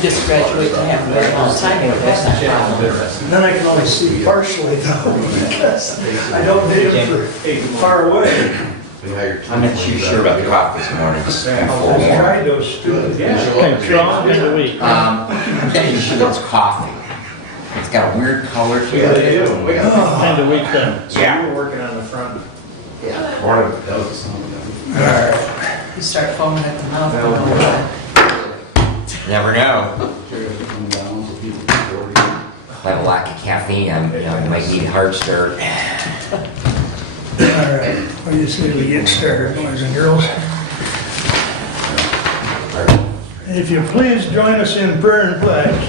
Just graduate and have a very long time here, that's not a problem. Then I can only see partially though, because I don't need them for far away. I'm not too sure about the coffee this morning. Just I tried those stupid. Strong in the week. I'm getting sure it's coffee. It's got a weird color to it. End of week then. Yeah. You were working on the front. You start foaming at the mouth. Never know. Have a lack of caffeine. I might need hard stir. All right, what do you say we get started, boys and girls? If you please join us in prayer and pledge.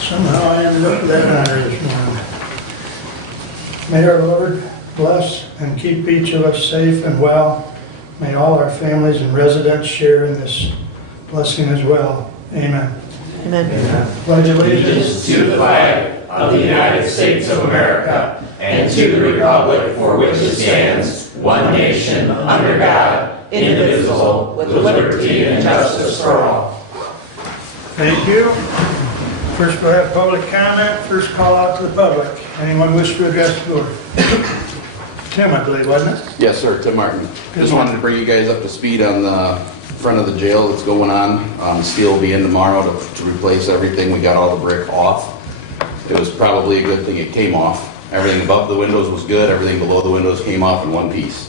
Somehow I ended up with that honor this morning. May our Lord bless and keep each of us safe and well. May all our families and residents share in this blessing as well. Amen. Amen. Pledge allegiance to the flag of the United States of America and to the republic for which it stands, one nation, under God, indivisible, with liberty and justice for all. Thank you. First we'll have public comment. First call out to the public. Anyone wish to address the board? Tim, I believe, wasn't it? Yes, sir, Tim Martin. Just wanted to bring you guys up to speed on the front of the jail that's going on. Steel will be in tomorrow to replace everything. We got all the brick off. It was probably a good thing it came off. Everything above the windows was good. Everything below the windows came off in one piece.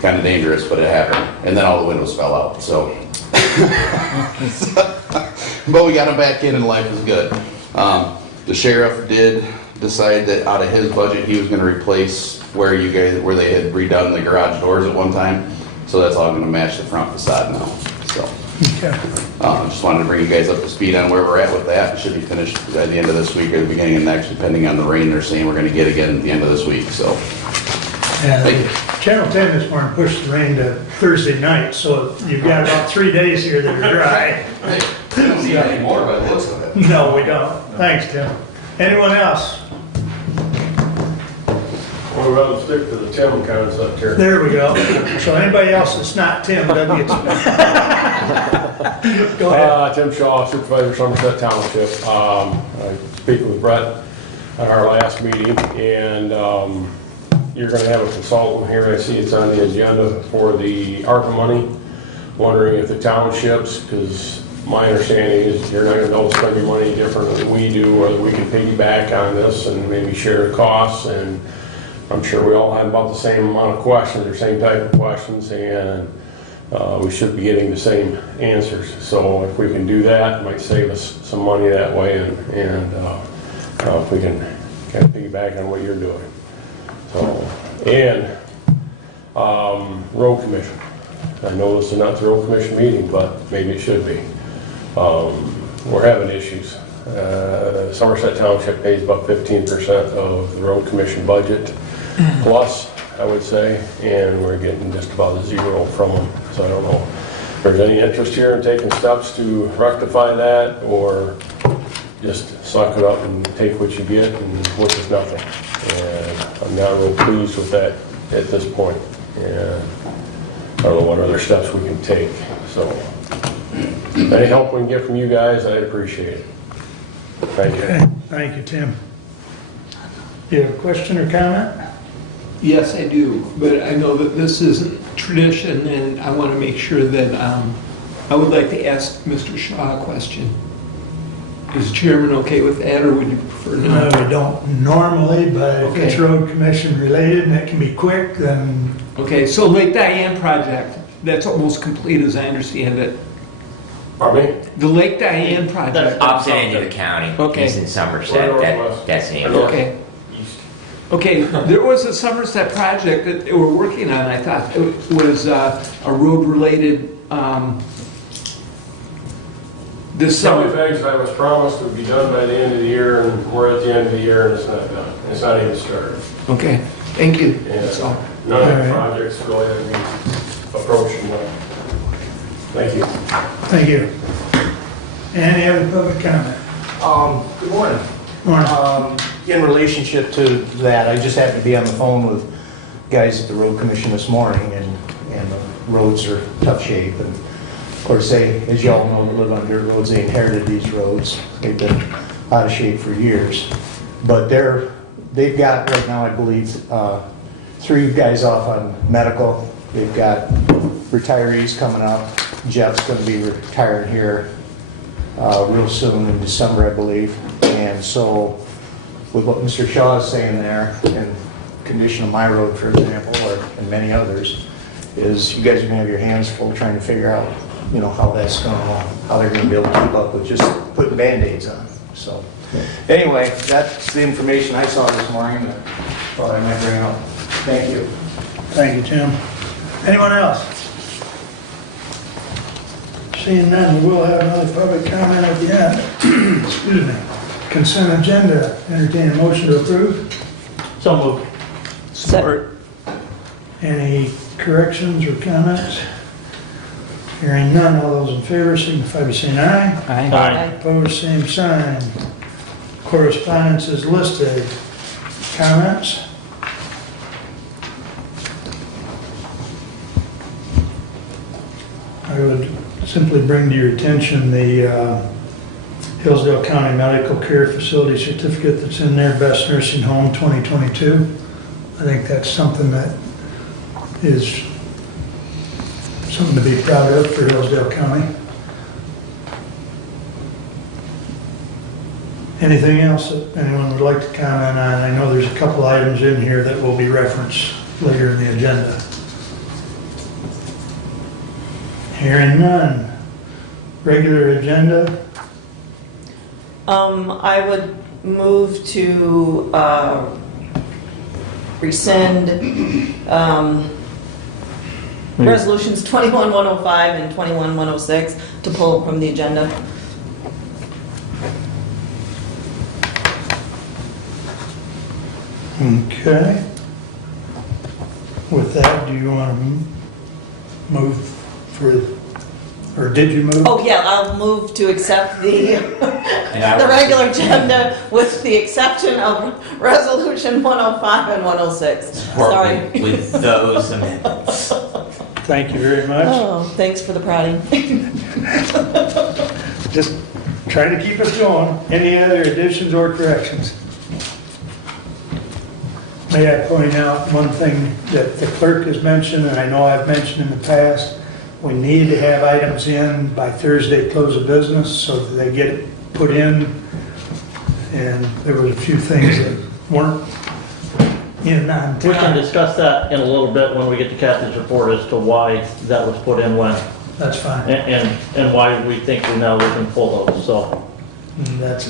Kind of dangerous, but it happened. And then all the windows fell out, so. But we got them back in and life is good. The sheriff did decide that out of his budget, he was gonna replace where they had redone the garage doors at one time. So that's all gonna match the front facade now, so. Okay. Just wanted to bring you guys up to speed on where we're at with that. It should be finished by the end of this week or the beginning of next, depending on the rain they're saying we're gonna get again at the end of this week, so. And Channel 10 this morning pushed the rain to Thursday night, so you've got about 3 days here that are dry. We don't see any more by the looks of it. No, we don't. Thanks, Tim. Anyone else? We'll rather stick to the Tim concept here. There we go. So anybody else that's not Tim doesn't get Go ahead. Tim Shaw, Supervisor, Somerset Township. I speak with Brett at our last meeting, and you're going to have a consultant here. I see it's on the agenda for the ARPA money. Wondering if the townships, because my understanding is you're not going to know spend your money different than we do, whether we can piggyback on this and maybe share the costs. And I'm sure we all have about the same amount of questions or same type of questions, and we should be getting the same answers. So if we can do that, it might save us some money that way, and if we can kind of piggyback on what you're doing. So, and road commission. I know this is not the road commission meeting, but maybe it should be. We're having issues. Somerset Township pays about 15% of the road commission budget, plus, I would say, and we're getting just about zero from them. So I don't know if there's any interest here in taking steps to rectify that, or just suck it up and take what you get, and which is nothing. And I'm not real pleased with that at this point. And I don't know what other steps we can take. So any help we can get from you guys, I'd appreciate it. Thank you. Okay. Thank you, Tim. Do you have a question or comment? Yes, I do, but I know that this isn't tradition, and I want to make sure that I would like to ask Mr. Shaw a question. Is the chairman okay with that, or would you prefer not? No, we don't normally, but if it's road commission related and it can be quick, then... Okay, so Lake Diane project, that's almost complete as I understand it. Pardon me? The Lake Diane project. Opposite end of the county. Okay. He's in Somerset. That's the name. Okay. Okay, there was a Somerset project that they were working on, I thought it was a road-related, this Some of summer. the things I was promised would be done by the end of the year, and we're at the end of the year and it's not done. It's not even started. Okay, thank you. And That's all. none of the All right. projects really have been approached well. Thank you. Thank you. Any other public comment? Good morning. Morning. In relationship to that, I just happened to be on the phone with guys at the road commission this morning, and the roads are tough shape. And of course, they, as y'all know, that live on dirt roads, they inherited these roads. They've been out of shape for years. But they've got right now, I believe, 3 guys off on medical. They've got retirees coming up. Jeff's going to be retiring here real soon in December, I believe. And so with what Mr. Shaw is saying there, and condition of my road, for example, and many others, is you guys are going to have your hands full trying to figure out, you know, how they're going to be able to keep up with just putting Band-Aids on. So anyway, that's the information I saw this morning that I thought I might bring up. Thank you. Thank you, Tim. Anyone else? Seeing none, we'll have another public comment at the end. Excuse me. Consent agenda, entertain a motion to approve. So moved. Support. Any corrections or comments? Hearing none, all those in favor signify by saying aye. Aye. Opposed, same sign. Correspondence is listed. Comments? I would simply bring to your attention the Hillsdale County Medical Care Facility Certificate that's in there, Best Nursing Home 2022. I think that's something that is something to be proud of for Hillsdale County. Anything else that anyone would like to comment on? I know there's a couple items in here that will be referenced later in the agenda. Hearing none. Regular agenda. I would move to rescind resolutions 21-105 and 21-106 to pull from the agenda. Okay. With that, do you want to move for, or did you move? Oh, yeah, I'll move to accept the regular agenda with the exception of resolution 105 and 106. Sorry. With those amendments. Thank you very much. Oh, thanks for the prodding. Just trying to keep us going. Any other additions or corrections? May I point out one thing that the clerk has mentioned, and I know I've mentioned in the past, we need to have items in by Thursday close of business so that they get put in. And there was a few things that weren't in on We can time. discuss that in a little bit when we get to Kathy's report as to why that was put in when, That's fine. and why we think we now we can pull those, so. That's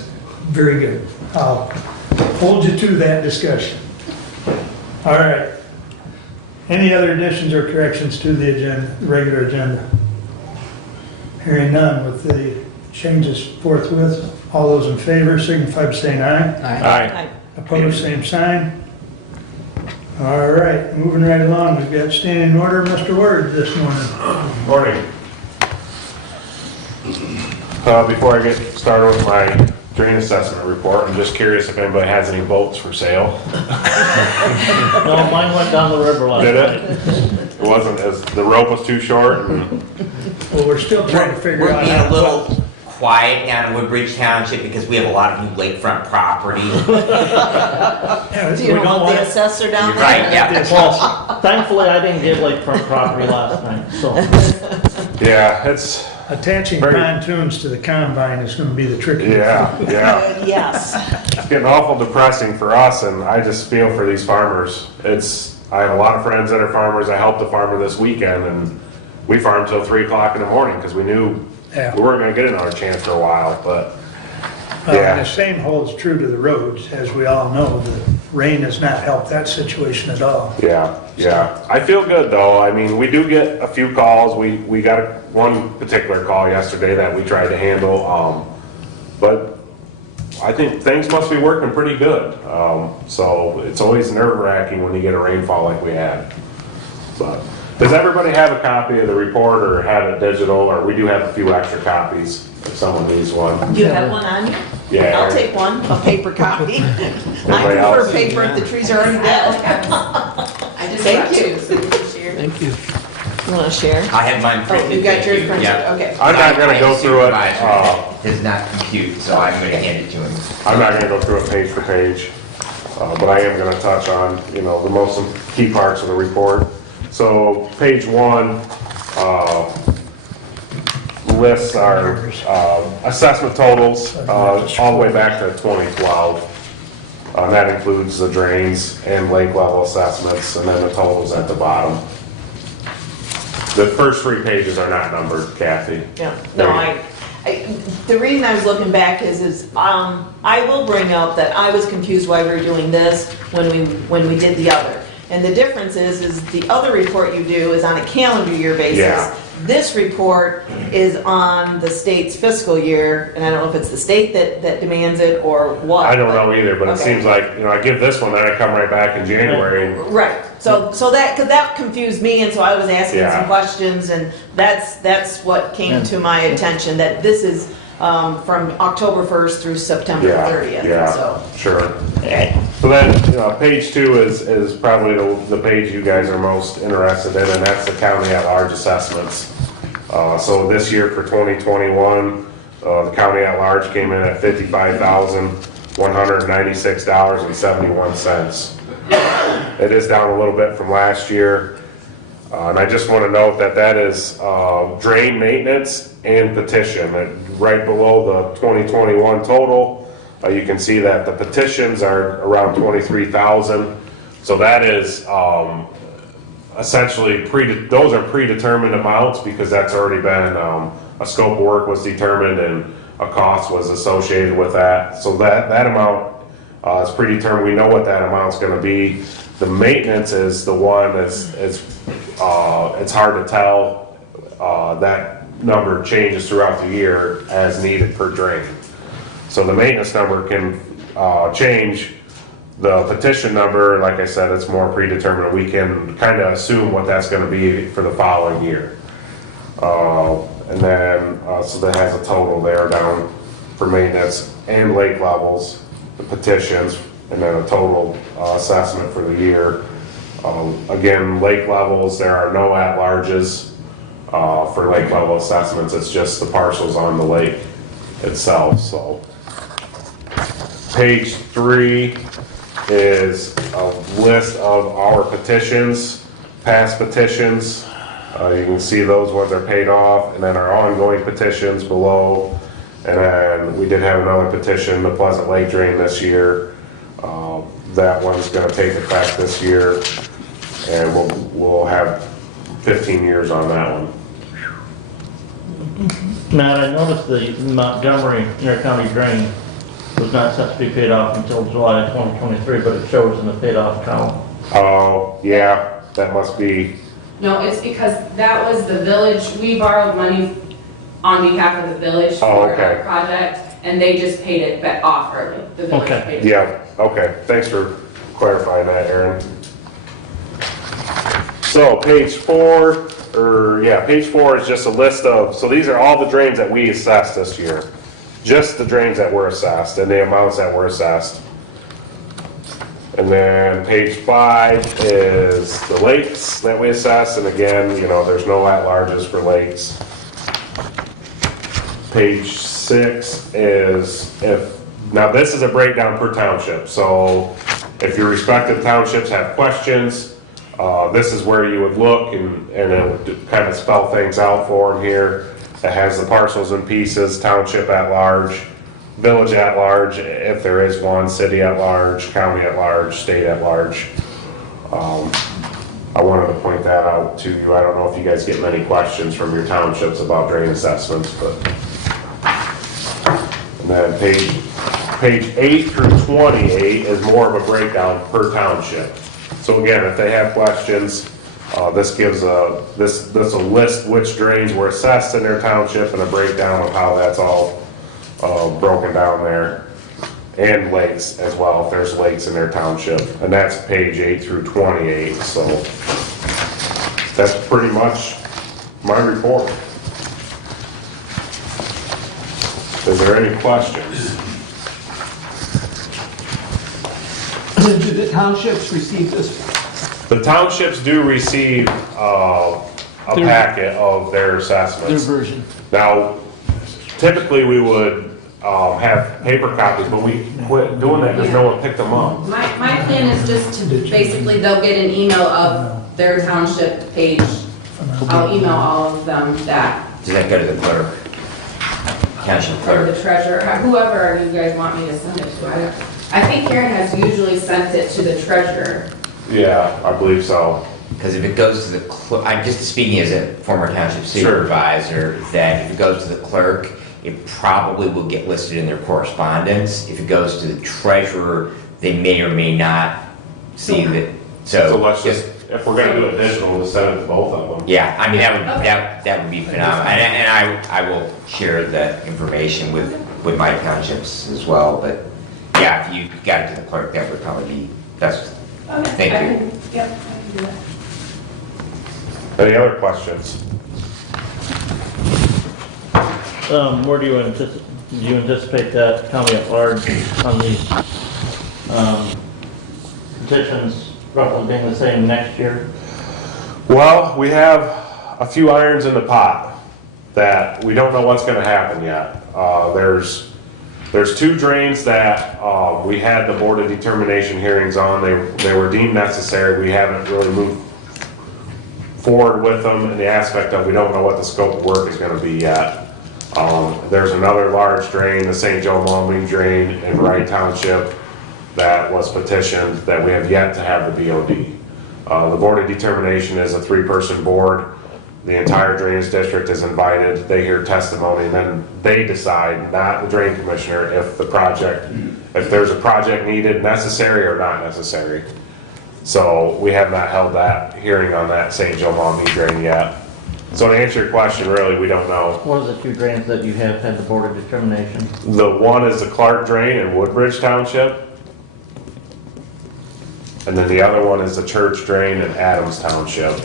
very good. I'll hold you to that discussion. All right. Any other additions or corrections to the agenda, the regular agenda? Hearing none, with the changes forthwith, all those in favor signify by saying aye. Aye. Opposed, same sign. All right, moving right along, we've got standing order, Mr. Word this morning. Morning. Before I get started with my drain assessment report, I'm just curious if anybody has any boats for sale. No, mine went down the river last Did night. it? It wasn't, as the rope was too short and Well, we're still trying to figure We're out being how a little quiet down in Woodbridge Township because we have a lot of new lakefront property. Yeah, Do you We don't want want the it. assessor down there? Right, yeah. Well, thankfully, I didn't get lakefront property last night, so. yeah, it's, attaching Very- pontoons to the combine is going to be the tricky. yeah. Yes. It's getting awful depressing for us and I just feel for these farmers. I have a lot of friends that are farmers. I helped a farmer this weekend and we farmed till 3 o'clock in the morning because we knew Yeah. we weren't gonna get another chance for a while, but And yeah. the same holds true to the roads, as we all know. The rain has not helped that situation at all. Yeah, yeah. I feel good though. I mean, we do get a few calls. We got one particular call yesterday that we tried to handle. But I think things must be working pretty good. So it's always nerve wracking when you get a rainfall like we had. But does everybody have a copy of the report or have it digital? Or we do have a few extra copies if someone needs one. Do you have one on you? Yeah. I'll take one, a paper copy. I Anybody prefer else? paper if the trees are already dead. I Thank you. Thank you. You want to share? I have mine Oh, printed. you got yours thank you. printed, Yeah. okay. I'm not gonna go through it, Does not compute, so I'm gonna hand it to him. I'm not gonna go through it page for page, but I am gonna touch on, the most key parts of the report. So, page 1, lists our, assessment totals, all the way back to 2012. That includes the drains and lake level assessments, and then the totals at the bottom. The first 3 pages are not numbered, Kathy. Yeah, no, the reason I was looking back is, I will bring up that I was confused why we were doing this when we did the other. And the difference is the other report you do is on a calendar year basis. Yeah. This report is on the state's fiscal year, and I don't know if it's the state that demands it or what. I don't know either, but it Okay. seems like, I give this one, then I come right back in January and Right, so that, because that confused me, and so I was asking Yeah. some questions, and that's what came to my attention, that this is from October 1st through September 30th, so. Sure. So then, page 2 is probably the page you guys are most interested in, and that's the county at-large assessments. So this year for 2021, the county at-large came in at $55,196.71. It is down a little bit from last year. And I just want to note that is drain maintenance and petition. Right below the 2021 total, you can see that the petitions are around 23,000. So that is essentially, those are predetermined amounts because that's already been, a scope of work was determined and a cost was associated with that. So that amount is predetermined. We know what that amount's going to be. The maintenance is the one that's, it's hard to tell. That number changes throughout the year as needed per drain. So the maintenance number can change. The petition number, like I said, it's more predetermined. We can kind of assume what that's going to be for the following year. And then, so that has a total there down for maintenance and lake levels, the petitions, and then a total assessment for the year. Again, lake levels, there are no at-larges for lake level assessments. It's just the parcels on the lake itself. So, page 3 is a list of our petitions, past petitions. You can see those ones are paid off, and then our ongoing petitions below. And then we did have another petition, the Pleasant Lake Drain this year. That one's going to take effect this year, and we'll have 15 years on that one. Matt, I noticed the Montgomery Inter-County Drain was not set to be paid off until July 2023, but it shows in the paid off column. Oh, yeah, that must be, No, it's because that was the village, we borrowed money on behalf of the village Oh, for okay. our project, and they just paid it back off early. The village Okay. paid it. yeah, okay. Thanks for clarifying that, Aaron. So page 4, page 4 is just a list of, so these are all the drains that we assessed this year. Just the drains that were assessed and the amounts that were assessed. And then page 5 is the lakes that we assessed, and again, there's no at-larges for lakes. Page 6 is now this is a breakdown per township, so if your respective townships have questions, this is where you would look and it would kind of spell things out for them here. It has the parcels and pieces, township at large, village at large, if there is one, city at large, county at large, state at large. I wanted to point that out to you. I don't know if you guys get many questions from your townships about drain assessments, but. And then page 8 through 28 is more of a breakdown per township. So again, if they have questions, this gives this will list which drains were assessed in their township and a breakdown of how that's all broken down there, and lakes as well if there's lakes in their township, and that's page 8 through 28. So that's pretty much my report. Is there any questions? Do the townships receive this The townships do receive a packet of their assessments. Their version. Now, typically, we would have paper copies, but we quit doing that because no one picked them up. My plan is just to, basically, they'll get an email of their township page. I'll email all of them that, Does that go to the clerk? Township or clerk? the treasurer, whoever you guys want me to send it to. I think Karen has usually sent it to the treasurer. Yeah, I believe so. Because if it goes to the clerk, I'm just speaking as a former township supervisor, that if it goes to the clerk, it probably will get listed in their correspondence. If it goes to the treasurer, they may or may not see that, So let's just, if we're gonna do it digital, we'll send it to both of them. yeah, I mean, that would be phenomenal. And I will share the information with my townships as well, but yeah, if you got it to the clerk, that would probably be best. Thank you. Yep, I can do that. Any other questions? Where do you anticipate that coming at large on the, petitions roughly being the same next year? Well, we have a few irons in the pot that we don't know what's gonna happen yet. There's two drains that, we had the Board of Determination hearings on. They were deemed necessary. We haven't really moved forward with them in the aspect of we don't know what the scope of work is gonna be yet. There's another large drain, the St. Joe Malming drain in Wright Township, that was petitioned that we have yet to have the BOD. The Board of Determination is a three-person board. The entire drainage district is invited, they hear testimony, and then they decide, not the drain commissioner, if there's a project needed, necessary or not necessary. So we have not held that hearing on that St. Joe Malming drain yet. So to answer your question, really, we don't know. What are the two drains that you have had the Board of Determination? The one is the Clark drain in Woodbridge Township. And then the other one is the Church drain in Adams Township.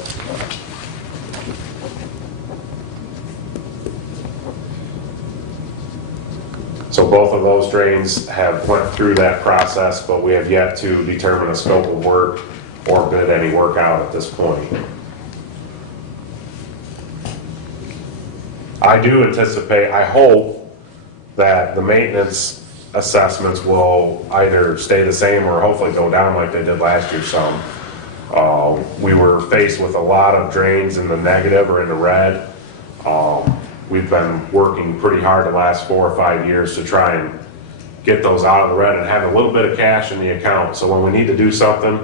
So both of those drains have went through that process, but we have yet to determine a scope of work or bid any work out at this point. I do anticipate, I hope that the maintenance assessments will either stay the same or hopefully go down like they did last year some. We were faced with a lot of drains in the negative or in the red. We've been working pretty hard the last 4 or 5 years to try and get those out of the red and have a little bit of cash in the account. So when we need to do something,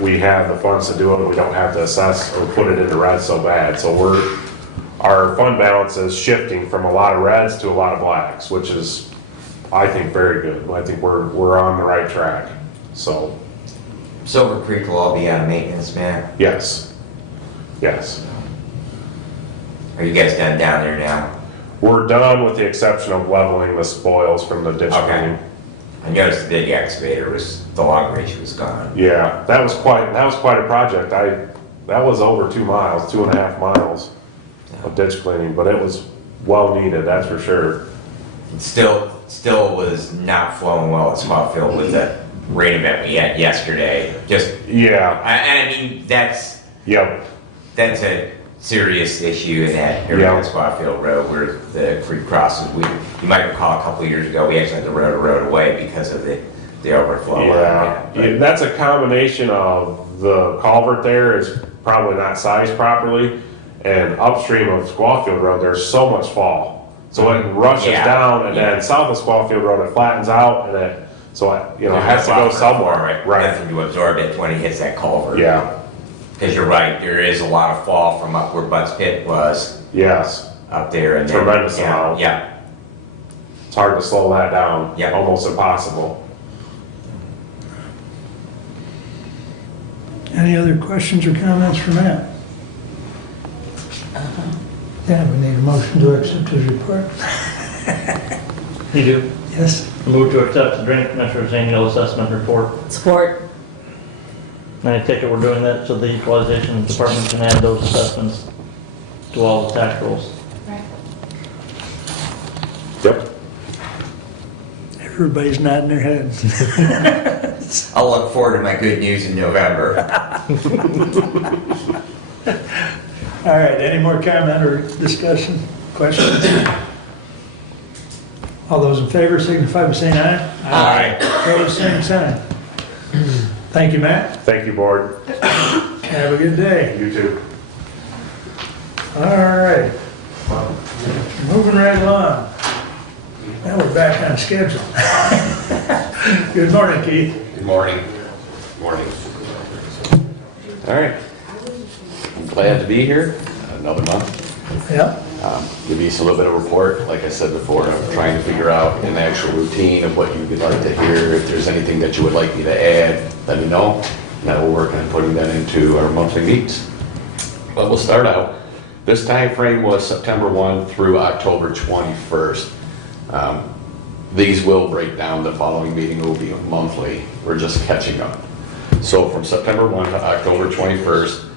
we have the funds to do it and we don't have to assess or put it in the red so bad. So our fund balance is shifting from a lot of reds to a lot of blacks, which is, I think, very good. I think we're on the right track. So, Silver Creek will all be out of maintenance, man. yes, yes. Are you guys done down there now? We're done with the exception of leveling the spoils from the ditch Okay. cleaning. I noticed the big excavator the long range was gone. Yeah, that was quite a project. That was over 2 miles, 2.5 miles of ditch cleaning, but it was well needed, that's for sure. It still was not flowing well at Spotfield with that rain event we had yesterday. Yeah, I mean, that's yep, a serious issue in that area Yeah. on Spotfield Road where the creek crosses. You might recall a couple of years ago, we actually had to road a road away because of the overflow. yeah. That's a combination of the culvert there is probably not sized properly, and upstream of Squawfield Road, there's so much fall. So it rushes Yeah. down, and Yeah. then south of Squawfield Road, it flattens out, and it has to go somewhere. Right. Nothing to absorb it when it hits that culvert. Yeah, Because you're right, there is a lot of fall from up where Bud's Pit was, yes. up there. And then- Tremendous yeah, amount. Yeah, It's hard to slow that down. Yeah. Almost impossible. Any other questions or comments for Matt? Yeah, we need a motion to accept his report. You do. Yes. Move to accept the Drain Commissioner's annual assessment report. Support. And I take it we're doing that so the equalization department can add those assessments to all the tax rolls. Right. Yep. Everybody's nodding their heads. I'll look forward to my good news in November. All right, any more comment or discussion, questions? All those in favor signify by saying aye. Aye. Opposed, same sign. Thank you, Matt. Thank you, board. Have a good day. You too. All right. Moving right along. Now we're back on schedule. Good morning, Keith. Good morning. Morning. All right. I'm glad to be here, another month. Yep. Give you a little bit of report. Like I said before, I'm trying to figure out an actual routine of what you would like to hear. If there's anything that you would like me to add, let me know. And I will work on putting that into our monthly meets. But we'll start out. This time frame was September 1 through October 21st. These will break down. The following meeting will be monthly. We're just catching up. So from September 1 to October 21st,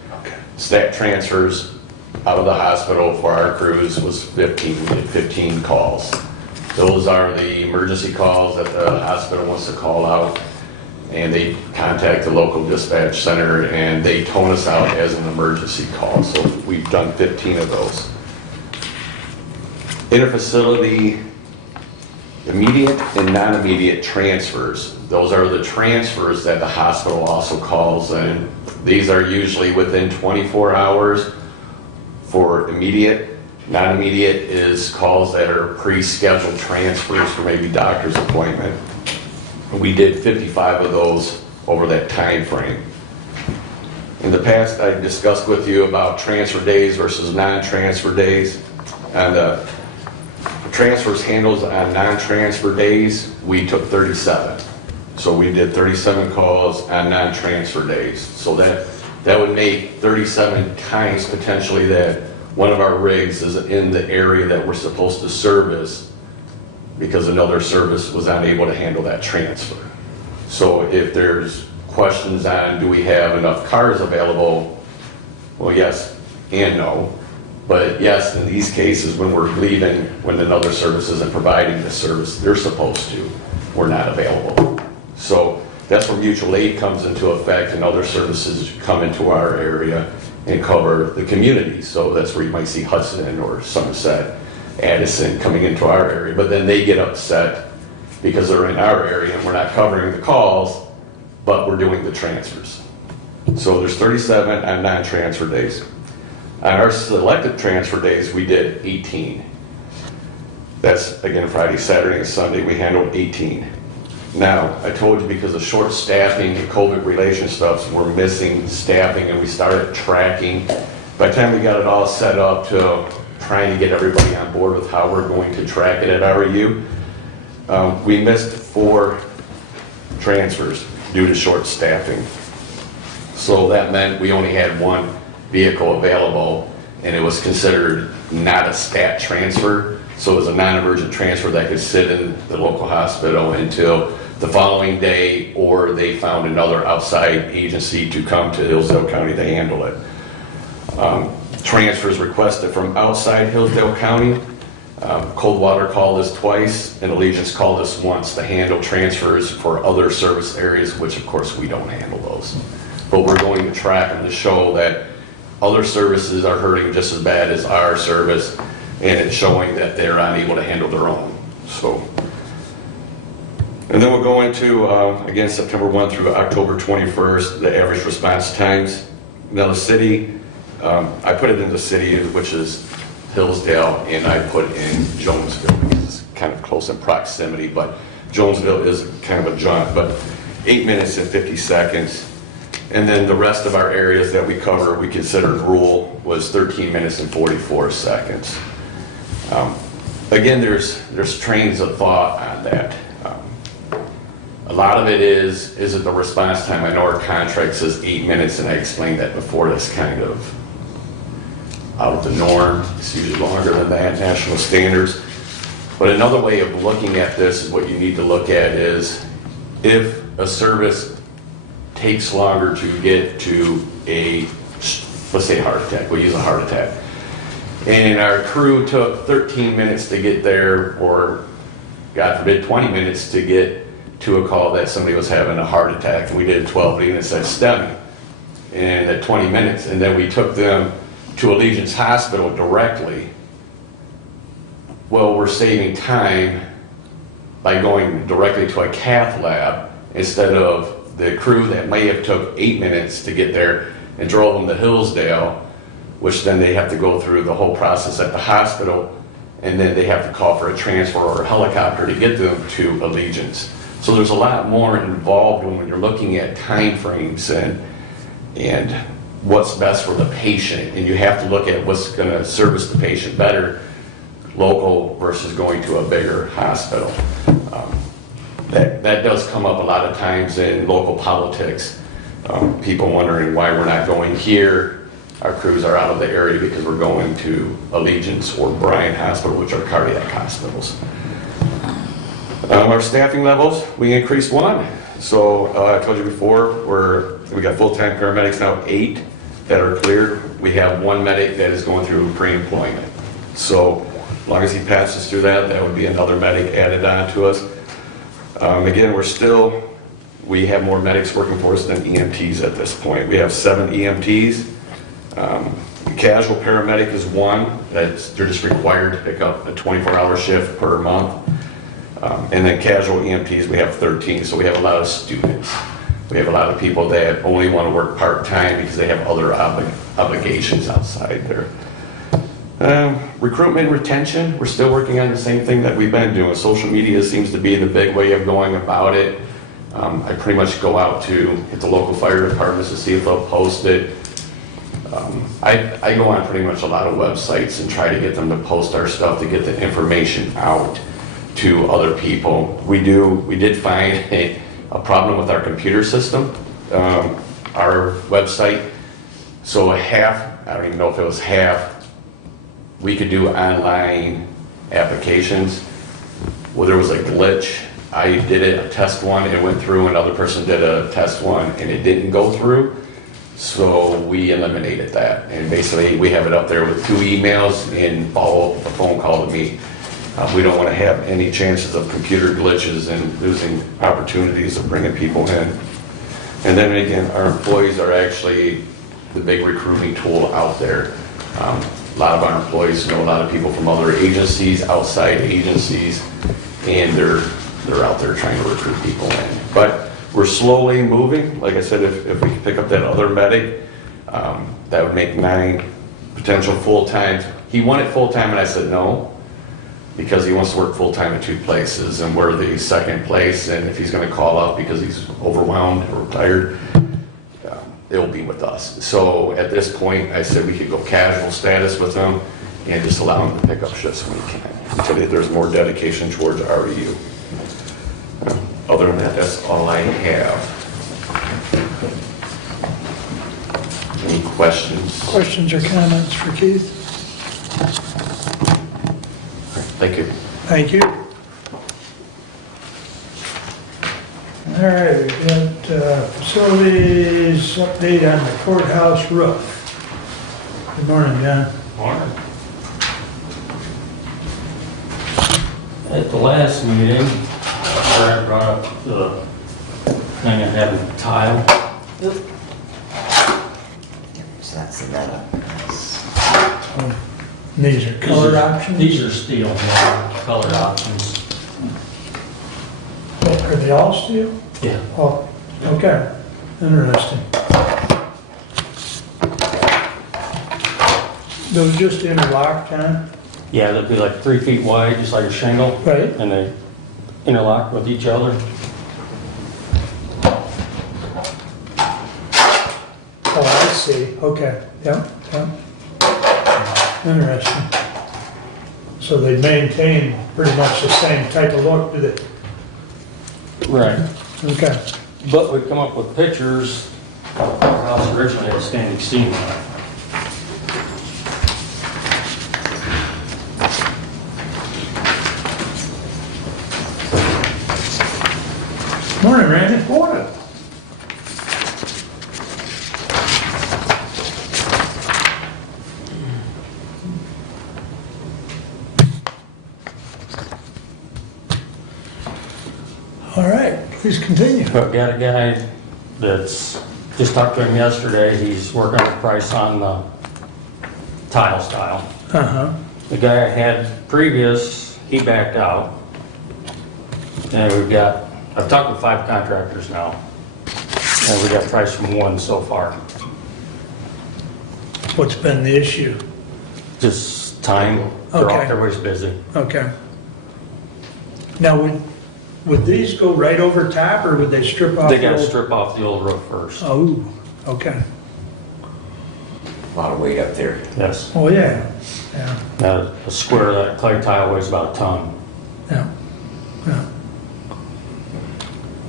staff transfers out of the hospital for our crews was 15. We did 15 calls. Those are the emergency calls that the hospital wants to call out, and they contact the local dispatch center and they tone us out as an emergency call. So we've done 15 of those. Interfacility immediate and non-immediate transfers. Those are the transfers that the hospital also calls in. These are usually within 24 hours for immediate. Non-immediate is calls that are pre-scheduled transfers for maybe doctor's appointment. We did 55 of those over that time frame. In the past, I discussed with you about transfer days versus non-transfer days. And transfers handled on non-transfer days, we took 37. So we did 37 calls on non-transfer days. So that would make 37 times potentially that one of our rigs is in the area that we're supposed to service because another service was unable to handle that transfer. So if there's questions on do we have enough cars available, well, yes and no. But yes, in these cases, when we're leaving, when another service isn't providing the service they're supposed to, we're not available. So that's where mutual aid comes into effect and other services come into our area and cover the community. So that's where you might see Hudson or Somerset, Addison coming into our area. But then they get upset because they're in our area and we're not covering the calls, but we're doing the transfers. So there's 37 on non-transfer days. On our selected transfer days, we did 18. That's, again, Friday, Saturday, and Sunday, we handled 18. Now, I told you because of short staffing and COVID relation stuff, we're missing staffing and we started tracking. By the time we got it all set up to trying to get everybody on board with how we're going to track it at REU, we missed 4 transfers due to short staffing. So that meant we only had 1 vehicle available and it was considered not a stat transfer. So it was a non-emergent transfer that could sit in the local hospital until the following day, or they found another outside agency to come to Hillsdale County to handle it. Transfers requested from outside Hillsdale County. Coldwater called us twice and Allegiance called us once to handle transfers for other service areas, which of course we don't handle those. But we're going to track them to show that other services are hurting just as bad as our service, and it's showing that they're unable to handle their own. So, and then we'll go into, again, September 1 through October 21st, the average response times. Now the city, I put it in the city, which is Hillsdale, and I put in Jonesville because it's kind of close in proximity, but Jonesville is kind of a jaunt, but 8 minutes and 50 seconds. And then the rest of our areas that we cover, we considered rural, was 13 minutes and 44 seconds. Again, there's trains of thought on that. A lot of it is it the response time? I know our contract says 8 minutes, and I explained that before. That's kind of out of the norm. It's usually longer than that, national standards. But another way of looking at this is what you need to look at is if a service takes longer to get to a, let's say, heart attack. We'll use a heart attack. And our crew took 13 minutes to get there, or God forbid, 20 minutes to get to a call that somebody was having a heart attack, and we did a 12 lead and it said STEMI, and at 20 minutes, and then we took them to Allegiance Hospital directly. Well, we're saving time by going directly to a cath lab instead of the crew that may have took 8 minutes to get there and drove them to Hillsdale, which then they have to go through the whole process at the hospital, and then they have to call for a transfer or a helicopter to get them to Allegiance. So there's a lot more involved when you're looking at time frames and what's best for the patient, and you have to look at what's going to service the patient better, local versus going to a bigger hospital. That does come up a lot of times in local politics. People wondering why we're not going here. Our crews are out of the area because we're going to Allegiance or Bryan Hospital, which are cardiac hospitals. Our staffing levels, we increased one. So I told you before, we got full-time paramedics now, 8 that are cleared. We have 1 medic that is going through pre-employment. So as long as he passes through that, that would be another medic added on to us. Again, we have more medics working for us than EMTs at this point. We have 7 EMTs. Casual paramedic is 1. They're just required to pick up a 24-hour shift per month. And then casual EMTs, we have 13. So we have a lot of students. We have a lot of people that only want to work part-time because they have other obligations outside there. Recruitment and retention, we're still working on the same thing that we've been doing. Social media seems to be the big way of going about it. I pretty much go out to hit the local fire departments to see if they'll post it. I go on pretty much a lot of websites and try to get them to post our stuff to get the information out to other people. We did find a problem with our computer system, our website. So I don't even know if it was half, we could do online applications. Well, there was a glitch. I did a test one, it went through, another person did a test one, and it didn't go through. So we eliminated that. And basically, we have it up there with 2 emails and follow up a phone call to me. We don't want to have any chances of computer glitches and losing opportunities of bringing people in. And then again, our employees are actually the big recruiting tool out there. A lot of our employees know a lot of people from other agencies, outside agencies, and they're out there trying to recruit people in. But we're slowly moving. Like I said, if we could pick up that other medic, that would make 9 potential full-time. He wanted full-time, and I said no, because he wants to work full-time at 2 places, and we're the 2nd place, and if he's going to call up because he's overwhelmed or tired, it'll be with us. So at this point, I said we could go casual status with him and just allow him to pick up shifts when he can, until there's more dedication towards REU. Other than that, that's all I have. Any questions? Questions or comments for Keith? Thank you. Thank you. All right, we've got facilities update on the courthouse roof. Good morning, John. Morning. At the last meeting, where I brought up the thing of having tile. So that's the metal. These are color options? These are steel, colored options. Are they all steel? Yeah. Oh, okay, interesting. Those just interlock, John? Yeah, they'd be like 3 feet wide, just like a shingle. Right. And they interlock with each other. Oh, I see, okay, yep. Interesting. So they maintain pretty much the same type of look, do they? Right. Okay. But we come up with pictures. Our house originally had standing seam on it. Morning, Randy. Morning. All right, Please continue. But got a guy that's, just talked to him yesterday, he's working on a price on the tile style. Uh-huh. The guy I had previous, he backed out. And I've talked to 5 contractors now. And we got price from 1 so far. What's been the issue? Just time, Okay. everybody's busy. Okay. Now, would these go right over top, or would they strip off? They the gotta old- strip off the old roof first. Oh, okay. A lot of weight up there. Yes. Oh, yeah, yeah, Now, a square of that clay tile weighs about a ton. yeah, yeah.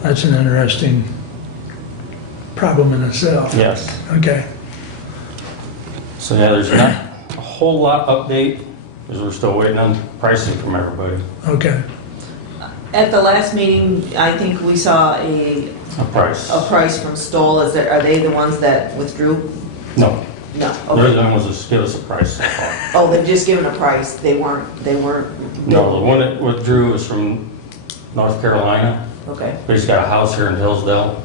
That's an interesting problem in itself. Yes. Okay, So yeah, there's not a whole lot update, because we're still waiting on pricing from everybody. okay. At the last meeting, I think we saw a A price. price from Stoll. Are they the ones that withdrew? No, No, they're okay. the ones that just give us a price. Oh, they've just given a price. They weren't. No, the one that withdrew is from North Carolina, Okay, but he's got a house here in Hillsdale,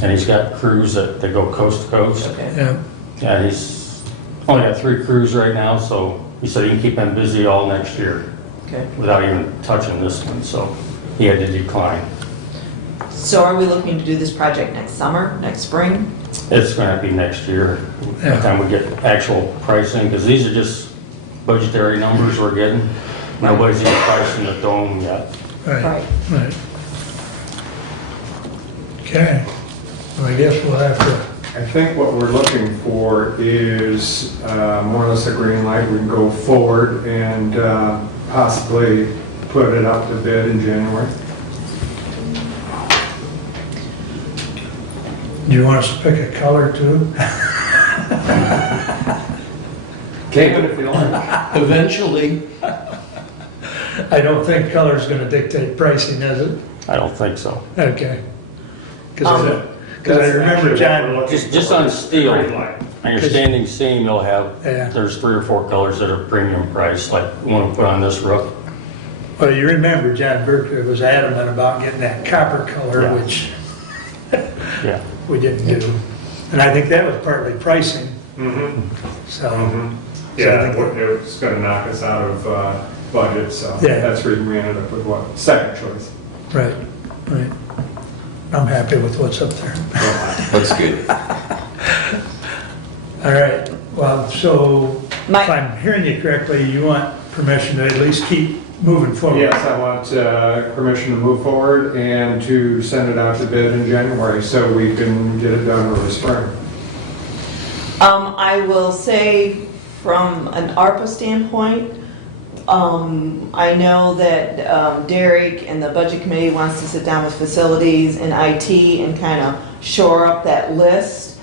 and he's got crews that go coast to coast. okay. Yeah, Yeah, he's only got 3 crews right now, so he said he can keep them busy all next year Okay. without even touching this one, so he had to decline. So are we looking to do this project next summer, next spring? It's gonna be next year, by the time we get actual pricing, because these are just budgetary numbers we're getting. Nobody's even pricing the dome yet. right, right. Okay, well, I guess we'll have to, I think what we're looking for is more or less a green light. We can go forward and possibly put it up to bid in January. do you want us to pick a color too? Even if you like. Eventually, I don't think color's gonna dictate pricing, is it? I don't think so. Okay. Because I remember John, Just on steel, Green light. on your standing seam, you'll have, Yeah. there's 3 or 4 colors that are premium priced, like the one we put on this roof. well, you remember John Berkeley was adamant about getting that copper color, Yeah. which Yeah. we didn't do. And I think that was partly pricing, Mm-hmm. so. Yeah, it's gonna knock us out of budget, so Yeah. that's the reason we ended up with what, second choice. Right, right. I'm happy with what's up there. Looks good. All right, well, so if My- I'm hearing you correctly, you want permission to at least keep moving forward? Yes, I want permission to move forward and to send it out to bid in January so we can get it done over the spring. I will say from an ARPA standpoint, I know that Derek and the budget committee wants to sit down with facilities and IT and kind of shore up that list.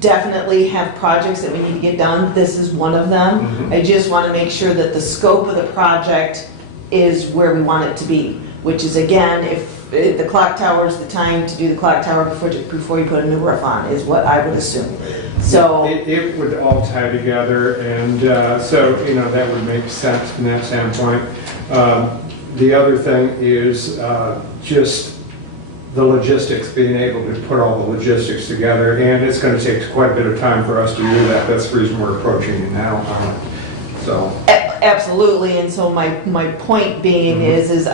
Definitely have projects that we need to get done. This is one of them. I just want to make sure that the scope of the project is where we want it to be, which is again, if the clock tower is the time to do the clock tower before you put a new roof on, is what I would assume. So, It would all tie together, and so, that would make sense from that standpoint. The other thing is just the logistics, being able to put all the logistics together, and it's going to take quite a bit of time for us to do that. That's the reason we're approaching you now on it. So, absolutely, and so my point being is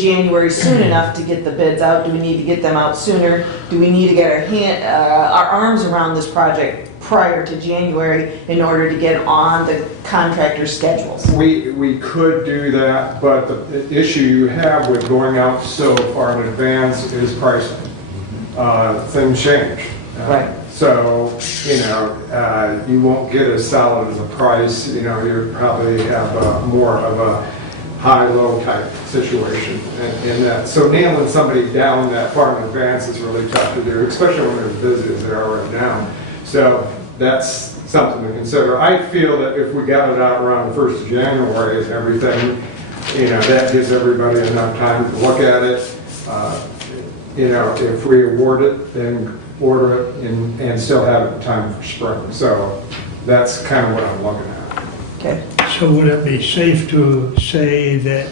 January soon enough to get the bids out? Do we need to get them out sooner? Do we need to get our arms around this project prior to January in order to get on the contractor schedules? we could do that, but the issue you have with going out so far in advance is pricing. Things change. Right. So, you won't get as solid as a price, you probably have more of a high-low type situation in that. So nailing somebody down that far in advance is really tough to do, especially when they're as busy as they are right now. So that's something to consider. I feel that if we got it out around the 1st of January and everything, that gives everybody enough time to look at it. If we award it, then order it and still have it in time for spring. So that's kind of what I'm looking at. Okay. So would it be safe to say that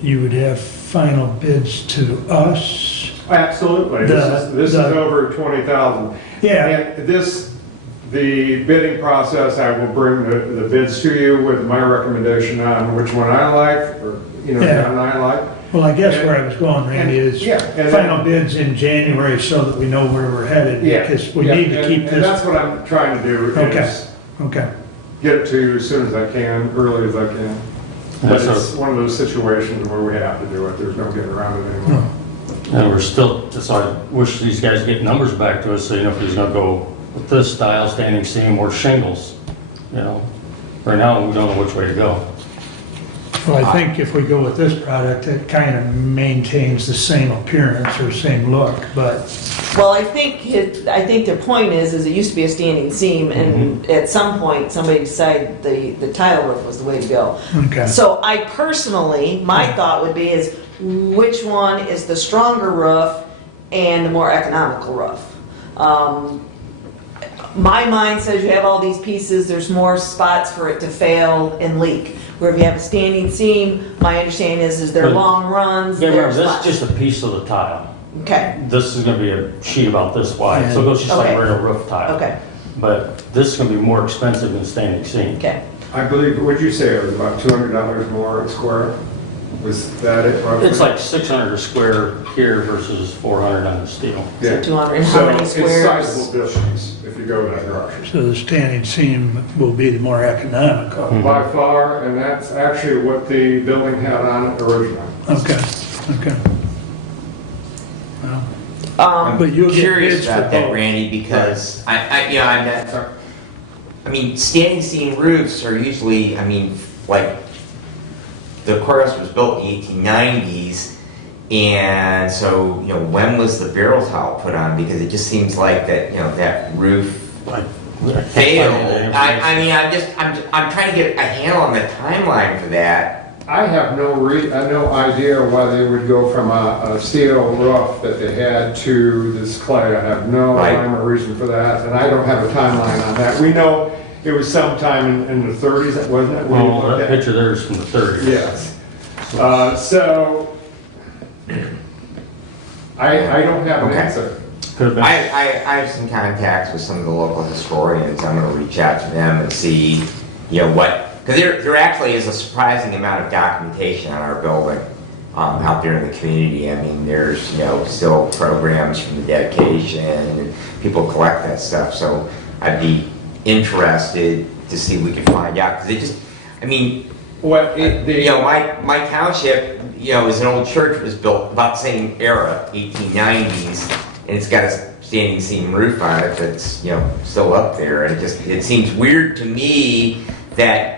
you would have final bids to us? Absolutely. This is over 20,000. Yeah. And the bidding process, I will bring the bids to you with my recommendation on which one I like, or, Yeah. John and I like. Well, I guess where I was going, Randy, is Yeah, and final bids in January so that we know where we're headed. Yeah. Because we Yeah, need to and- keep And that's this. what I'm trying to do, Okay, is okay. get it to you as soon as I can, early as I can. But Yeah, it's one of those situations where we have to do it, there's no getting around it anymore. And we're still, so I wish these guys get numbers back to us, so if he's gonna go with this style, standing seam or shingles, Right now, we don't know which way to go. Well, I think if we go with this product, it kind of maintains the same appearance or same look, but Well, I think their point is it used to be a standing seam, and at some point, somebody decided the tile roof was the way to go. okay. So I personally, my thought would be is, which one is the stronger roof and the more economical roof? My mind says you have all these pieces, there's more spots for it to fail and leak. Where if you have a standing seam, my understanding is they're But- long runs, Yeah, remember, there's this is just a piece of the tile. Okay, This is gonna be a sheet about this wide, so it goes just like Okay. regular roof tile. okay, But this is gonna be more expensive than standing seam. okay. I believe, what'd you say, it was about $200 more a square? Was that it roughly? It's like 600 a square here versus 400 on the steel. Yeah. 200, and how many So squares? it's sizable difference if you go that direction. So the standing seam will be the more economical. By far, and that's actually what the building had on it originally. Okay, okay. Well, But you'll I'm get curious bids for about that, both. Randy, because I'm not, I mean, standing seam roofs are usually, like, the courthouse was built in the 1890s, and so, when was the barrel tile put on? Because it just seems like that, that roof Like, failed. I'm trying to get a handle on the timeline for that. I have no idea why they would go from a steel roof that they had to this clay. I have no Right. rhyme or reason for that, and I don't have a timeline on that. We know it was sometime in the 30s, wasn't it? when you well, looked that at- picture there is from the 30s. Yes. So, I don't have an Okay. answer. Could have been. I have some contacts with some of the local historians. I'm gonna reach out to them and see, what, because there actually is a surprising amount of documentation on our building out there in the community. I mean, there's, still programs from the dedication, and people collect that stuff. So I'd be interested to see if we can find out, because it just, my township, is an old church that was built about the same era, 1890s, and it's got a standing seam roof on it that's, still up there. And it seems weird to me that,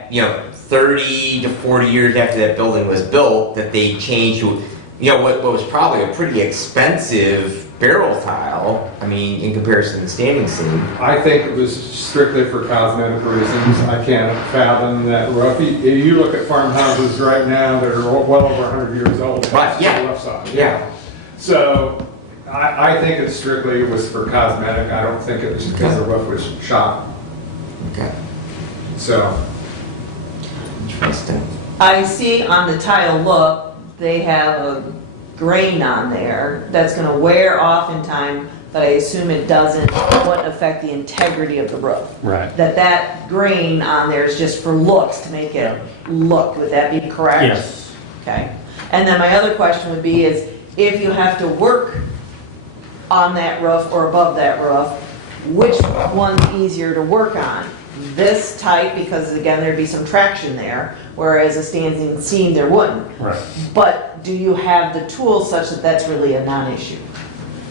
30 to 40 years after that building was built, that they changed to, what was probably a pretty expensive barrel tile, in comparison to standing seam. I think it was strictly for cosmetic reasons. I can't fathom that roof. You look at farmhouses right now that are well over 100 years old. Right, yeah. The roof's on, Yeah. So I think it strictly was for cosmetic. I don't think it was because the roof was shot. Okay. So, Interesting. I see on the tile look, they have a grain on there that's gonna wear off in time, but I assume it wouldn't affect the integrity of the roof. Right. That grain on there is just for looks, to make it look, would that be correct? Yes. Okay. And then my other question would be is, if you have to work on that roof or above that roof, which one's easier to work on? This type, because again, there'd be some traction there, whereas a standing seam, there wouldn't. Right. But do you have the tools such that that's really a non-issue?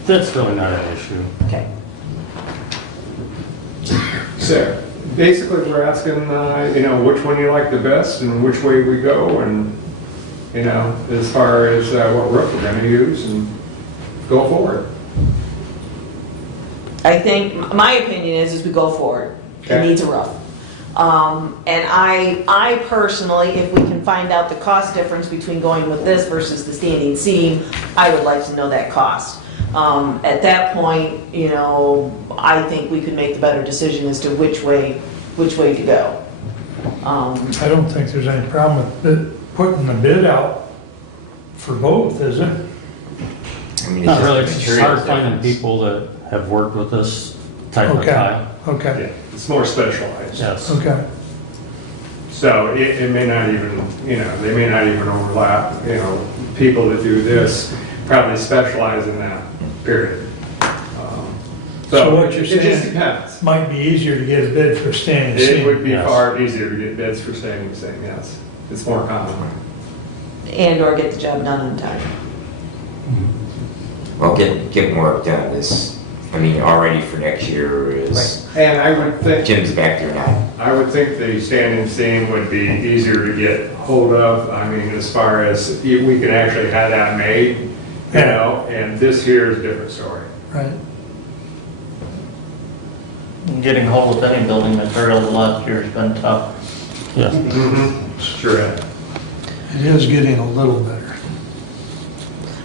That's really not an issue. Okay. so basically we're asking, which one you like the best and which way we go, and, as far as what roof we're gonna use, and go forward. I think, my opinion is we go forward. It Okay. needs a roof. And I personally, if we can find out the cost difference between going with this versus the standing seam, I would like to know that cost. At that point, I think we could make the better decision as to which way to go. I don't think there's any problem with putting the bid out for both, is it? I mean, Not just really, the it's materials hard finding difference. people that have worked with this type of Okay. tile. Okay, Yeah, it's more specialized. Yes. okay. So it may not even, they may not even overlap, people that do this probably specialize in that, period. So what you're It just saying- depends. Might be easier to get a bid for standing It seam. would be Yes. far easier to get bids for standing seam, yes. It's more common. And/or get the job done on time. Well, get more done this, I mean, already for next year is, And I would think, Jim's back there now. I would think the standing seam would be easier to get hold of. I mean, as far as we can actually have that made, and this here is a different story. Right. Getting hold of any building materials last year has been tough. Yes. Sure. It is getting a little better.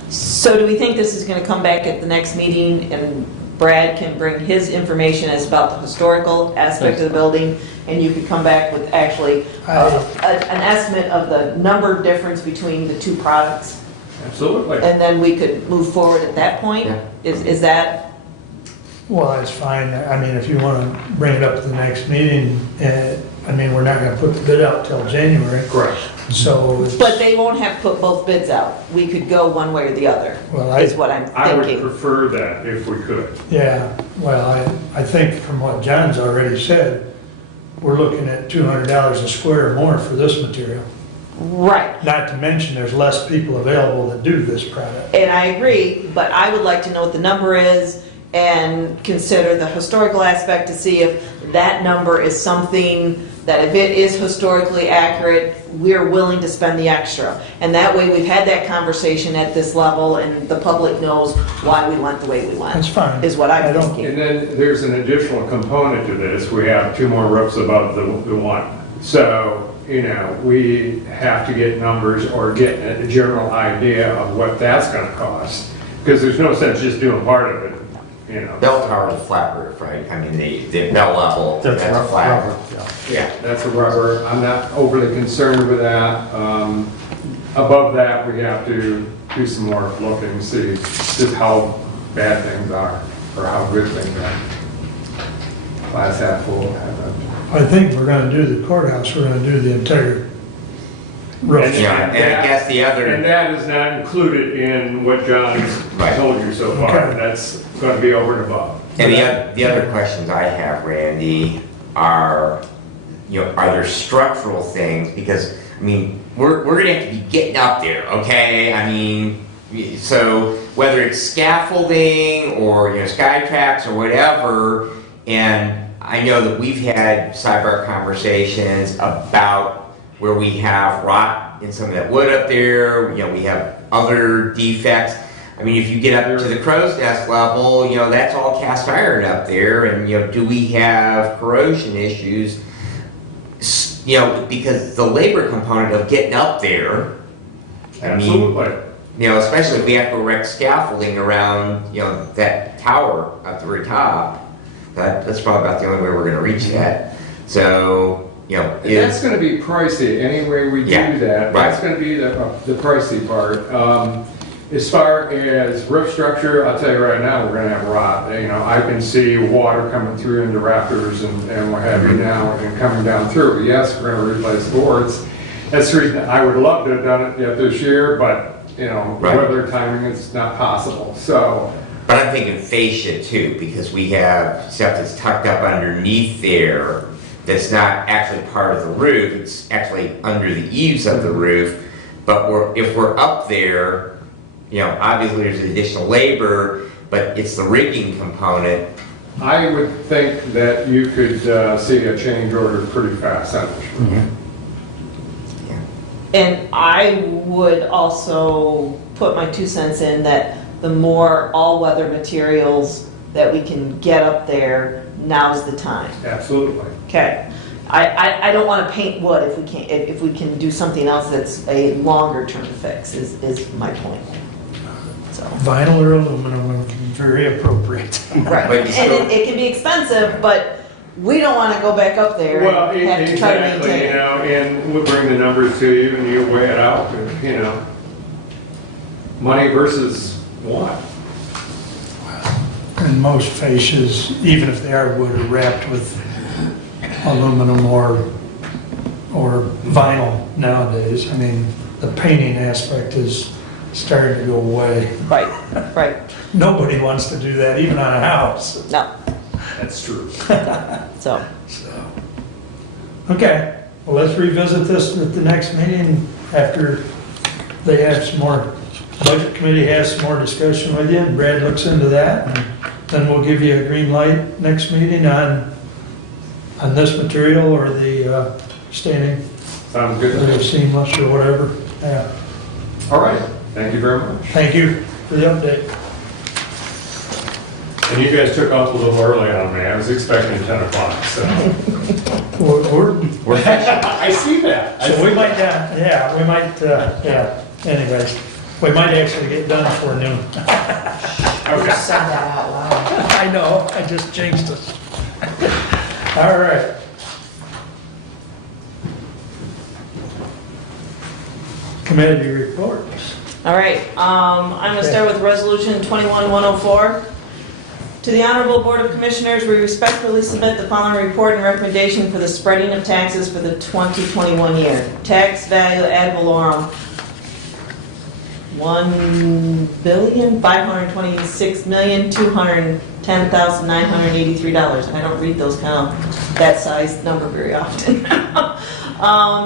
So do we think this is going to come back at the next meeting and Brad can bring his information as about the historical aspect of the building? And you could come back with actually an estimate of the number difference between the two products? Absolutely. And then we could move forward at that point? Yeah. Is that, Well, that's fine. I mean, if you want to bring it up at the next meeting, I mean, we're not going to put the bid out till January. Correct. So, it's- but they won't have put both bids out. We could go one way or the other, well, is what I'm I would thinking. prefer that if we could. yeah, well, I think from what John's already said, we're looking at $200 a square more for this material. Right. Not to mention, there's less people available that do this product. And I agree, but I would like to know what the number is and consider the historical aspect to see if that number is something that if it is historically accurate, we're willing to spend the extra. And that way, we've had that conversation at this level and the public knows why we went the way we went. That's fine. Is what I I'm don't- thinking. And then there's an additional component to this. We have 2 more roofs above the one. So, we have to get numbers or get a general idea of what that's gonna cost. Because there's no sense just doing part of it, Bell tower is a flat roof, right? I mean, the bell level, that's a flat. rubber, yeah. Yeah. That's a rubber. I'm not overly concerned with that. Above that, we have to do some more looking and see just how bad things are or how good things are. Glass half full, half empty. I think we're going to do the courthouse, we're going to do the entire roof. Yeah, and I guess the other- And that is not included in what John's Right. told you so far. Okay. That's going to be over and above. And the other questions I have, Randy, are, are there structural things? Because, I mean, we're gonna have to be getting up there, okay? I mean, so whether it's scaffolding or, sky tracks or whatever, and I know that we've had sidebar conversations about where we have rot in some of that wood up there, we have other defects. I mean, if you get up to the crow's nest level, that's all cast iron up there, and, do we have corrosion issues? Because the labor component of getting up there, I mean, Absolutely. especially if we have to erect scaffolding around, that tower at the very top, that's probably about the only way we're gonna reach that. So, That's going to be pricey, any way we do Yeah, that. right. That's going to be the pricey part. As far as roof structure, I'll tell you right now, we're going to have rot. I can see water coming through into rafters and what have you now and coming down through. Yes, we're going to replace boards. That's the reason I would love to have done it yet this year, but, Right. weather timing is not possible. So, but I'm thinking fascia too, because we have stuff that's tucked up underneath there that's not actually part of the roof, it's actually under the eaves of the roof. But if we're up there, obviously there's additional labor, but it's the rigging component. I would think that you could see a change order pretty fast on this. And I would also put my 2 cents in that the more all-weather materials that we can get up there, now's the time. Absolutely. Okay. I don't want to paint wood if we can do something else that's a longer-term fix, is my point. So. Vinyl or aluminum, very appropriate. Right, But and you still- it can be expensive, but we don't want to go back up there Well, and have to try to exactly, maintain it. and we'll bring the numbers to you and you weigh it out, money versus what? And most fascias, even if they are wood, are wrapped with aluminum or vinyl nowadays. I mean, the painting aspect is starting to go away. Right, right. Nobody wants to do that, even on a house. No, That's true. so, Okay, well, let's revisit this at the next meeting after they have some more, Budget Committee has some more discussion with you, and Brad looks into that, and then we'll give you a green light next meeting on this material or the staining, Sounds good. or seamless or whatever. Yeah, All right, thank you very much. thank you for the update. And you guys took off a little early on me. I was expecting 10 o'clock, so. I see that. So we might, we might, anyways, we might actually get done before noon. You said that out loud. I know, I just jinxed us. All right. Committee reports. all right, I'm gonna start with Resolution 21-104. To the Honorable Board of Commissioners, we respectfully submit the following report and recommendation for the spreading of taxes for the 2021 year. Tax value ad valorem, $1,526,210,983. I don't read those that size number very often.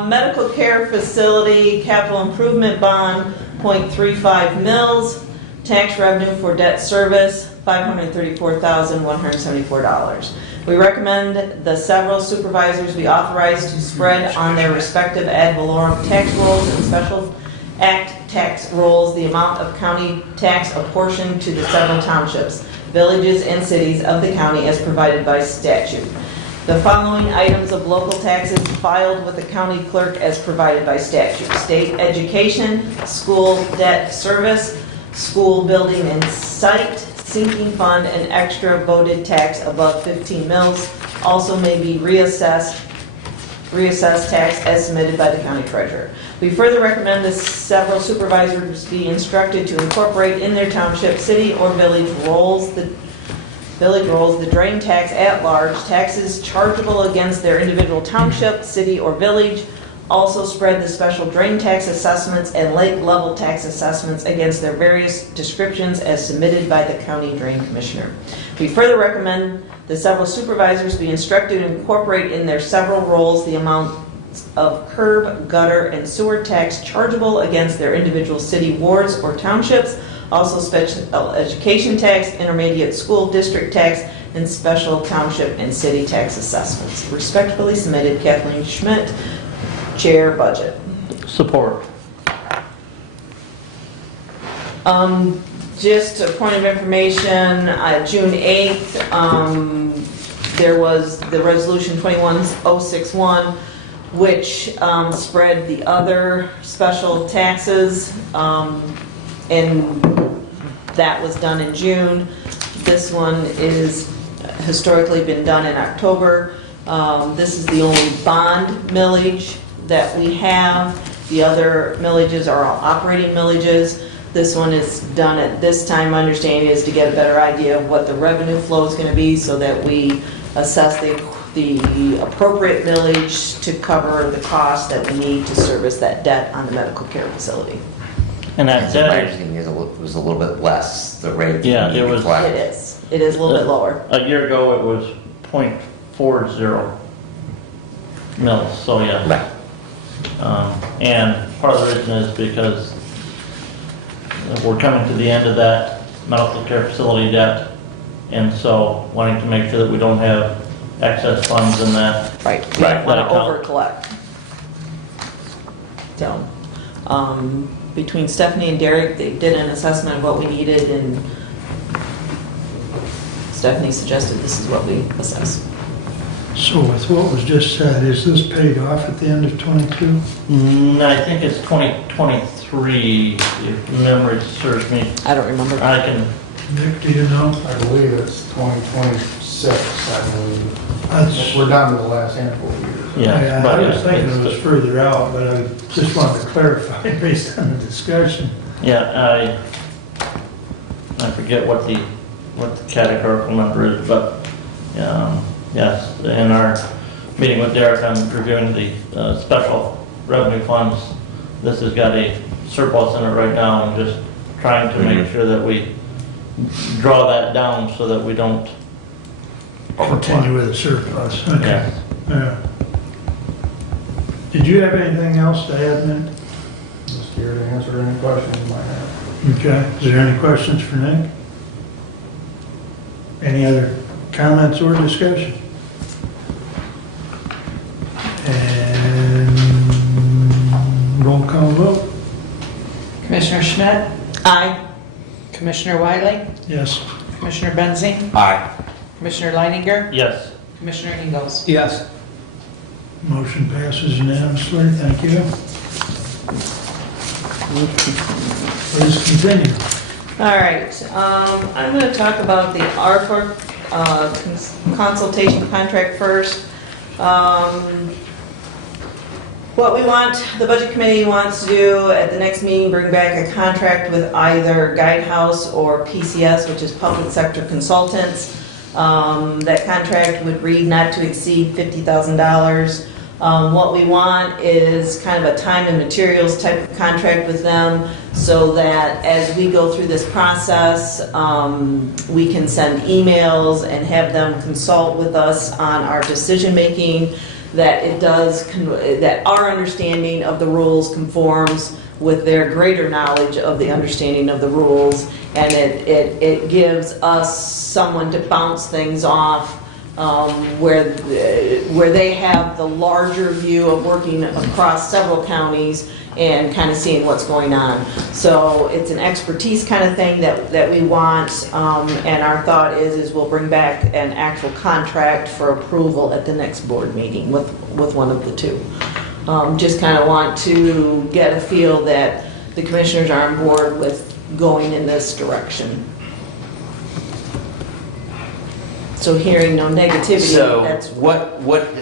Medical care facility capital improvement bond, 0.35 mils. Tax revenue for debt service, $534,174. We recommend the several supervisors be authorized to spread on their respective ad valorem tax rolls and special act tax rolls the amount of county tax apportioned to the several townships, villages, and cities of the county as provided by statute. The following items of local taxes filed with the county clerk as provided by statute: state education, school debt service, school building and site, sinking fund, and extra voted tax above 15 mils also may be reassessed tax as submitted by the county treasurer. We further recommend the several supervisors be instructed to incorporate in their township, city, or village rolls the drain tax at large, taxes chargeable against their individual township, city, or village. Also spread the special drain tax assessments and lake level tax assessments against their various descriptions as submitted by the county drain commissioner. We further recommend the several supervisors be instructed to incorporate in their several rolls the amount of curb, gutter, and sewer tax chargeable against their individual city wards or townships, also special education tax, intermediate school district tax, and special township and city tax assessments. Respectfully submitted, Kathleen Schmidt, Chair Budget. Support. Just a point of information, June 8th, there was the resolution 21061, which spread the other special taxes, and that was done in June. This one is historically been done in October. This is the only bond millage that we have. The other millages are all operating millages. This one is done at this time. My understanding is to get a better idea of what the revenue flow is going to be so that we assess the appropriate millage to cover the cost that we need to service that debt on the medical care facility. And that My debt, understanding is it was a little bit less, the rate. Yeah, that it we was- collected. It is. It is a little bit lower. a year ago, it was 0.40 mils, so yeah. Right. And part of the reason is because we're coming to the end of that medical care facility debt, and so wanting to make sure that we don't have excess funds in that. Right. We don't want to That account. over-collect. So, between Stephanie and Derek, they did an assessment of what we needed, and Stephanie suggested this is what we assess. So with what was just said, is this paid off at the end of '22? I think it's 2023, if memory serves me. I don't remember. I can, Nick, do you know? I believe it's 2026, I believe. That's- We're down to the last handful of years. yeah. I but was thinking it it's- was further out, but I just wanted to clarify based on the discussion. Yeah, I forget what the categorical number is, but, yes, in our meeting with Derek on reviewing the special revenue funds, this has got a surplus in it right now, and just trying to make sure that we draw that down so that we don't. Continue with the surplus. Okay. Yes. Yeah. Did you have anything else to add, Nick? Just here to answer any questions you might have. Okay, is there any questions for Nick? Any other comments or discussion? And roll call vote? Commissioner Schmidt? Aye. Commissioner Wiley? Yes. Commissioner Benzine? Aye. Commissioner Leininger? Yes. Commissioner Ingalls? Yes. Motion passes unanimously, thank you. Please continue. All right, I'm going to talk about the ARPA consultation contract first. What we want, the Budget Committee wants to do at the next meeting, bring back a contract with either Guidehouse or PCS, which is Public Sector Consultants. That contract would read not to exceed $50,000. What we want is kind of a time and materials type of contract with them, so that as we go through this process, we can send emails and have them consult with us on our decision making, that it does, that our understanding of the rules conforms with their greater knowledge of the understanding of the rules, and it gives us someone to bounce things off, where they have the larger view of working across several counties and kind of seeing what's going on. So it's an expertise kind of thing that we want, and our thought is we'll bring back an actual contract for approval at the next board meeting with one of the two. Just kind of want to get a feel that the commissioners are on board with going in this direction. So hearing no negativity, So that's... what,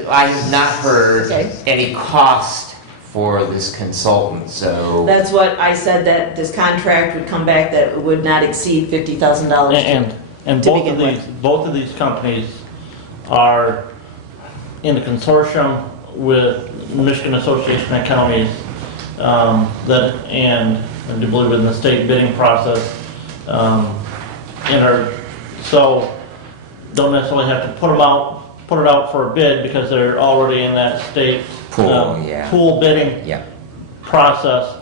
I have not heard Okay. any cost for this consultant, so. That's what I said, that this contract would come back, that it would not exceed $50,000. And To both begin of these companies are in a consortium with Michigan Association of Counties, and I do believe in the state bidding process, so don't necessarily have to put it out for a bid, because they're already in that state pool bidding process.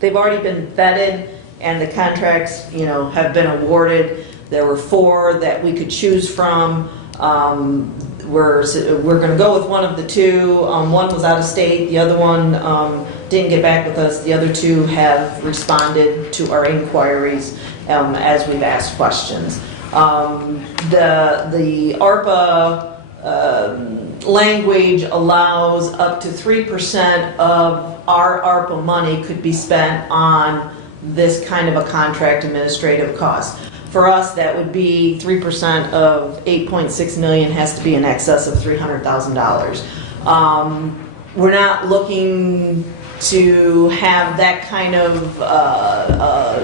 They've already been vetted, and the contracts, have been awarded. There were 4 that we could choose from. We're going to go with one of the 2. One was out of state. The other one didn't get back with us. The other 2 have responded to our inquiries as we've asked questions. The ARPA language allows up to 3% of our ARPA money could be spent on this kind of a contract administrative cost. For us, that would be 3% of 8.6 million has to be in excess of $300,000. We're not looking to have that kind of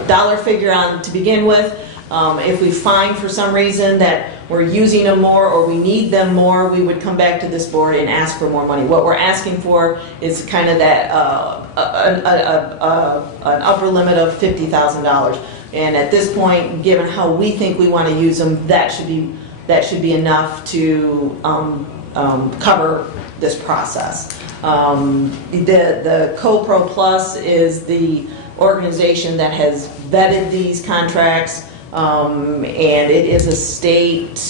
dollar figure on to begin with. If we find for some reason that we're using them more or we need them more, we would come back to this board and ask for more money. What we're asking for is kind of that an upper limit of $50,000. And at this point, given how we think we want to use them, that should be enough to cover this process. The CoPro Plus is the organization that has vetted these contracts. And it is a state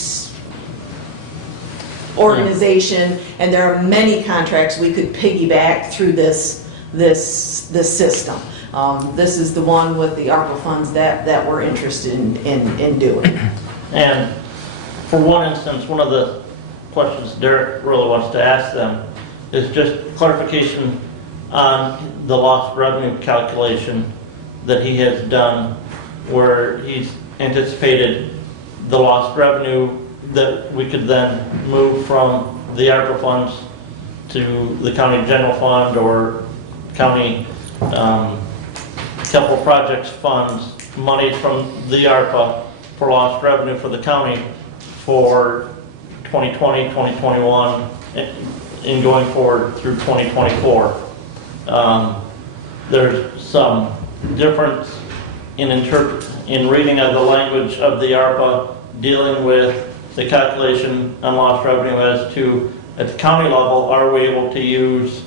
organization, and there are many contracts we could piggyback through this system. This is the one with the ARPA funds that we're interested in doing. And for one instance, one of the questions Derek really wants to ask them is just clarification on the lost revenue calculation that he has done, where he's anticipated the lost revenue that we could then move from the ARPA funds to the county general fund or county capital projects funds, money from the ARPA for lost revenue for the county for 2020, 2021, and going forward through 2024. There's some difference in reading of the language of the ARPA dealing with the calculation on lost revenue as to, at the county level, are we able to use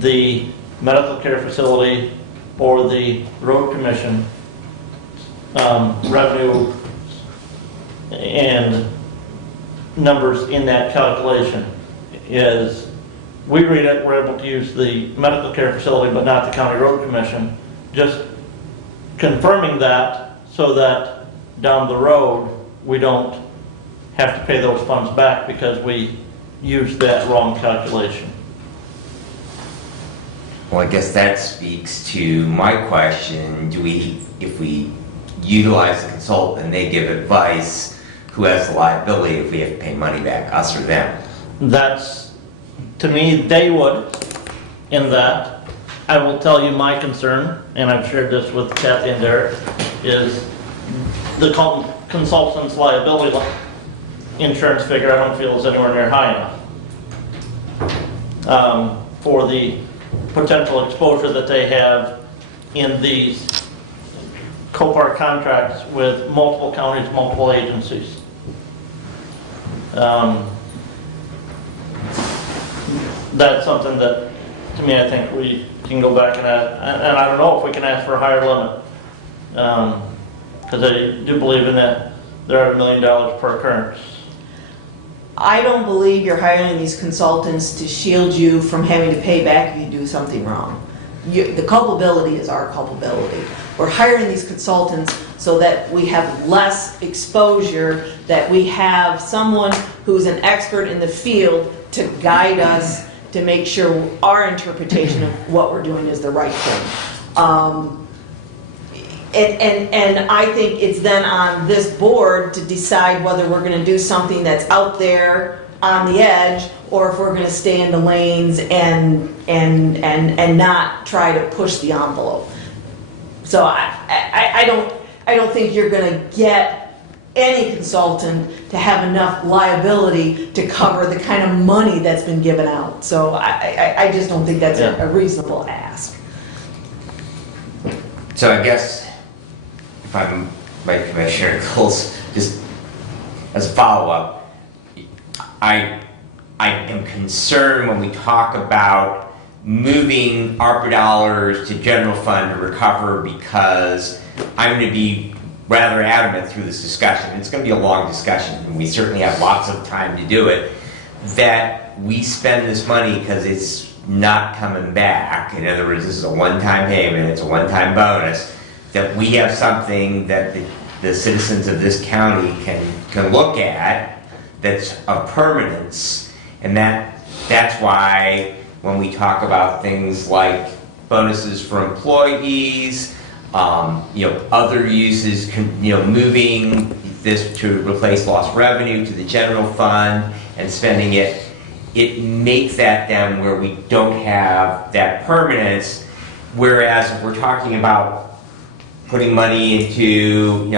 the medical care facility or the road commission revenue and numbers in that calculation. Is we read it, we're able to use the medical care facility but not the county road commission, just confirming that so that down the road we don't have to pay those funds back because we used that wrong calculation. Well, I guess that speaks to my question, if we utilize the consultant and they give advice, who has the liability if we have to pay money back, us or them? That's, to me, they would, in that. I will tell you my concern, and I've shared this with Kathy and Derek, is the consultant's liability insurance figure I don't feel is anywhere near high enough for the potential exposure that they have in these COPAR contracts with multiple counties, multiple agencies. That's something that, to me, I think we can go back and I don't know if we can ask for a higher limit. Because I do believe in that there are $1 million per occurrence. I don't believe you're hiring these consultants to shield you from having to pay back if you do something wrong. The culpability is our culpability. We're hiring these consultants so that we have less exposure, that we have someone who's an expert in the field to guide us to make sure our interpretation of what we're doing is the right thing. And I think it's then on this board to decide whether we're going to do something that's out there on the edge, or if we're going to stay in the lanes and not try to push the envelope. So I don't think you're going to get any consultant to have enough liability to cover the kind of money that's been given out. So I just don't think that's a reasonable ask. So I guess, if I'm right, Commissioner Coles, just as a follow-up, I am concerned when we talk about moving ARPA dollars to general fund to recover, because I'm going to be rather adamant through this discussion. It's going to be a long discussion, and we certainly have lots of time to do it, that we spend this money because it's not coming back. In other words, this is a one-time payment, it's a one-time bonus, that we have something that the citizens of this county can look at that's of permanence, and that's why when we talk about things like bonuses for employees, other uses, moving this to replace lost revenue to the general fund and spending it, it makes that then where we don't have that permanence. Whereas if we're talking about putting money into,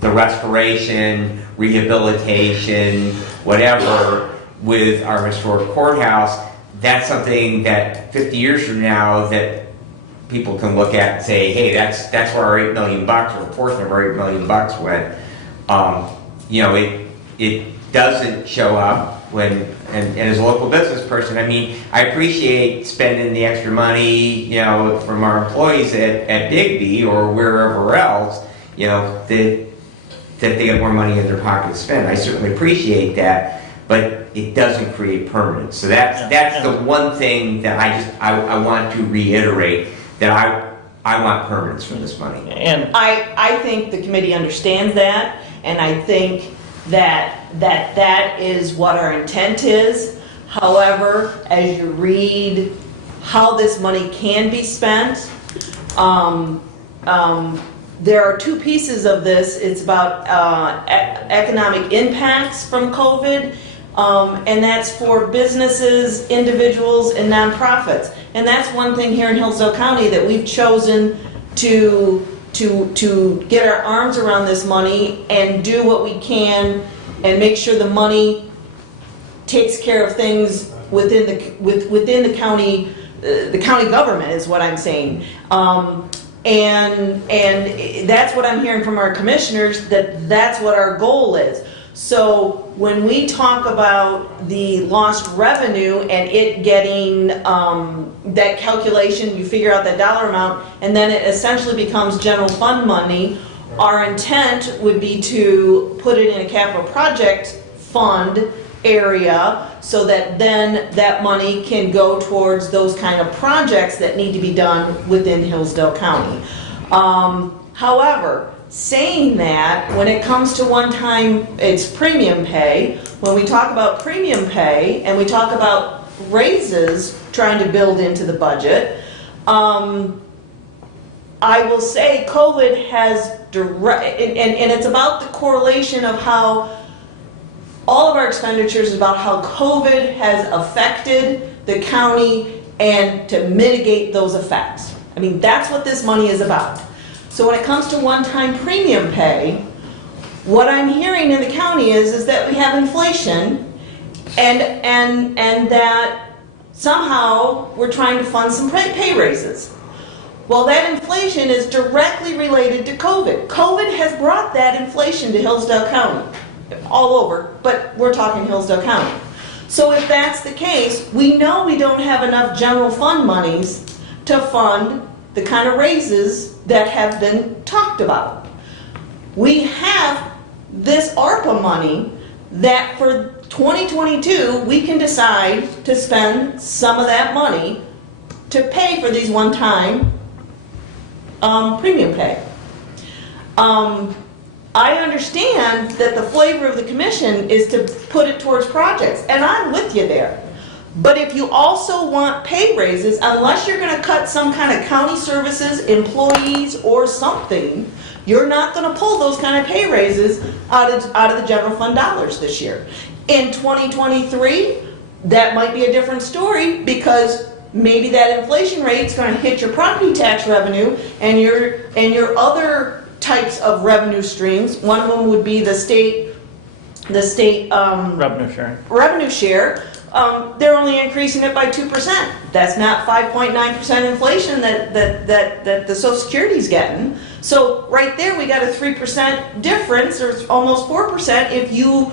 the restoration, rehabilitation, whatever, with our historic courthouse, that's something that 50 years from now that people can look at and say, hey, that's where our $8 million or a portion of our $8 million went. It doesn't show up when, and as a local business person, I appreciate spending the extra money, from our employees at Bigby or wherever else, that they get more money in their pocket to spend. I certainly appreciate that, but it doesn't create permanence. So that's the one thing that I want to reiterate, that I want permanence from this money. And I think the committee understands that, and I think that is what our intent is. However, as you read how this money can be spent, there are two pieces of this. It's about economic impacts from COVID, and that's for businesses, individuals, and nonprofits. And that's one thing here in Hillsdale County that we've chosen to get our arms around this money and do what we can and make sure the money takes care of things within the county, the county government is what I'm saying. And that's what I'm hearing from our commissioners, that's what our goal is. So when we talk about the lost revenue and it getting, that calculation, you figure out that dollar amount, and then it essentially becomes general fund money, our intent would be to put it in a capital project fund area so that then that money can go towards those kind of projects that need to be done within Hillsdale County. However, saying that, when it comes to one-time, it's premium pay, when we talk about premium pay and we talk about raises trying to build into the budget, I will say COVID has direct, and it's about the correlation of how all of our expenditures is about how COVID has affected the county and to mitigate those effects. I mean, that's what this money is about. So when it comes to one-time premium pay, what I'm hearing in the county is that we have inflation and that somehow we're trying to fund some pay raises. Well, that inflation is directly related to COVID. COVID has brought that inflation to Hillsdale County, all over, but we're talking Hillsdale County. So if that's the case, we know we don't have enough general fund monies to fund the kind of raises that have been talked about. We have this ARPA money that for 2022, we can decide to spend some of that money to pay for these one-time premium pay. I understand that the flavor of the commission is to put it towards projects, and I'm with you there. But if you also want pay raises, unless you're going to cut some kind of county services, employees, or something, you're not going to pull those kind of pay raises out of the general fund dollars this year. In 2023, that might be a different story because maybe that inflation rate is going to hit your property tax revenue and your other types of revenue streams. One of them would be the state revenue share. They're only increasing it by 2%. That's not 5.9% inflation that the Social Security's getting. So right there we got a 3% difference, or almost 4% if you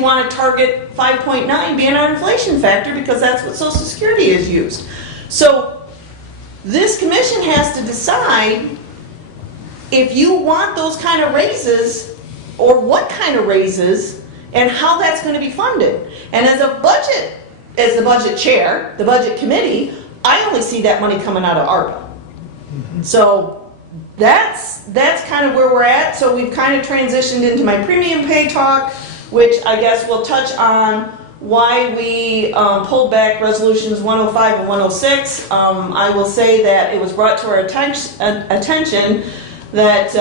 want to target 5.9 being our inflation factor, because that's what Social Security is used. So this commission has to decide if you want those kind of raises, or what kind of raises, and how that's going to be funded. And as the budget chair, the budget committee, I only see that money coming out of ARPA. So that's kind of where we're at. So we've kind of transitioned into my premium pay talk, which I guess we'll touch on why we pulled back resolutions 105 and 106. I will say that it was brought to our attention that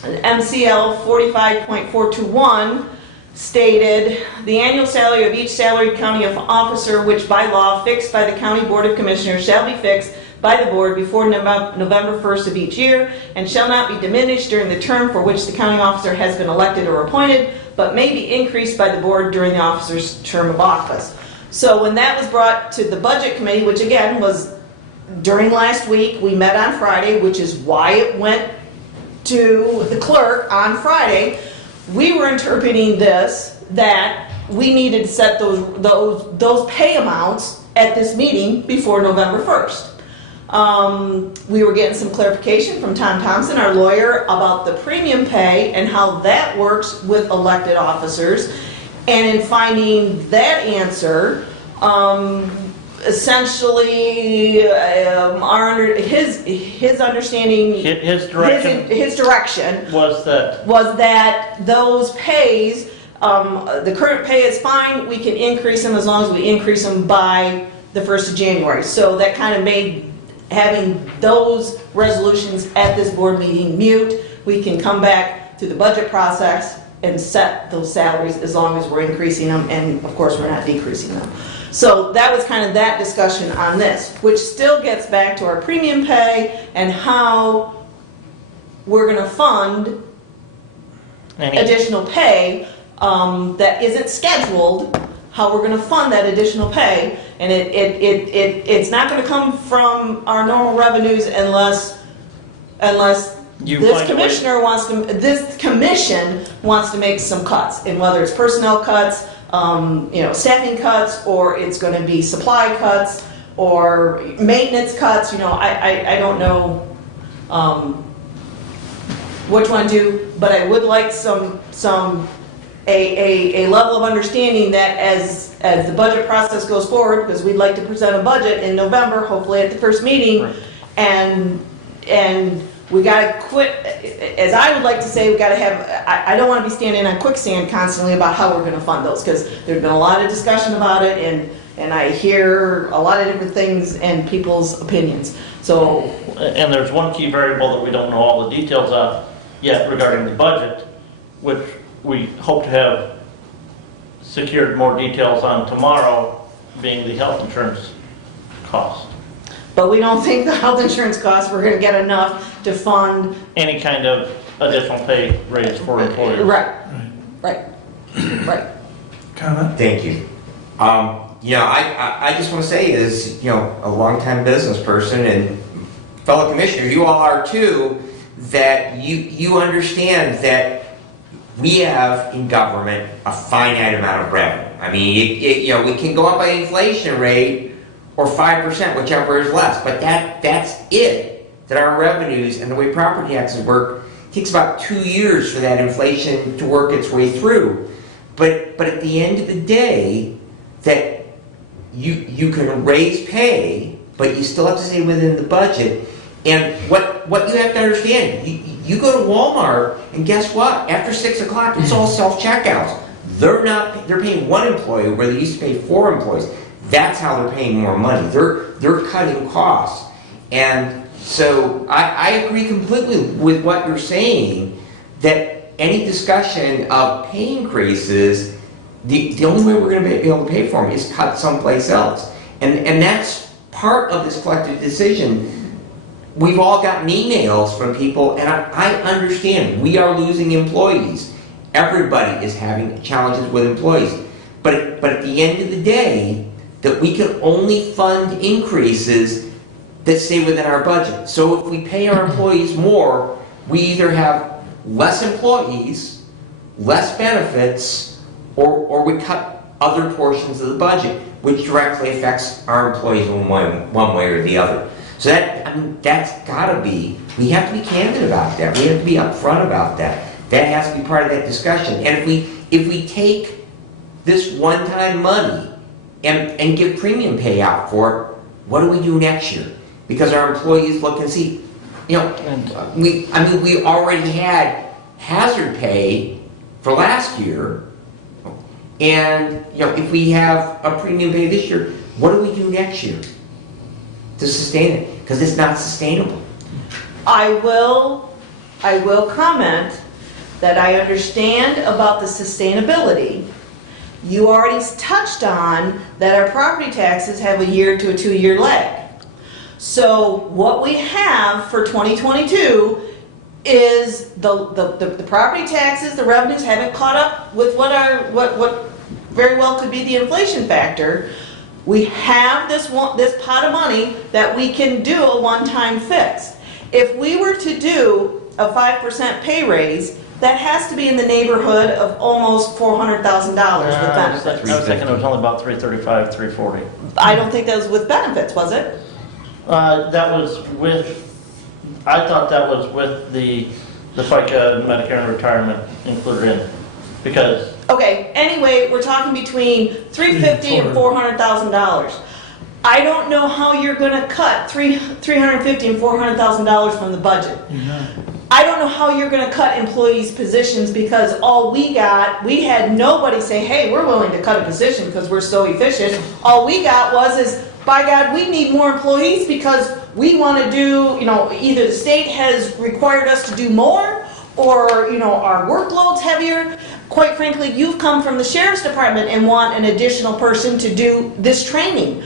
MCL 45.421 stated the annual salary of each salaried county officer, which by law fixed by the county board of commissioners, shall be fixed by the board before November 1st of each year, and shall not be diminished during the term for which the county officer has been elected or appointed, but may be increased by the board during the officer's term of office. So when that was brought to the budget committee, which again was during last week, we met on Friday, which is why it went to the clerk on Friday, we were interpreting this that we needed to set those pay amounts at this meeting before November 1st. We were getting some clarification from Tom Thompson, our lawyer, about the premium pay and how that works with elected officers. And in finding that answer, essentially, his understanding, his direction was that those pays, the current pay is fine. We can increase them as long as we increase them by the 1st of January. So that kind of made having those resolutions at this board meeting mute. We can come back to the budget process and set those salaries as long as we're increasing them, and of course, we're not decreasing them. So that was kind of that discussion on this, which still gets back to our premium pay and how we're gonna fund additional pay that isn't scheduled, how we're gonna fund that additional pay, and it's not gonna come from our normal revenues unless You this find a way- commissioner wants to, this commission wants to make some cuts, and whether it's personnel cuts, staffing cuts, or it's gonna be supply cuts, or maintenance cuts, I don't know, which one to do, but I would like a level of understanding that as the budget process goes forward, because we'd like to present a budget in November, hopefully at the first meeting, Right. and we gotta quit, as I would like to say, we gotta have, I don't wanna be standing on quicksand constantly about how we're gonna fund those, because there's been a lot of discussion about it, and I hear a lot of different things and people's opinions, so. And there's one key variable that we don't know all the details of yet regarding the budget, which we hope to have secured more details on tomorrow, being the health insurance cost. But we don't think the health insurance costs, we're gonna get enough to fund. Any kind of additional pay raise for employees. Right. Comment? Thank you. I just want to say is, a longtime business person and fellow commissioners, you all are too, that you understand that we have in government a finite amount of revenue. I mean, we can go up by inflation rate or 5%, whichever is less, but that's it. That our revenues and the way property taxes work, it takes about 2 years for that inflation to work its way through. But at the end of the day, that you can raise pay, but you still have to stay within the budget. And what you have to understand, you go to Walmart, and guess what? After 6 o'clock, it's all self-checkouts. They're paying one employee where they used to pay 4 employees. That's how they're paying more money. They're cutting costs. And so I agree completely with what you're saying, that any discussion of pay increases, the only way we're going to be able to pay for them is cut someplace else. And that's part of this collective decision. We've all gotten emails from people, and I understand we are losing employees. Everybody is having challenges with employees. But at the end of the day, that we can only fund increases that stay within our budget. So if we pay our employees more, we either have less employees, less benefits, or we cut other portions of the budget, which directly affects our employees in one way or the other. So that's gotta be, we have to be candid about that. We have to be upfront about that. That has to be part of that discussion. And if we take this one-time money and give premium payout for it, what do we do next year? Because our employees look and see, we already had hazard pay for last year, and if we have a premium pay this year, what do we do next year to sustain it? Because it's not sustainable. I will comment that I understand about the sustainability. You already touched on that our property taxes have a 1 to 2 year lag. So what we have for 2022 is the property taxes, the revenues haven't caught up with what very well could be the inflation factor. We have this pot of money that we can do a one-time fix. If we were to do a 5% pay raise, that has to be in the neighborhood of almost $400,000 with benefits. I was thinking it was only about 335, 340. I don't think that was with benefits, was it? That was with, I thought that was with the FICA, Medicare and retirement included in, because. Okay, anyway, we're talking between $350,000 and $400,000. I don't know how you're gonna cut $350,000 and $400,000 from the budget. I don't know how you're gonna cut employees' positions, because we had nobody say, hey, we're willing to cut a position because we're so efficient. All we got was, by God, we need more employees because we want to do, either the state has required us to do more, or, our workload's heavier. quite frankly, you've come from the sheriff's department and want an additional person to do this training.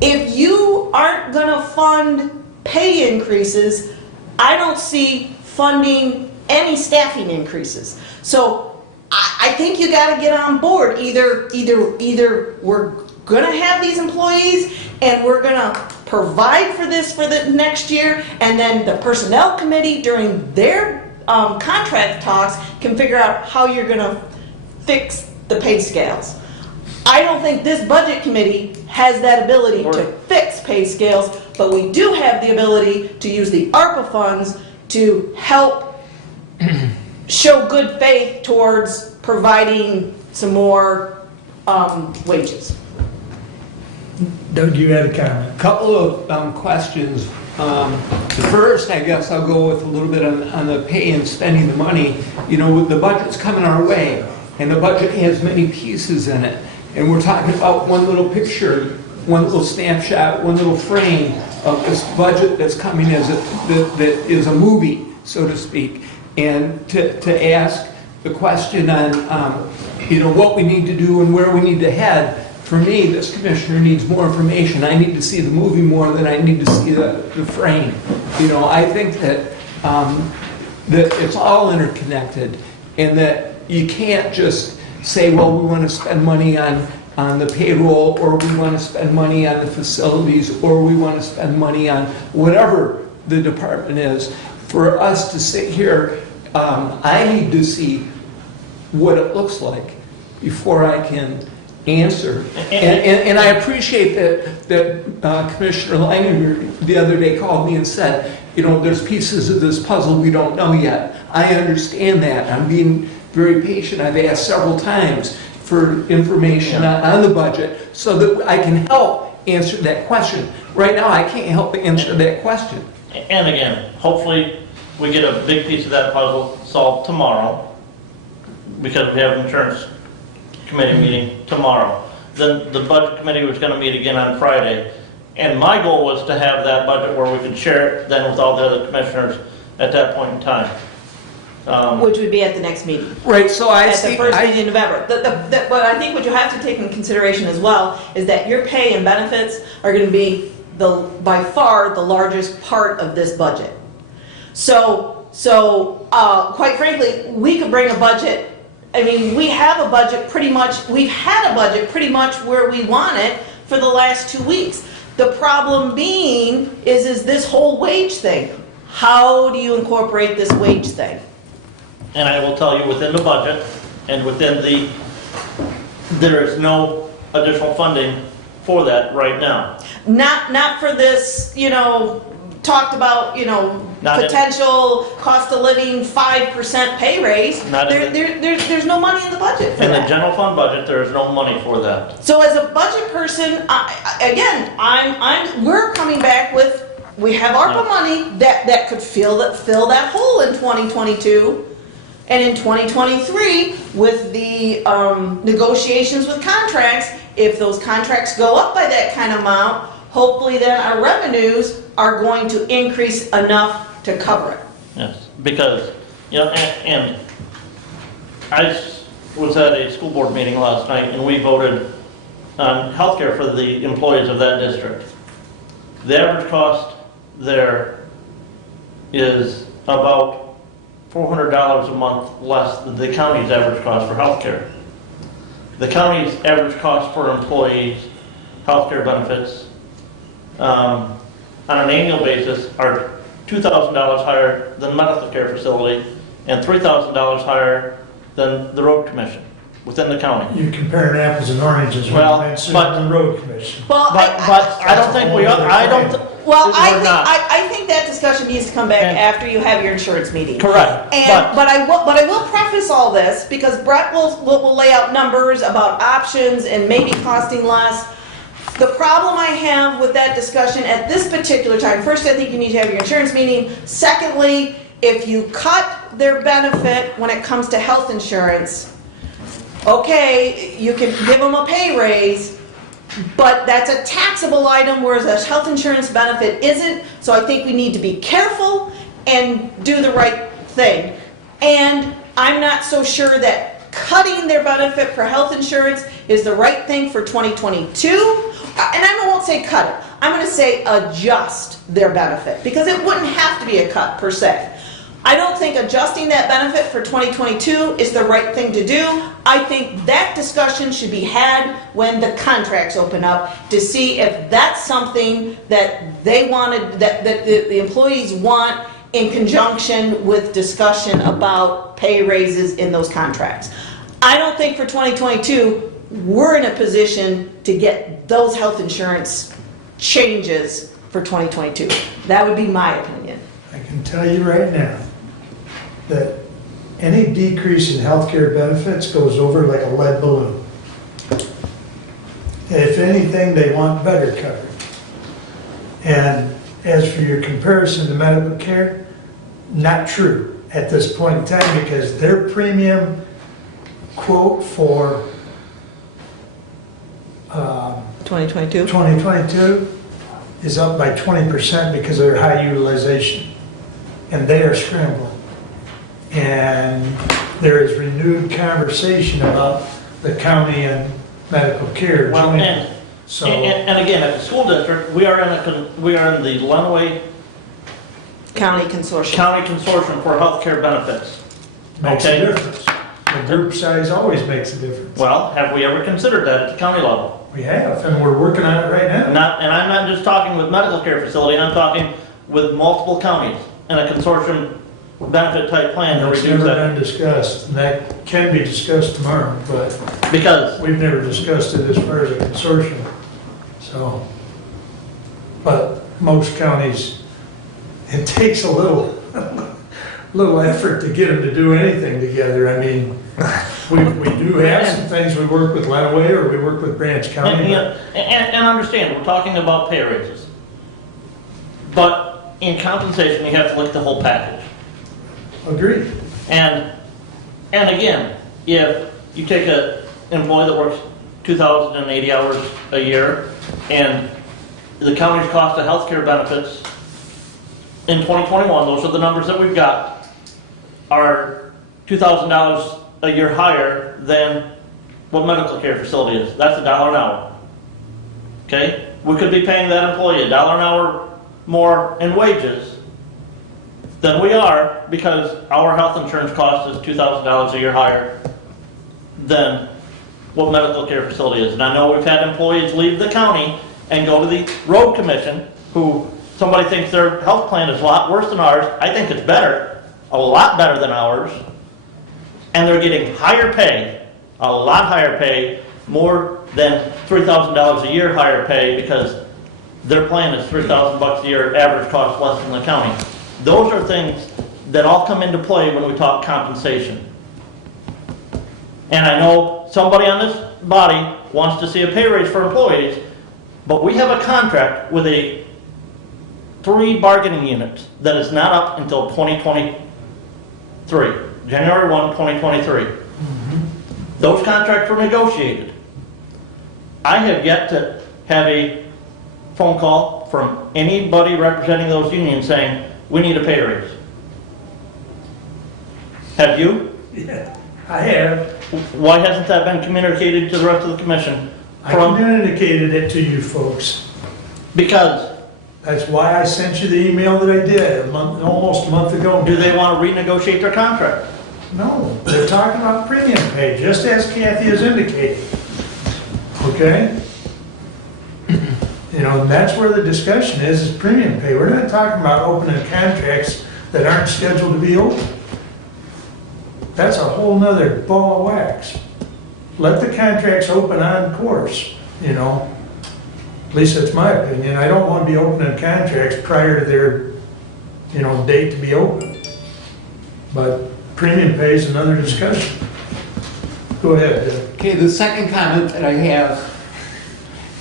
If you aren't gonna fund pay increases, I don't see funding any staffing increases. So I think you gotta get on board. Either we're gonna have these employees and we're gonna provide for this for the next year, and then the personnel committee during their contract talks can figure out how you're gonna fix the pay scales. I don't think this budget committee has that ability to fix pay scales, but we do have the ability to use the ARPA funds to help show good faith towards providing some more wages. Doug, you had a comment. Couple of questions. The first, I guess I'll go with a little bit on the pay and spending the money. You know, the budget's coming our way, and the budget has many pieces in it. And we're talking about one little picture, one little snapshot, one little frame of this budget that's coming that is a movie, so to speak. And to ask the question on, you know, what we need to do and where we need to head, for me, this commissioner needs more information. I need to see the movie more than I need to see the frame. You know, I think that that it's all interconnected, and that you can't just say, well, we want to spend money on the payroll, or we want to spend money on the facilities, or we want to spend money on whatever the department is. For us to sit here, I need to see what it looks like before I can answer. And I appreciate that Commissioner Langen the other day called me and said, you know, there's pieces of this puzzle we don't know yet. I understand that. I'm being very patient. I've asked several times for information on the budget so that I can help answer that question. Right now, I can't help answer that question. And again, hopefully we get a big piece of that puzzle solved tomorrow, because we have an insurance committee meeting tomorrow. Then the budget committee was going to meet again on Friday. And my goal was to have that budget where we could share it then with all the other commissioners at that point in time. Which would be at the next meeting. Right, so I At see. the first meeting in November. But I think what you have to take into consideration as well is that your pay and benefits are going to be by far the largest part of this budget. So quite frankly, we could bring a budget. I mean, we have a budget pretty much. We've had a budget pretty much where we want it for the last 2 weeks. The problem being is this whole wage thing. How do you incorporate this wage thing? And I will tell you, within the budget and there is no additional funding for that right now. Not for this, you know, talked about, you know, potential cost of living 5% pay raise. There's no money in the budget for In that. the general fund budget, there is no money for that. So as a budget person, we're coming back with, we have ARPA money that could fill that hole in 2022. And in 2023, with the negotiations with contracts, if those contracts go up by that kind of amount, hopefully then our revenues are going to increase enough to cover it. Yes, because, you know, and I was at a school board meeting last night, and we voted on healthcare for the employees of that district. The average cost there is about $400 a month less than the county's average cost for healthcare. The county's average cost for employees, healthcare benefits, on an annual basis are $2,000 higher than medical care facility and $3,000 higher than the road commission within the county. You're comparing apples and oranges when Well, you mention but- the road commission. Well, But I don't think we are, I don't. Well, we're not. I think that discussion needs to come back And- after you have your insurance meeting. Correct, But I will preface all this, because Brett will lay out numbers about options and maybe costing less. The problem I have with that discussion at this particular time, first, I think you need to have your insurance meeting. Secondly, if you cut their benefit when it comes to health insurance, okay, you can give them a pay raise, but that's a taxable item, whereas a health insurance benefit isn't. So I think we need to be careful and do the right thing. And I'm not so sure that cutting their benefit for health insurance is the right thing for 2022. And I won't say cut it, I'm gonna say adjust their benefit, because it wouldn't have to be a cut per se. I don't think adjusting that benefit for 2022 is the right thing to do. I think that discussion should be had when the contracts open up to see if that's something that they wanted, that the employees want in conjunction with discussion about pay raises in those contracts. I don't think for 2022, we're in a position to get those health insurance changes for 2022. That would be my opinion. I can tell you right now that any decrease in healthcare benefits goes over like a lead balloon. If anything, they want better coverage. And as for your comparison to medical care, not true at this point in time, because their premium quote for 2022 is up by 20% because of their high utilization. And they are scrambling. And there is renewed conversation about the county and medical care. Well, joining. and So, and again, at the school district, we are in the Lenawee County Consortium. County Consortium for Healthcare Benefits. makes a Okay. difference. The group size always makes a difference. Well, have we ever considered that at the county level? We have, and we're working on it right now. And I'm not just talking with medical care facility, I'm talking with multiple counties in a consortium benefit type plan to And it's reduce never that. been discussed, and that can be discussed tomorrow, but Because, we've never discussed it as far as a consortium, so. But most counties, it takes a little effort to get them to do anything together. I mean, we do have some things, we work with Lenawee or we work with Branch County. but- and understand, we're talking about pay raises. But in compensation, you have to look at the whole package. Agreed. And again, if you take an employee that works 2,080 hours a year, and the county's cost of healthcare benefits in 2021, those are the numbers that we've got, are $2,000 a year higher than what medical care facility is. That's $1 an hour. Okay? We could be paying that employee $1 an hour more in wages than we are, because our health insurance cost is $2,000 a year higher than what medical care facility is. And I know we've had employees leave the county and go to the road commission, who somebody thinks their health plan is a lot worse than ours. I think it's better, a lot better than ours. And they're getting higher pay, a lot higher pay, more than $3,000 a year higher pay, because their plan is $3,000 a year, average cost less than the county. Those are things that all come into play when we talk compensation. And I know somebody on this body wants to see a pay raise for employees, but we have a contract with 3 bargaining units that is not up until 2023, January 1, 2023. Those contracts were negotiated. I have yet to have a phone call from anybody representing those unions saying, we need a pay raise. Have you? Yeah, I have. Why hasn't that been communicated to the rest of the commission? I communicated it to you folks. Because That's why I sent you the email that I did almost a month ago. do they want to renegotiate their contract? No, they're talking about premium pay, just as Kathy has indicated. Okay? You know, and that's where the discussion is premium pay. We're not talking about opening contracts that aren't scheduled to be open. That's a whole nother ball of wax. Let the contracts open on course, you know? At least that's my opinion. I don't want to be opening contracts prior to their, you know, date to be open. But premium pay is another discussion. Go ahead, Deb. Okay, the second comment that I have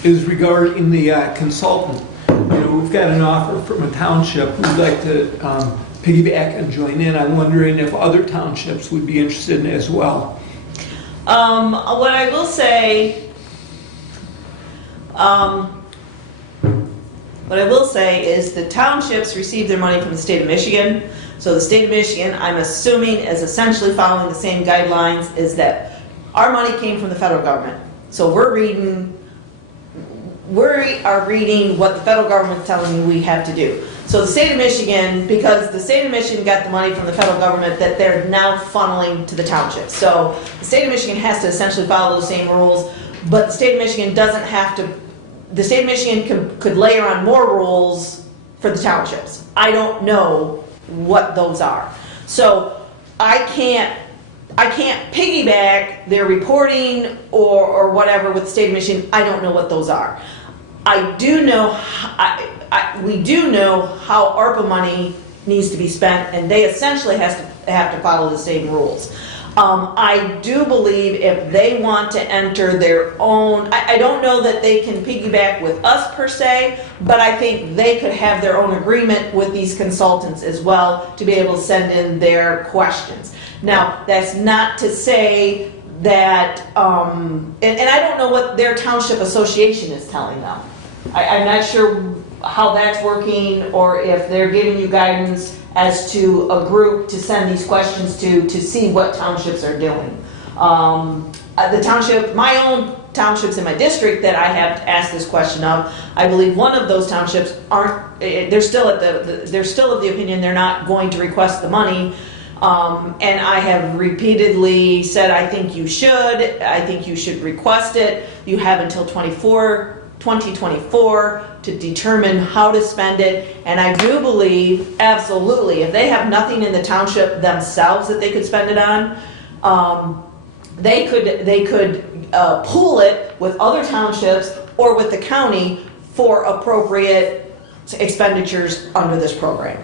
is regarding the consultant. You know, we've got an offer from a township who'd like to piggyback and join in. I'm wondering if other townships would be interested in it as well. What I will say, is the townships receive their money from the state of Michigan. So the state of Michigan, I'm assuming, is essentially following the same guidelines, is that our money came from the federal government. So we are reading what the federal government's telling me we have to do. So the state of Michigan, because the state of Michigan got the money from the federal government that they're now funneling to the townships. So the state of Michigan has to essentially follow those same rules, but the state of Michigan doesn't have to, the state of Michigan could layer on more rules for the townships. I don't know what those are. So I can't piggyback their reporting or whatever with the state of Michigan. I don't know what those are. I do know, we do know how ARPA money needs to be spent, and they essentially have to follow the same rules. I do believe if they want to enter their own, I don't know that they can piggyback with us per se, but I think they could have their own agreement with these consultants as well to be able to send in their questions. Now, that's not to say that, and I don't know what their township association is telling them. I'm not sure how that's working, or if they're giving you guidance as to a group to send these questions to see what townships are doing. The township, my own townships in my district that I have asked this question of, I believe one of those townships aren't, they're still of the opinion they're not going to request the money. And I have repeatedly said, I think you should request it. You have until 2024 to determine how to spend it. And I do believe, absolutely, if they have nothing in the township themselves that they could spend it on, they could pool it with other townships or with the county for appropriate expenditures under this program.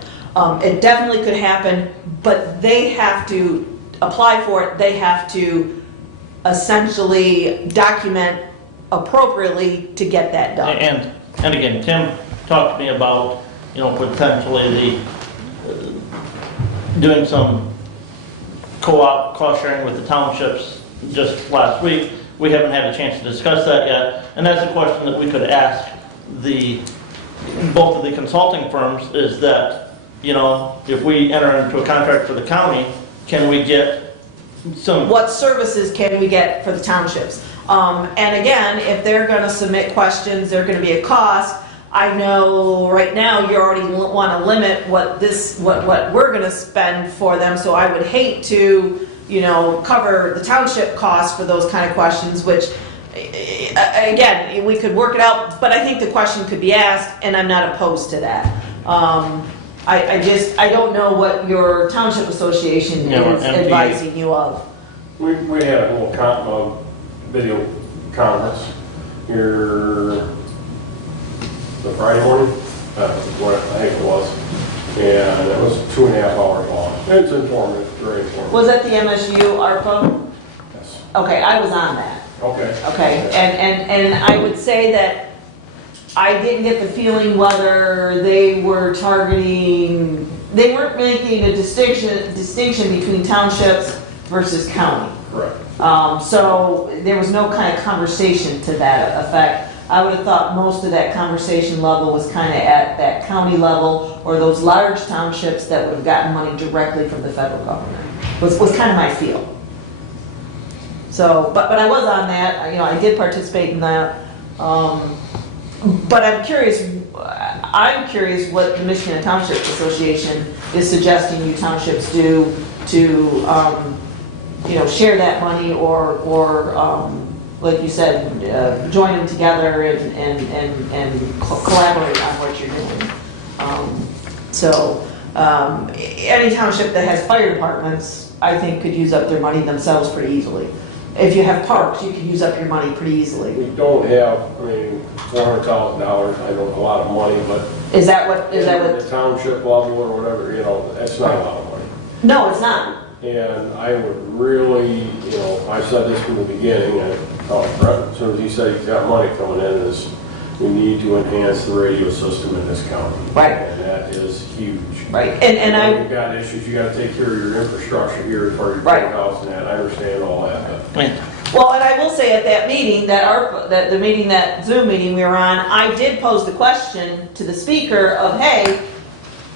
It definitely could happen, but they have to apply for it. They have to essentially document appropriately to get that done. And again, Tim talked to me about, potentially doing some co-op cost sharing with the townships just last week. We haven't had a chance to discuss that yet, and that's a question that we could ask both of the consulting firms, is that, if we enter into a contract for the county, can we get some... What services can we get for the townships? And again, if they're going to submit questions, there's going to be a cost. I know right now you already want to limit what we're going to spend for them, so I would hate to, cover the township costs for those kind of questions, which, again, we could work it out, but I think the question could be asked, and I'm not opposed to that. I don't know what your township association is advising you of. We had a little video conference here the Friday morning, what I think it was, and it was 2.5 hours long. It's informative, very informative. Was that the MSU ARPA? Yes. Okay, I was on that. Okay. Okay, and I would say that I didn't get the feeling whether they were targeting, they weren't making a distinction between townships versus county. Correct. So there was no kind of conversation to that effect. I would have thought most of that conversation level was kind of at that county level, or those large townships that would have gotten money directly from the federal government, was kind of my feel. So, but I was on that, I did participate in that. But I'm curious what the Michigan Township Association is suggesting you townships do to, share that money or like you said, join them together and collaborate on what you're doing. Any township that has fire departments, I think, could use up their money themselves pretty easily. If you have parks, you can use up your money pretty easily. We don't have, $400,000, I know a lot of money, but... Is that what? The township level or whatever, that's not a lot of money. No, it's not. And I would really, I said this from the beginning, and Brett, as soon as he said he's got money coming in, is we need to enhance the radio system in this county. Right. And that is huge. Right. You've got issues, you got to take care of your infrastructure here as far as your courthouse and that. I understand all that. Well, and I will say at that meeting, that Zoom meeting we were on, I did pose the question to the speaker of, hey,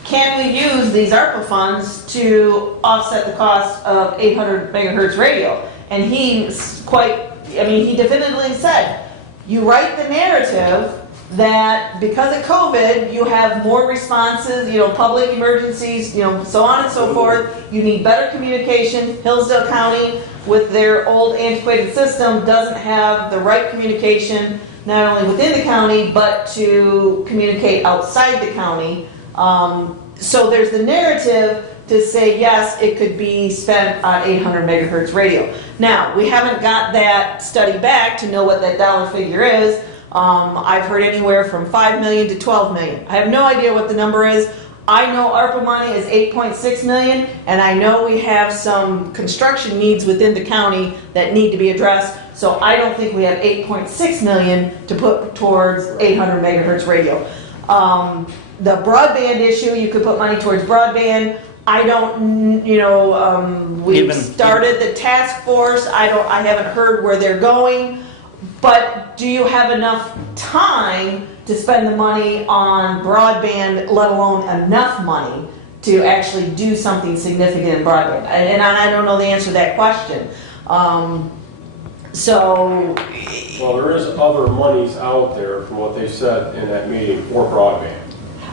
can we use these ARPA funds to offset the cost of 800 megahertz radio? And he's he definitively said, you write the narrative that because of COVID, you have more responses, public emergencies, so on and so forth. You need better communication. Hillsdale County, with their old antiquated system, doesn't have the right communication, not only within the county, but to communicate outside the county. So there's the narrative to say, yes, it could be spent on 800 megahertz radio. Now, we haven't got that study back to know what that dollar figure is. I've heard anywhere from 5 million to 12 million. I have no idea what the number is. I know ARPA money is 8.6 million, and I know we have some construction needs within the county that need to be addressed. So I don't think we have 8.6 million to put towards 800 megahertz radio. The broadband issue, you could put money towards broadband. I don't, we've started the task force. I haven't heard where they're going. But do you have enough time to spend the money on broadband, let alone enough money to actually do something significant in broadband? And I don't know the answer to that question. Well, there is other monies out there from what they said in that meeting for broadband.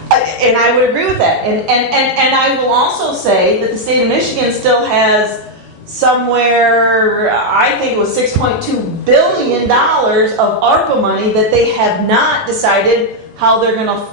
And I would agree with that. And I will also say that the state of Michigan still has somewhere, I think it was $6.2 billion of ARPA money that they have not decided how they're going to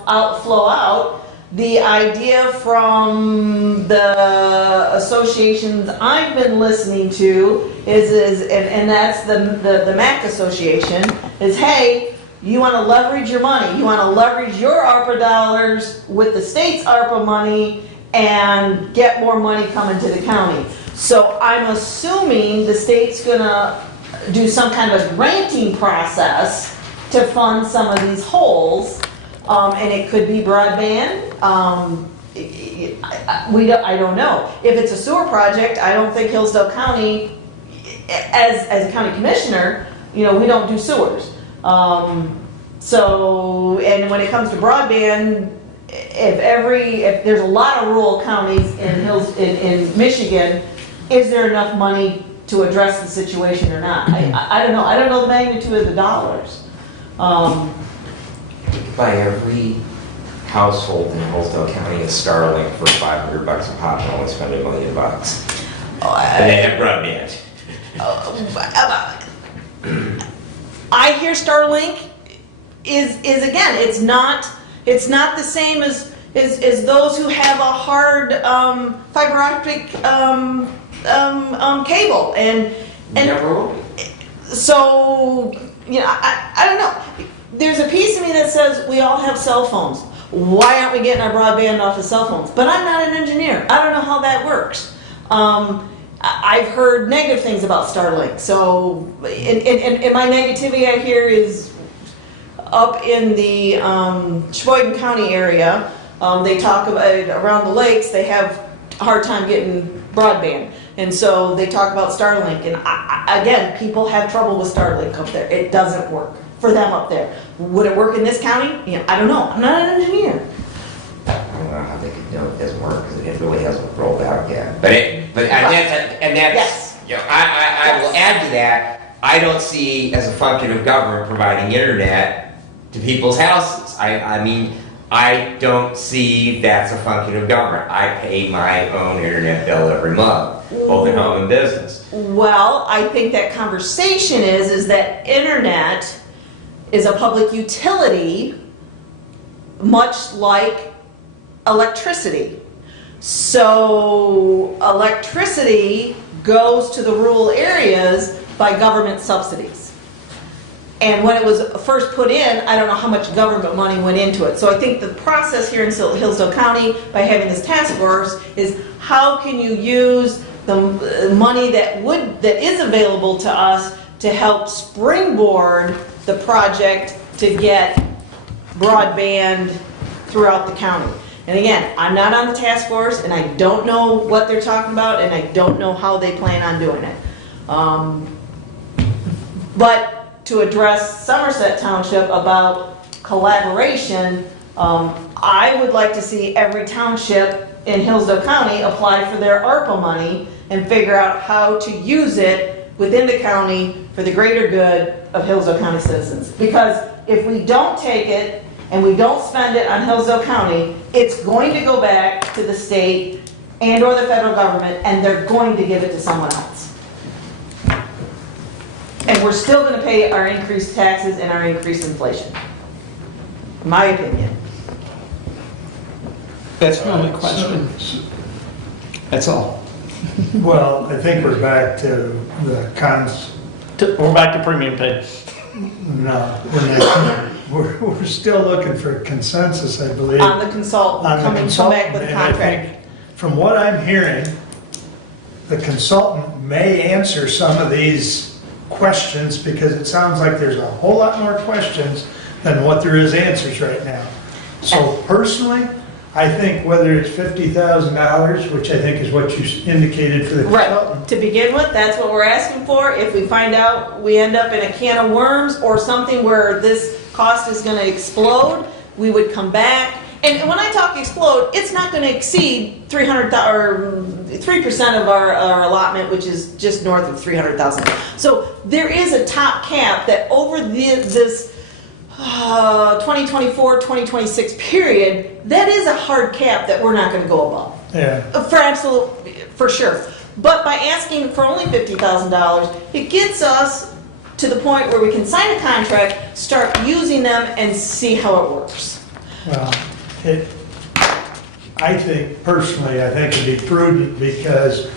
flow out. The idea from the associations I've been listening to and that's the MAC Association, is, hey, you want to leverage your money. You want to leverage your ARPA dollars with the state's ARPA money and get more money coming to the county. So I'm assuming the state's going to do some kind of a granting process to fund some of these holes, and it could be broadband. I don't know. If it's a sewer project, I don't think Hillsdale County, as a county commissioner, we don't do sewers. And when it comes to broadband, if there's a lot of rural counties in Michigan, is there enough money to address the situation or not? I don't know. I don't know the magnitude of the dollars. By every household in Hillsdale County a Starlink for $500 a pop and only spend $1 million. And they have broadband. I hear Starlink is again, it's not the same as those who have a hard fiber optic cable and so I don't know. There's a piece of me that says we all have cell phones. Why aren't we getting our broadband off of cell phones? But I'm not an engineer. I don't know how that works. I've heard negative things about Starlink. So, and my negativity I hear is up in the Sheboygan County area. They talk about around the lakes. They have a hard time getting broadband, and so they talk about Starlink. And again, people have trouble with Starlink up there. It doesn't work for them up there. Would it work in this county? I don't know. I'm not an engineer. I don't know how they could know it doesn't work because it really hasn't rolled out yet. That's I will add to that. I don't see as a function of government providing internet to people's houses. I mean, I don't see that's a function of government. I pay my own internet bill every month, both in home and business. Well, I think that conversation is that internet is a public utility, much like electricity. So electricity goes to the rural areas by government subsidies. And when it was first put in, I don't know how much government money went into it. So I think the process here in Hillsdale County, by having this task force, is how can you use the money that is available to us to help springboard the project to get broadband throughout the county. And again, I'm not on the task force, and I don't know what they're talking about, and I don't know how they plan on doing it. But to address Somerset Township about collaboration, I would like to see every township in Hillsdale County apply for their ARPA money and figure out how to use it within the county for the greater good of Hillsdale County citizens. Because if we don't take it and we don't spend it on Hillsdale County, it's going to go back to the state and or the federal government, and they're going to give it to someone else. And we're still going to pay our increased taxes and our increased inflation. In my opinion. That's my only question. That's all. Well, I think we're back to the cons, We're back to premium pay. no, we're not. We're still looking for consensus, I believe. On the consultant, On the come back consultant, with a and I contract. think, from what I'm hearing, the consultant may answer some of these questions, because it sounds like there's a whole lot more questions than what there is answers right now. So personally, I think whether it's $50,000, which I think is what you indicated for the consultant. Right, to begin with, that's what we're asking for. If we find out we end up in a can of worms or something where this cost is gonna explode, we would come back. And when I talk explode, it's not gonna exceed 3% of our allotment, which is just north of 300,000. So there is a top cap that over this 2024, 2026 period, that is a hard cap that we're not gonna go above. Yeah. For sure. But by asking for only $50,000, it gets us to the point where we can sign a contract, start using them, and see how it works. Well, I think personally, I think it'd be prudent, because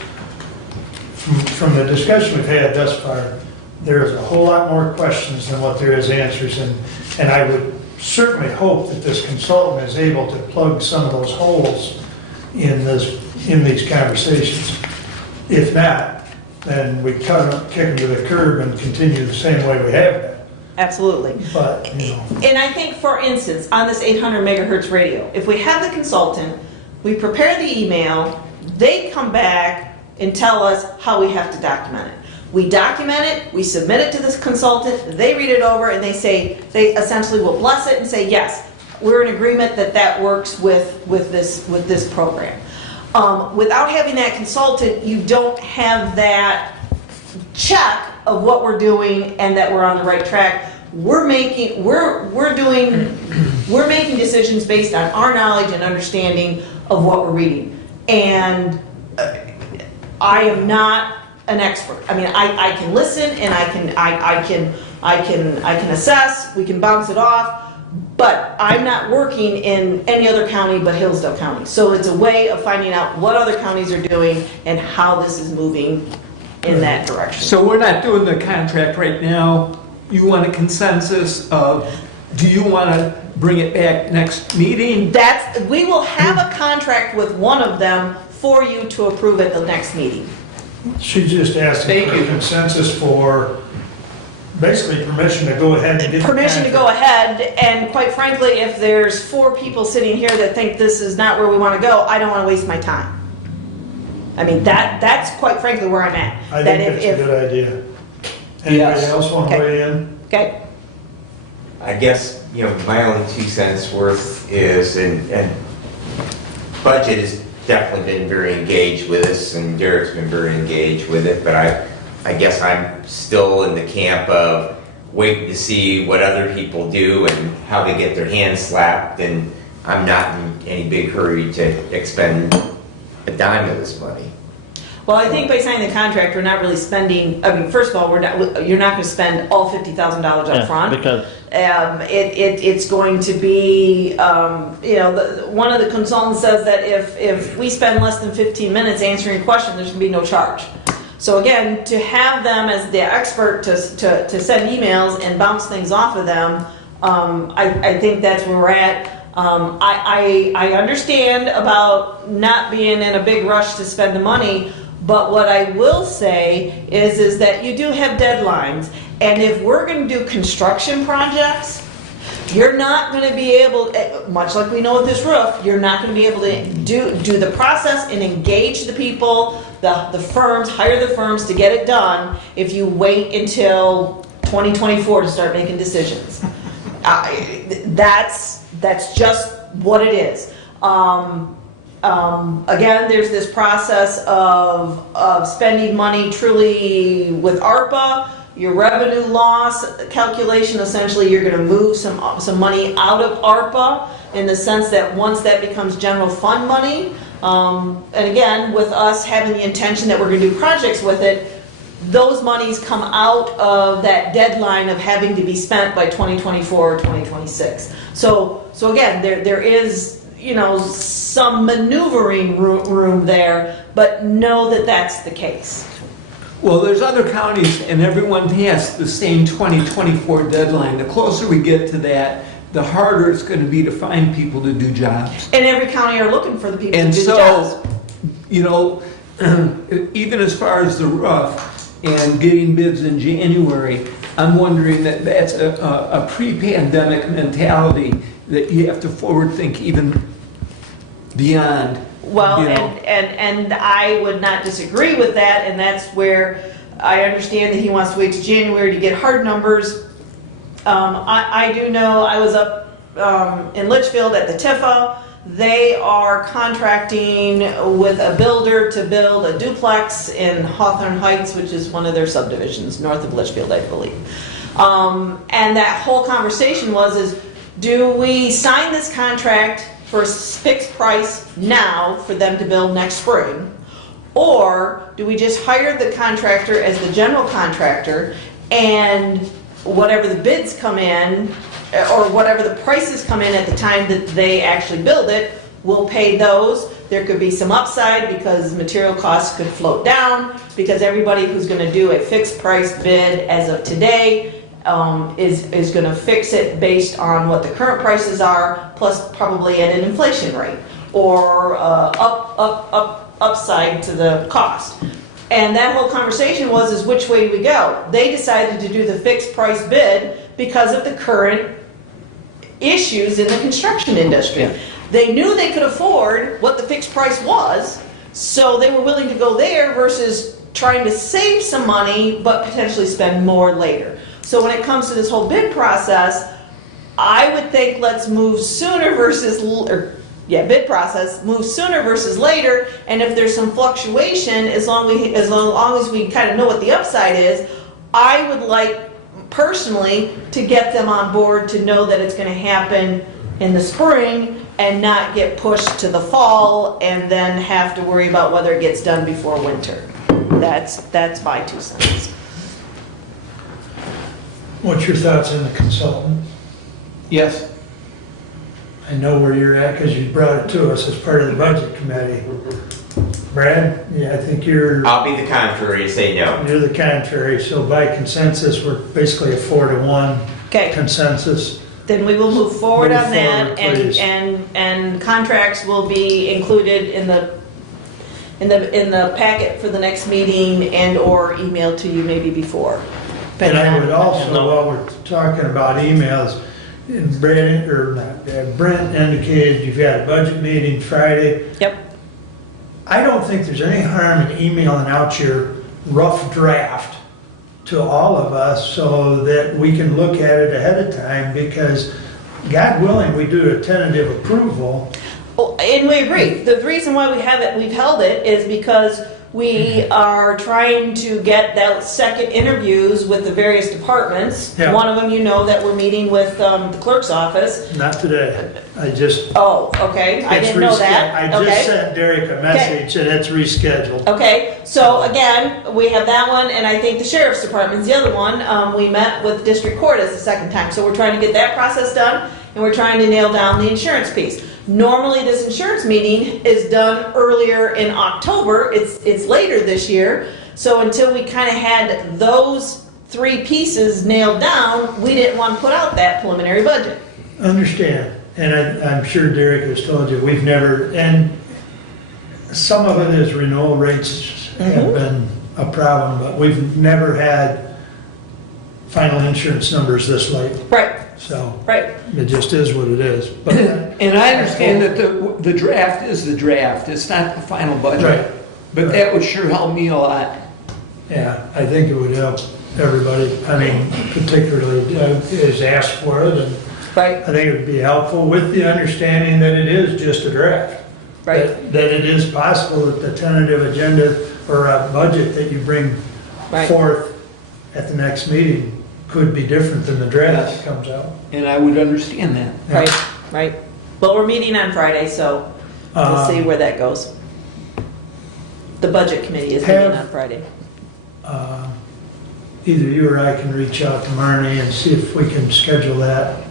from the discussion we've had thus far, there is a whole lot more questions than what there is answers, and I would certainly hope that this consultant is able to plug some of those holes in these conversations. If not, then we kick them to the curb and continue the same way we have been. Absolutely. But, you know. And I think, for instance, on this 800 megahertz radio, if we have the consultant, we prepare the email, they come back and tell us how we have to document it. We document it, we submit it to this consultant, they read it over, and they essentially will bless it and say, yes, we're in agreement that works with this program. Without having that consultant, you don't have that check of what we're doing and that we're on the right track. We're making decisions based on our knowledge and understanding of what we're reading. And I am not an expert. I mean, I can listen and I can assess. We can bounce it off. But I'm not working in any other county but Hillsdale County. So it's a way of finding out what other counties are doing and how this is moving in that direction. So we're not doing the contract right now. You want a consensus of, do you want to bring it back next meeting? We will have a contract with one of them for you to approve at the next meeting. She's just asking for consensus for basically permission to go ahead and get the Permission to go ahead, and quite frankly, if there's 4 people sitting here that think this is not where we want to go, I don't want to waste my time. I mean, that's quite frankly where I'm at. I think that's a good idea. Anybody else want to weigh in? Okay. I guess, my only 2 cents worth is, and budget has definitely been very engaged with us, and Derek's been very engaged with it, but I guess I'm still in the camp of waiting to see what other people do and how they get their hands slapped, and I'm not in any big hurry to expend a dime of this money. Well, I think by signing the contract, we're not really spending, I mean, first of all, you're not going to spend all $50,000 up front. Because It's going to be, one of the consultants says that if we spend less than 15 minutes answering a question, there's going to be no charge. So again, to have them as the expert to send emails and bounce things off of them, I think that's where we're at. I understand about not being in a big rush to spend the money, but what I will say is that you do have deadlines, and if we're going to do construction projects, you're not going to be able, much like we know with this roof, you're not going to be able to do the process and engage the people, the firms, hire the firms to get it done if you wait until 2024 to start making decisions. That's just what it is. Again, there's this process of spending money truly with ARPA. Your revenue loss calculation, essentially, you're going to move some money out of ARPA in the sense that once that becomes general fund money, and again, with us having the intention that we're going to do projects with it, those monies come out of that deadline of having to be spent by 2024 or 2026. So again, there is, some maneuvering room there, but know that that's the case. Well, there's other counties and everyone has the same 2024 deadline. The closer we get to that, the harder it's going to be to find people to do jobs. And every county are looking for the people And to do the jobs. so, even as far as the roof and getting bids in January, I'm wondering that that's a pre-pandemic mentality that you have to forward think even beyond. Well, and I would not disagree with that, and that's where I understand that he wants to wait to January to get hard numbers. I do know, I was up in Litchfield at the Tifa. They are contracting with a builder to build a duplex in Hawthorne Heights, which is one of their subdivisions, north of Litchfield, I believe. And that whole conversation is, do we sign this contract for a fixed price now for them to build next spring? Or do we just hire the contractor as the general contractor, and whatever the bids come in, or whatever the prices come in at the time that they actually build it, we'll pay those. There could be some upside because material costs could float down, because everybody who's going to do a fixed price bid as of today is going to fix it based on what the current prices are, plus probably at an inflation rate, or upside to the cost. And that whole conversation is which way do we go? They decided to do the fixed price bid because of the current issues in the construction industry. Yeah. They knew they could afford what the fixed price was, so they were willing to go there versus trying to save some money but potentially spend more later. So when it comes to this whole bid process, I would think let's move sooner versus bid process, move sooner versus later, and if there's some fluctuation, as long as we kind of know what the upside is, I would like personally to get them on board to know that it's going to happen in the spring and not get pushed to the fall and then have to worry about whether it gets done before winter. That's my 2 cents. What's your thoughts on the consultant? Yes. I know where you're at because you brought it to us as part of the budget committee. Brad, yeah, I think I'll be the contrary, say no. you're the contrary, so by consensus, we're basically a 4-to-1 Okay. consensus. Then we will move forward Move on that, forward, please. and contracts will be included in the packet for the next meeting and/or emailed to you maybe before. And I would also, while we're talking about emails, Brent indicated you've got a budget meeting Friday. Yep. I don't think there's any harm in emailing out your rough draft to all of us so that we can look at it ahead of time, because God willing, we do a tentative approval. Oh, and we agree. The reason why we've held it is because we are trying to get that second interviews with the various departments. Yeah. One of them, that we're meeting with the clerk's office. Not today. I just. Oh, okay. I it's didn't know that. I just sent Derek a message and it's rescheduled. Okay, so again, we have that one, and I think the sheriff's department's the other one. We met with district court as the second time, so we're trying to get that process done, and we're trying to nail down the insurance piece. Normally, this insurance meeting is done earlier in October. It's later this year, so until we kind of had those 3 pieces nailed down, we didn't want to put out that preliminary budget. Understand, and I'm sure Derek has told you, we've never, and some of it is renewal rates have been a problem, but we've never had final insurance numbers this late. Right. So Right. it just is what it is. But And I understand that the draft is the draft, it's not the final budget. Right. But that would sure help me a lot. yeah, I think it would help everybody. I mean, particularly Doug has asked for it, and Right, I think it would be helpful with the understanding that it is just a draft. right, That it is possible that the tentative agenda or a budget that you bring right. forth at the next meeting could be different than the draft that comes out. And I would understand that. Right, right. Well, we're meeting on Friday, so we'll see where that goes. The budget committee is meeting on Friday. Either you or I can reach out to Marnie and see if we can schedule that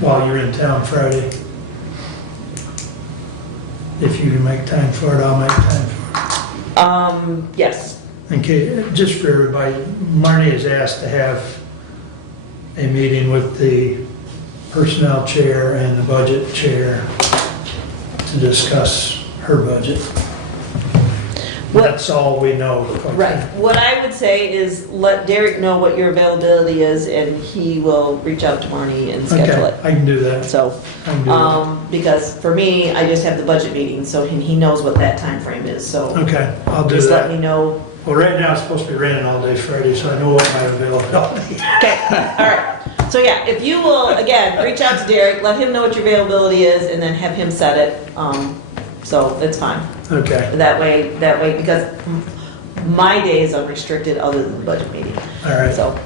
while you're in town Friday. If you can make time for it, I'll make time for it. Yes, Okay, just for everybody, Marnie has asked to have a meeting with the personnel chair and the budget chair to discuss her budget. That's all we know. right. What I would say is let Derek know what your availability is, and he will reach out to Marnie and schedule Okay, it. I can do that. So, I can do that. because for me, I just have the budget meeting, so he knows what that time frame is, so Okay, I'll do just let that. me know. Well, right now it's supposed to be raining all day Friday, so I know what my availability is. Okay, all right. So yeah, if you will, again, reach out to Derek, let him know what your availability is, and then have him set it. So it's fine. Okay, That way, because my day is unrestricted other than the budget meeting. all right, So,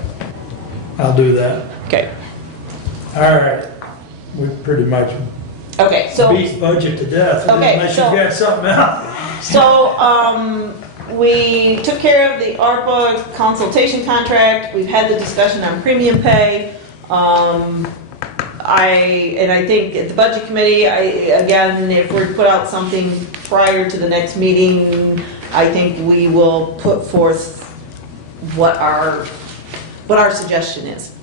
I'll do that. okay. All right, we pretty much Okay, so, beat budget to death, Okay, unless so- you've got something else. so, we took care of the ARPA consultation contract. We've had the discussion on premium pay. I think at the budget committee, again, if we put out something prior to the next meeting, I think we will put forth what our suggestion is,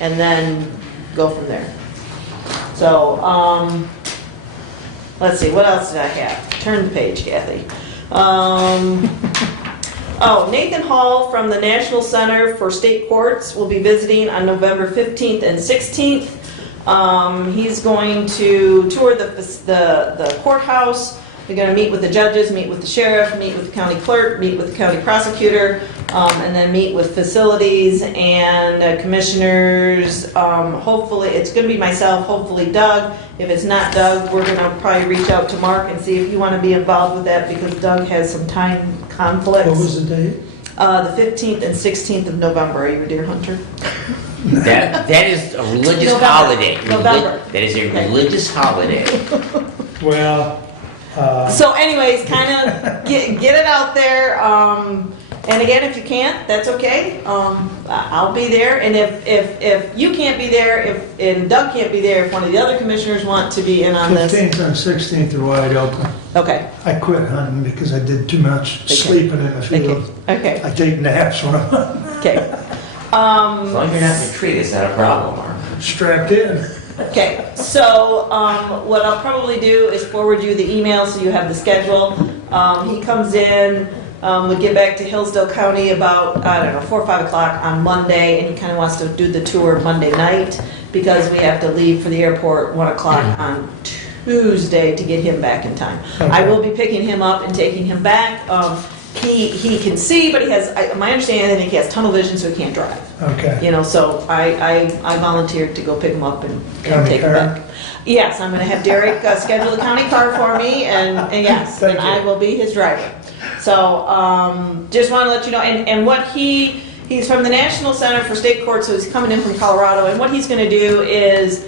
and then go from there. So, let's see, what else did I have? Turn the page, Kathy. Oh, Nathan Hall from the National Center for State Courts will be visiting on November 15th and 16th. He's going to tour the courthouse. They're going to meet with the judges, meet with the sheriff, meet with the county clerk, meet with the county prosecutor, and then meet with facilities and commissioners. Hopefully, it's going to be myself, hopefully Doug. If it's not Doug, we're going to probably reach out to Mark and see if you want to be involved with that, because Doug has some time conflicts. What was the date? The 15th and 16th of November. Are you a deer hunter? That is a religious November. holiday. November. That is a religious holiday. Well, So anyways, kind of get it out there. And again, if you can't, that's okay. I'll be there. And if you can't be there, and Doug can't be there, if one of the other commissioners want to be in on this. 15th and 16th are wide open. Okay. I quit hunting because I did too much sleeping in the field. Okay. I take naps when I'm Okay. As long as you're not in a tree, it's not a problem, Mark. strapped in. Okay, so what I'll probably do is forward you the email so you have the schedule. He comes in, we get back to Hillsdale County about, 4 or 5 o'clock on Monday, and he kind of wants to do the tour Monday night because we have to leave for the airport 1 o'clock on Tuesday to get him back in time. I will be picking him up and taking him back. He can see, but he has, my understanding, I think he has tunnel vision, so he can't drive. Okay. You know, so I volunteered to go pick him up and County take him car? back. Yes, I'm gonna have Derek schedule the county car for me, and yes, Thank and you. I will be his driver. So, just wanna let you know, and what he's from the National Center for State Courts, so he's coming in from Colorado, and what he's gonna do is,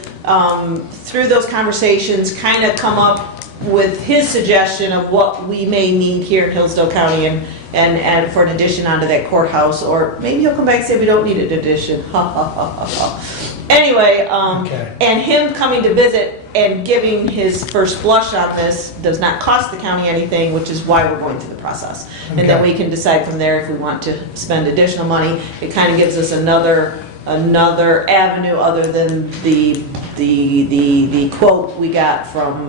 through those conversations, kind of come up with his suggestion of what we may need here in Hillsdale County and for an addition onto that courthouse, or maybe he'll come back and say we don't need an addition. Ha ha ha ha ha. Anyway, Okay. and him coming to visit and giving his first blush on this does not cost the county anything, which is why we're going through the process. And then Okay. we can decide from there if we want to spend additional money. It kind of gives us another avenue other than the quote we got from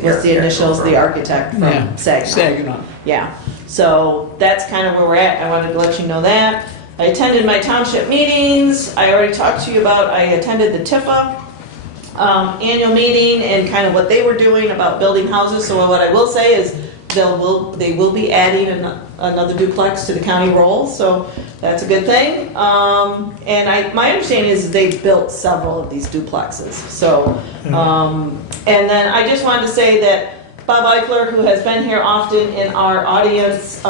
what's the initials, the architect Yeah, from Saginaw. Saginaw. Yeah, so that's kind of where we're at. I wanted to let you know that. I attended my township meetings. I already talked to you about, I attended the TIFA annual meeting and kind of what they were doing about building houses. So what I will say is they will be adding another duplex to the county roll, so that's a good thing. And my understanding is they built several of these duplexes, so, and then I just wanted to say that Bob Eichler, who has been here often in our audience,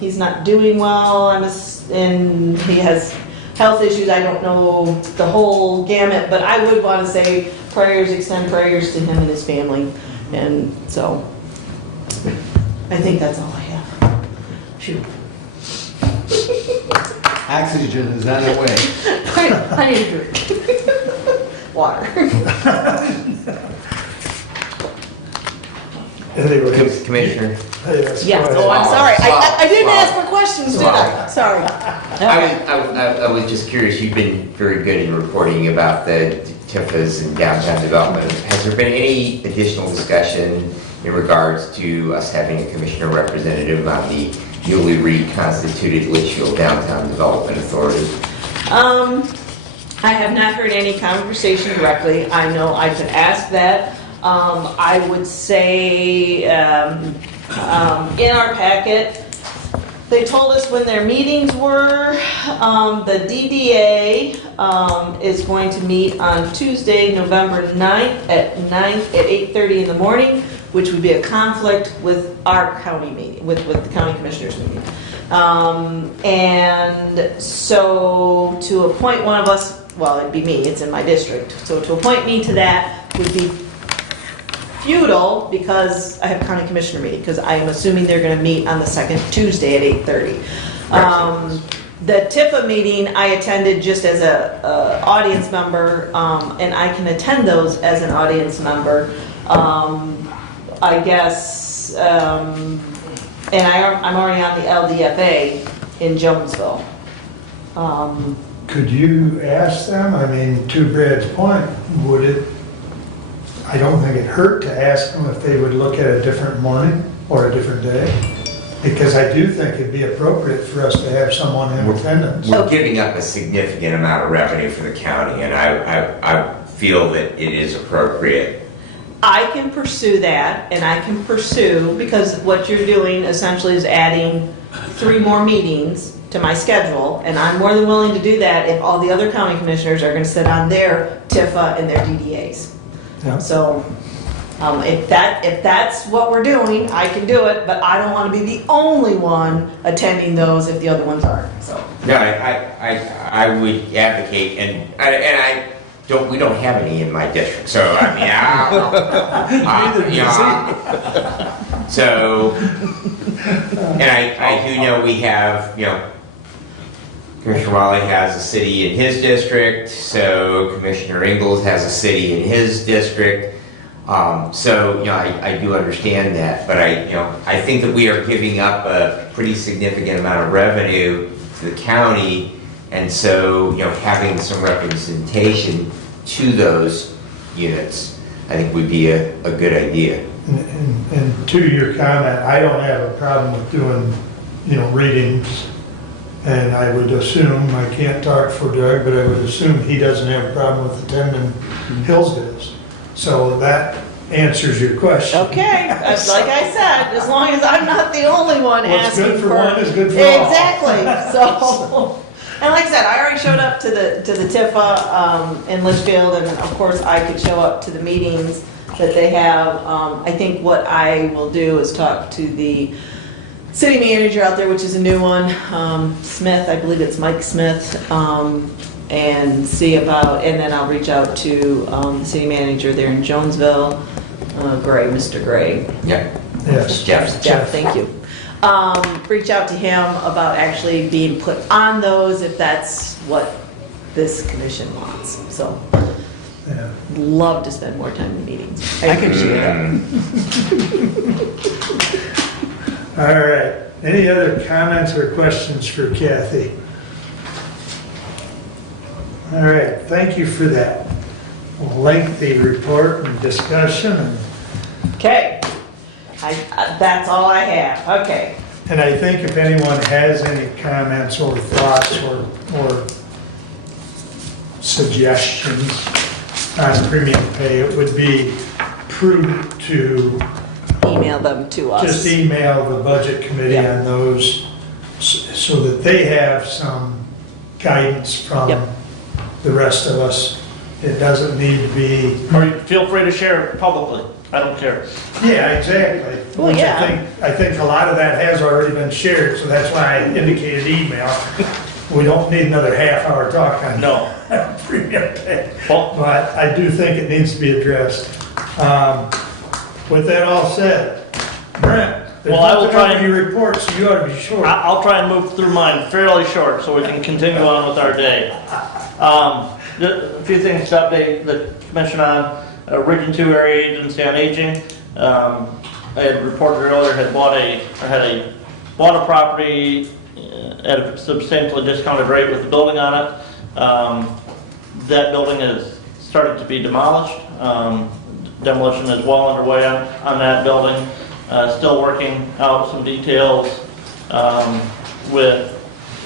he's not doing well, and he has health issues. I don't know the whole gamut, but I would want to say extend prayers to him and his family. And so, I think that's all I have. Shoot. Oxygen is on the way. I need a drink. Water. Anyways. Commissioner? Yeah, oh, I'm sorry. I didn't ask for questions, did I? Sorry. I was just curious, you've been very good in reporting about the TIFAs and downtown development. Has there been any additional discussion in regards to us having a commissioner representative on the newly reconstituted Litchfield Downtown Development Authority? I have not heard any conversation directly. I know I could ask that. I would say in our packet, they told us when their meetings were. The DDA is going to meet on Tuesday, November 9th at 8:30 in the morning, which would be a conflict with our county meeting, with the county commissioners meeting. And so to appoint one of us, well, it'd be me, it's in my district. So to appoint me to that would be futile because I have county commissioner meeting, because I am assuming they're going to meet on the second Tuesday at 8:30. The TIFA meeting I attended just as a audience member, and I can attend those as an audience member. I guess, and I'm already on the LDFA in Jonesville. Could you ask them? I mean, to Brad's point, I don't think it hurt to ask them if they would look at a different morning or a different day. Because I do think it'd be appropriate for us to have someone in attendance. We're giving up a significant amount of revenue for the county, and I feel that it is appropriate. I can pursue that, and I can pursue, because what you're doing essentially is adding 3 more meetings to my schedule, and I'm more than willing to do that if all the other county commissioners are going to sit on their TIFA and their DDAs. Yeah. So, if that's what we're doing, I can do it, but I don't want to be the only one attending those if the other ones aren't, so. No, I would advocate, and we don't have any in my district, so I mean, so, and I do know we have, Commissioner Raleigh has a city in his district, so Commissioner Ingalls has a city in his district. So, I do understand that, but I think that we are giving up a pretty significant amount of revenue to the county, and so, having some representation to those units, I think would be a good idea. And to your comment, I don't have a problem with doing, readings. And I would assume, I can't talk for Doug, but I would assume he doesn't have a problem with attending Hillsdale's. So that answers your question. Okay, that's like I said, as long as I'm not the only one What's asking good for one is good for all. Exactly, so, and like I said, I already showed up to the TIFA in Litchfield, and of course I could show up to the meetings that they have. I think what I will do is talk to the city manager out there, which is a new one, Smith, I believe it's Mike Smith, and see about, and then I'll reach out to the city manager there in Jonesville, Mr. Gray. Yeah. Yes. Jeff, thank you. Reach out to him about actually being put on those if that's what this commission wants. So, Yeah. love to spend more time in meetings. I appreciate it. All right. Any other comments or questions for Kathy? All right. Thank you for that lengthy report and discussion. Okay, that's all I have. Okay. And I think if anyone has any comments or thoughts or suggestions on premium pay, it would be prudent to email them to us. Just email the budget committee Yeah. on those so that they have some guidance from Yep. the rest of us. It doesn't need to be, Or feel free to share it publicly, I don't care. yeah, exactly. Well, Which yeah. I think a lot of that has already been shared, so that's why I indicated email. We don't need another half hour talk on No. premium pay. Well, But I do think it needs to be addressed. With that all said, Brent, there's Well, I will nothing try on and- your report, so you ought to be short. I'll try and move through mine fairly short so we can continue on with our day. A few things to update the commission on. Region 2 Area Agency on Aging. I had reported earlier, had bought a property at a substantially discounted rate with the building on it. That building has started to be demolished. Demolition is well underway on that building. Still working out some details with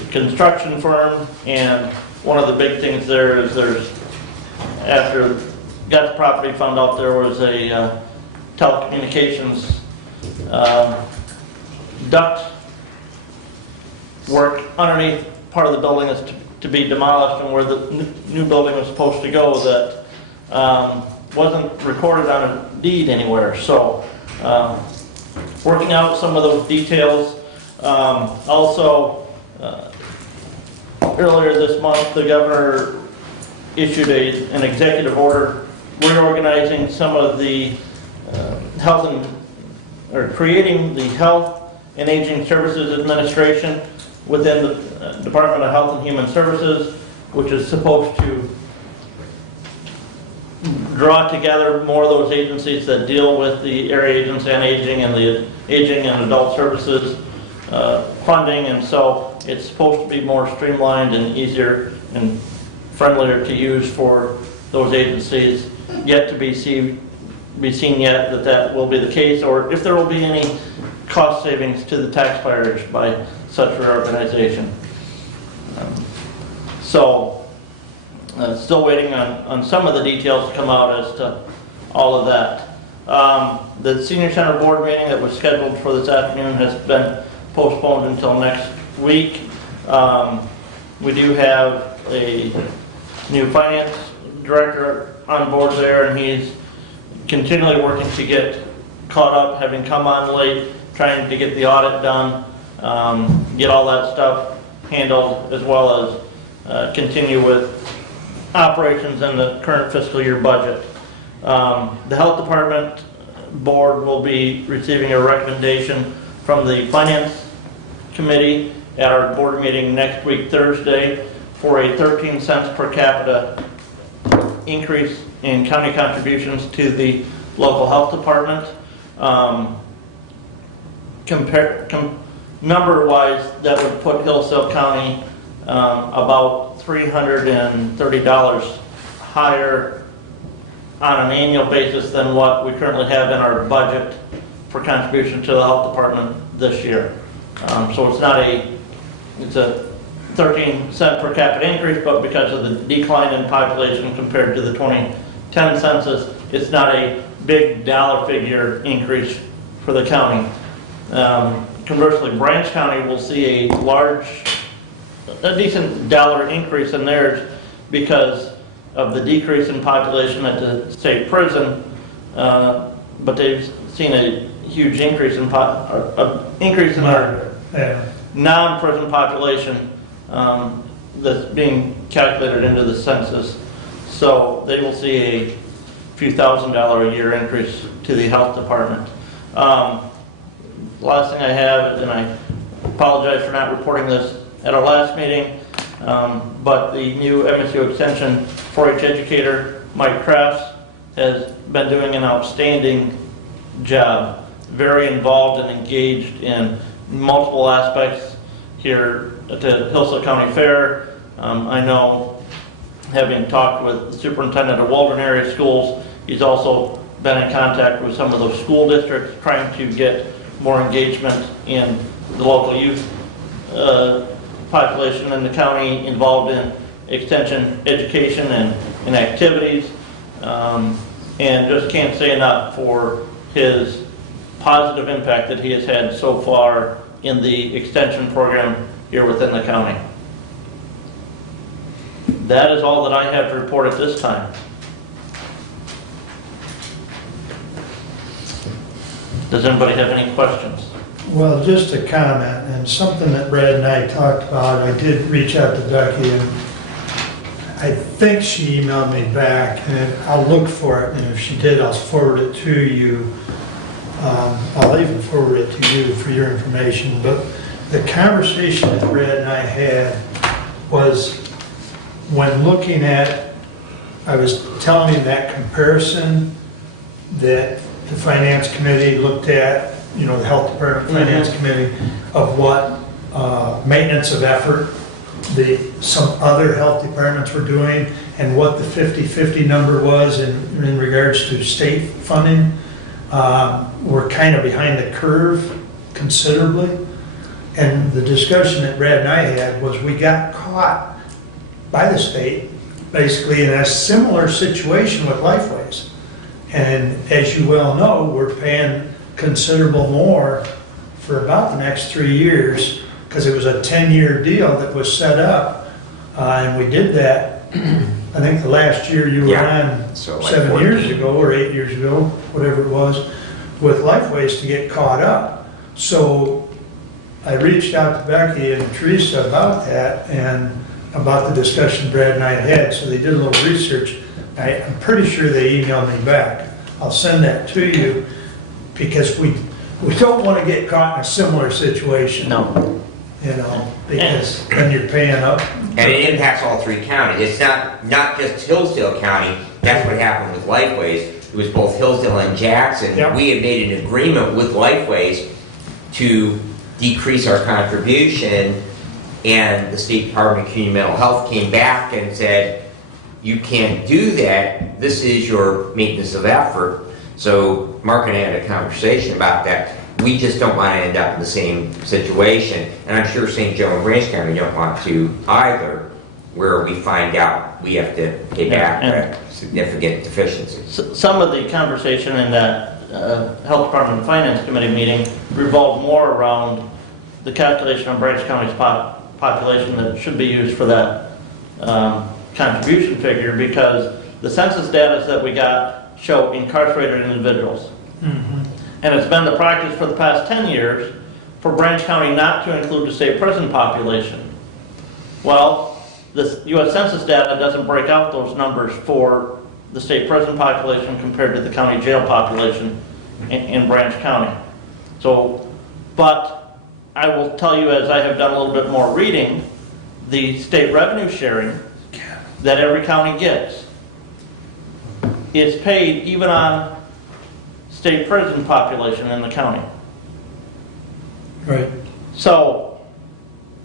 the construction firm, and one of the big things there is after got the property, found out there was a telecommunications duct work underneath part of the building is to be demolished, and where the new building was supposed to go that wasn't recorded on a deed anywhere. So working out some of those details. Also, earlier this month, the governor issued an executive order reorganizing some of the creating the Health and Aging Services Administration within the Department of Health and Human Services, which is supposed to draw together more of those agencies that deal with the Area Agency on Aging and the Aging and Adult Services funding, and so it's supposed to be more streamlined and easier and friendlier to use for those agencies. Yet to be seen yet that will be the case, or if there will be any cost savings to the taxpayers by such reorganization. Still waiting on some of the details to come out as to all of that. The senior center board meeting that was scheduled for this afternoon has been postponed until next week. We do have a new finance director on board there, and he's continually working to get caught up, having come on late, trying to get the audit done, get all that stuff handled, as well as continue with operations in the current fiscal year budget. The health department board will be receiving a recommendation from the finance committee at our board meeting next week, Thursday, for a 13 cents per capita increase in county contributions to the local health department. Number-wise, that would put Hillsdale County about $330 higher on an annual basis than what we currently have in our budget for contribution to the health department this year. So it's a 13 cent per capita increase, but because of the decline in population compared to the 2010 census, it's not a big dollar figure increase for the county. Conversely, Branch County will see a decent dollar increase in theirs because of the decrease in population at the state prison, but they've seen a huge increase in their non-prison population that's being calculated into the census. So they will see a few $1,000s a year increase to the health department. Last thing I have, and I apologize for not reporting this at our last meeting, but the new MSU Extension 4-H educator, Mike Crafts, has been doing an outstanding job, very involved and engaged in multiple aspects here at the Hillsdale County Fair. I know, having talked with the superintendent of Walden area schools, he's also been in contact with some of those school districts trying to get more engagement in the local youth population in the county involved in extension education and activities, and just can't say enough for his positive impact that he has had so far in the extension program here within the county. That is all that I have to report at this time. Does anybody have any questions? Well, just a comment, and something that Brad and I talked about, I did reach out to Becky, and I think she emailed me back, and I'll look for it, and if she did, I'll forward it to you. I'll even forward it to you for your information, but the conversation that Brad and I had was when looking at, I was telling him that comparison that the finance committee looked at, you know, the health department, finance committee, of what maintenance of effort some other health departments were doing, and what the 50-50 number was in regards to state funding. We're kind of behind the curve considerably. And the discussion that Brad and I had was we got caught by the state basically in a similar situation with Lifeways. And as you well know, we're paying considerable more for about the next 3 years because it was a 10-year deal that was set up. And we did that, I think the last year you were on, So like 7 14. years ago or 8 years ago, whatever it was, with Lifeways to get caught up. So I reached out to Becky and Teresa about that and about the discussion Brad and I had, so they did a little research. I'm pretty sure they emailed me back. I'll send that to you because we don't want to get caught in a similar situation. No. You know, because then you're paying up. And it impacts all 3 counties. It's not just Hillsdale County. That's what happened with Lifeways. It was both Hillsdale and Jackson. Yep. We had made an agreement with Lifeways to decrease our contribution, and the State Department of Community Mental Health came back and said, you can't do that. This is your maintenance of effort. So Mark and I had a conversation about that. We just don't want to end up in the same situation. And I'm sure St. Joe and Branch County don't want to either, where we find out we have to pay back a significant deficiency. Some of the conversation in that Health Department and Finance Committee meeting revolved more around the calculation of Branch County's population that should be used for that contribution figure, because the census data that we got show incarcerated individuals. And it's been the practice for the past 10 years for Branch County not to include the state prison population. Well, the U.S. Census data doesn't break out those numbers for the state prison population compared to the county jail population in Branch County. So, but I will tell you, as I have done a little bit more reading, the state revenue sharing that every county gets is paid even on state prison population in the county. Right. So,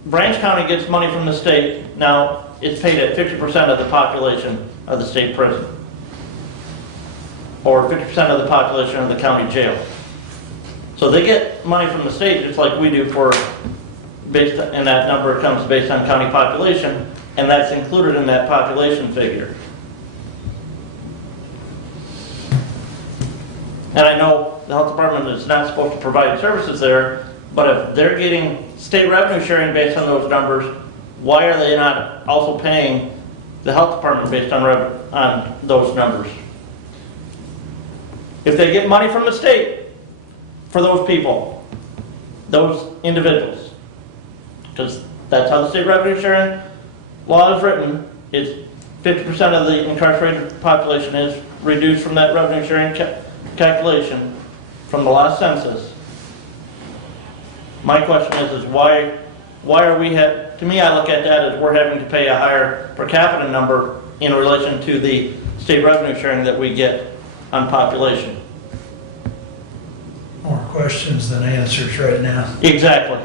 Branch County gets money from the state. Now, it's paid at 50% of the population of the state prison, or 50% of the population of the county jail. So they get money from the state just like we do and that number comes based on county population, and that's included in that population figure. And I know the health department is not supposed to provide services there, but if they're getting state revenue sharing based on those numbers, why are they not also paying the health department based on those numbers? If they get money from the state for those people, those individuals, because that's how the state revenue sharing law is written, is 50% of the incarcerated population is reduced from that revenue sharing calculation from the last census. My question is why are we to me, I look at that as we're having to pay a higher per capita number in relation to the state revenue sharing that we get on population. More questions than answers right now. Exactly.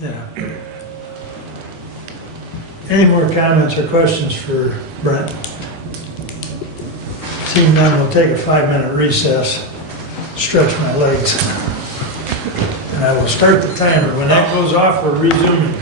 Yeah. Any more comments or questions for Brent? Seeing none, we'll take a 5-minute recess, stretch my legs. And I will start the timer. When that goes off, we're resuming.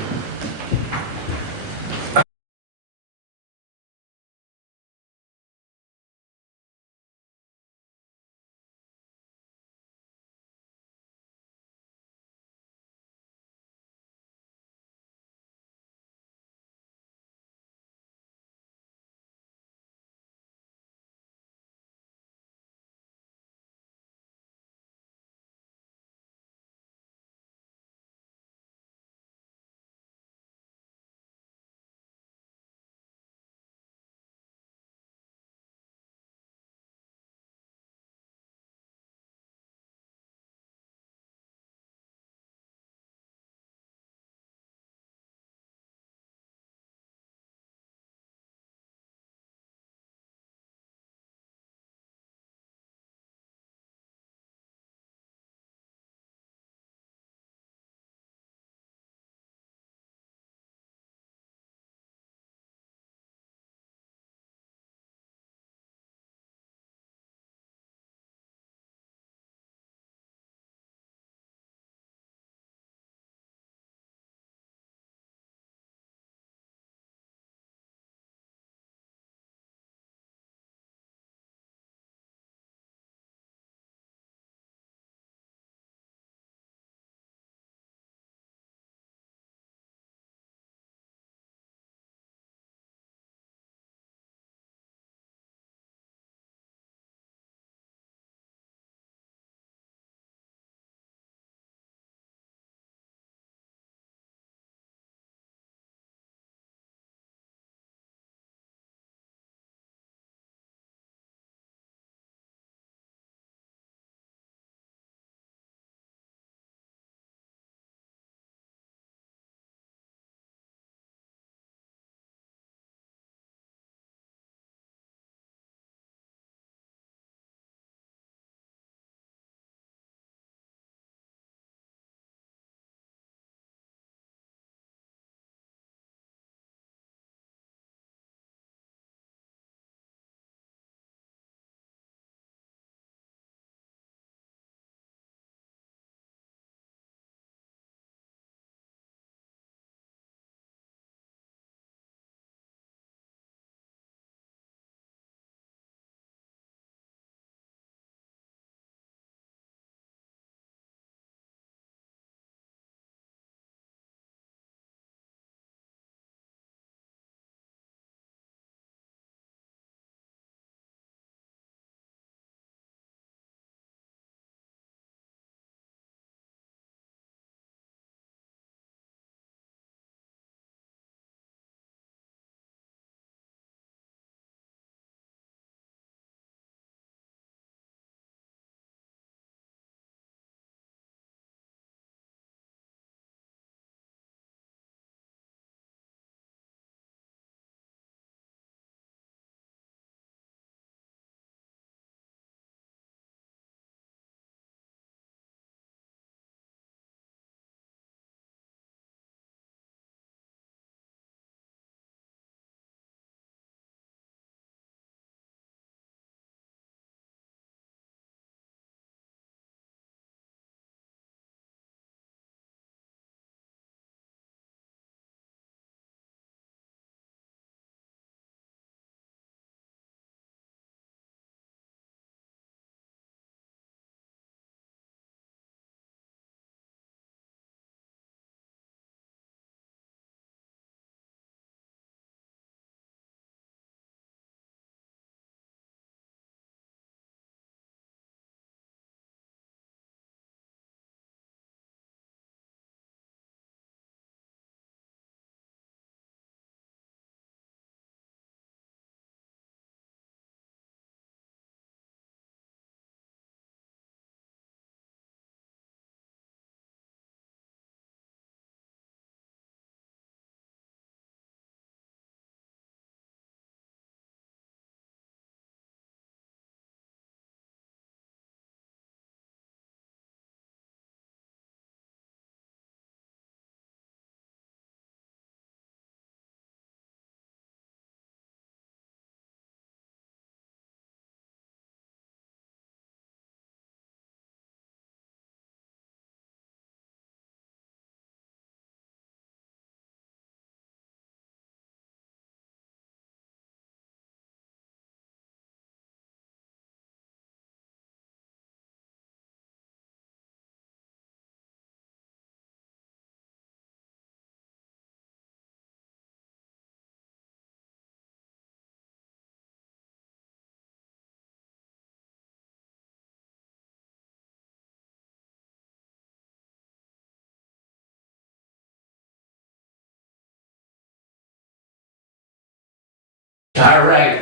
All right.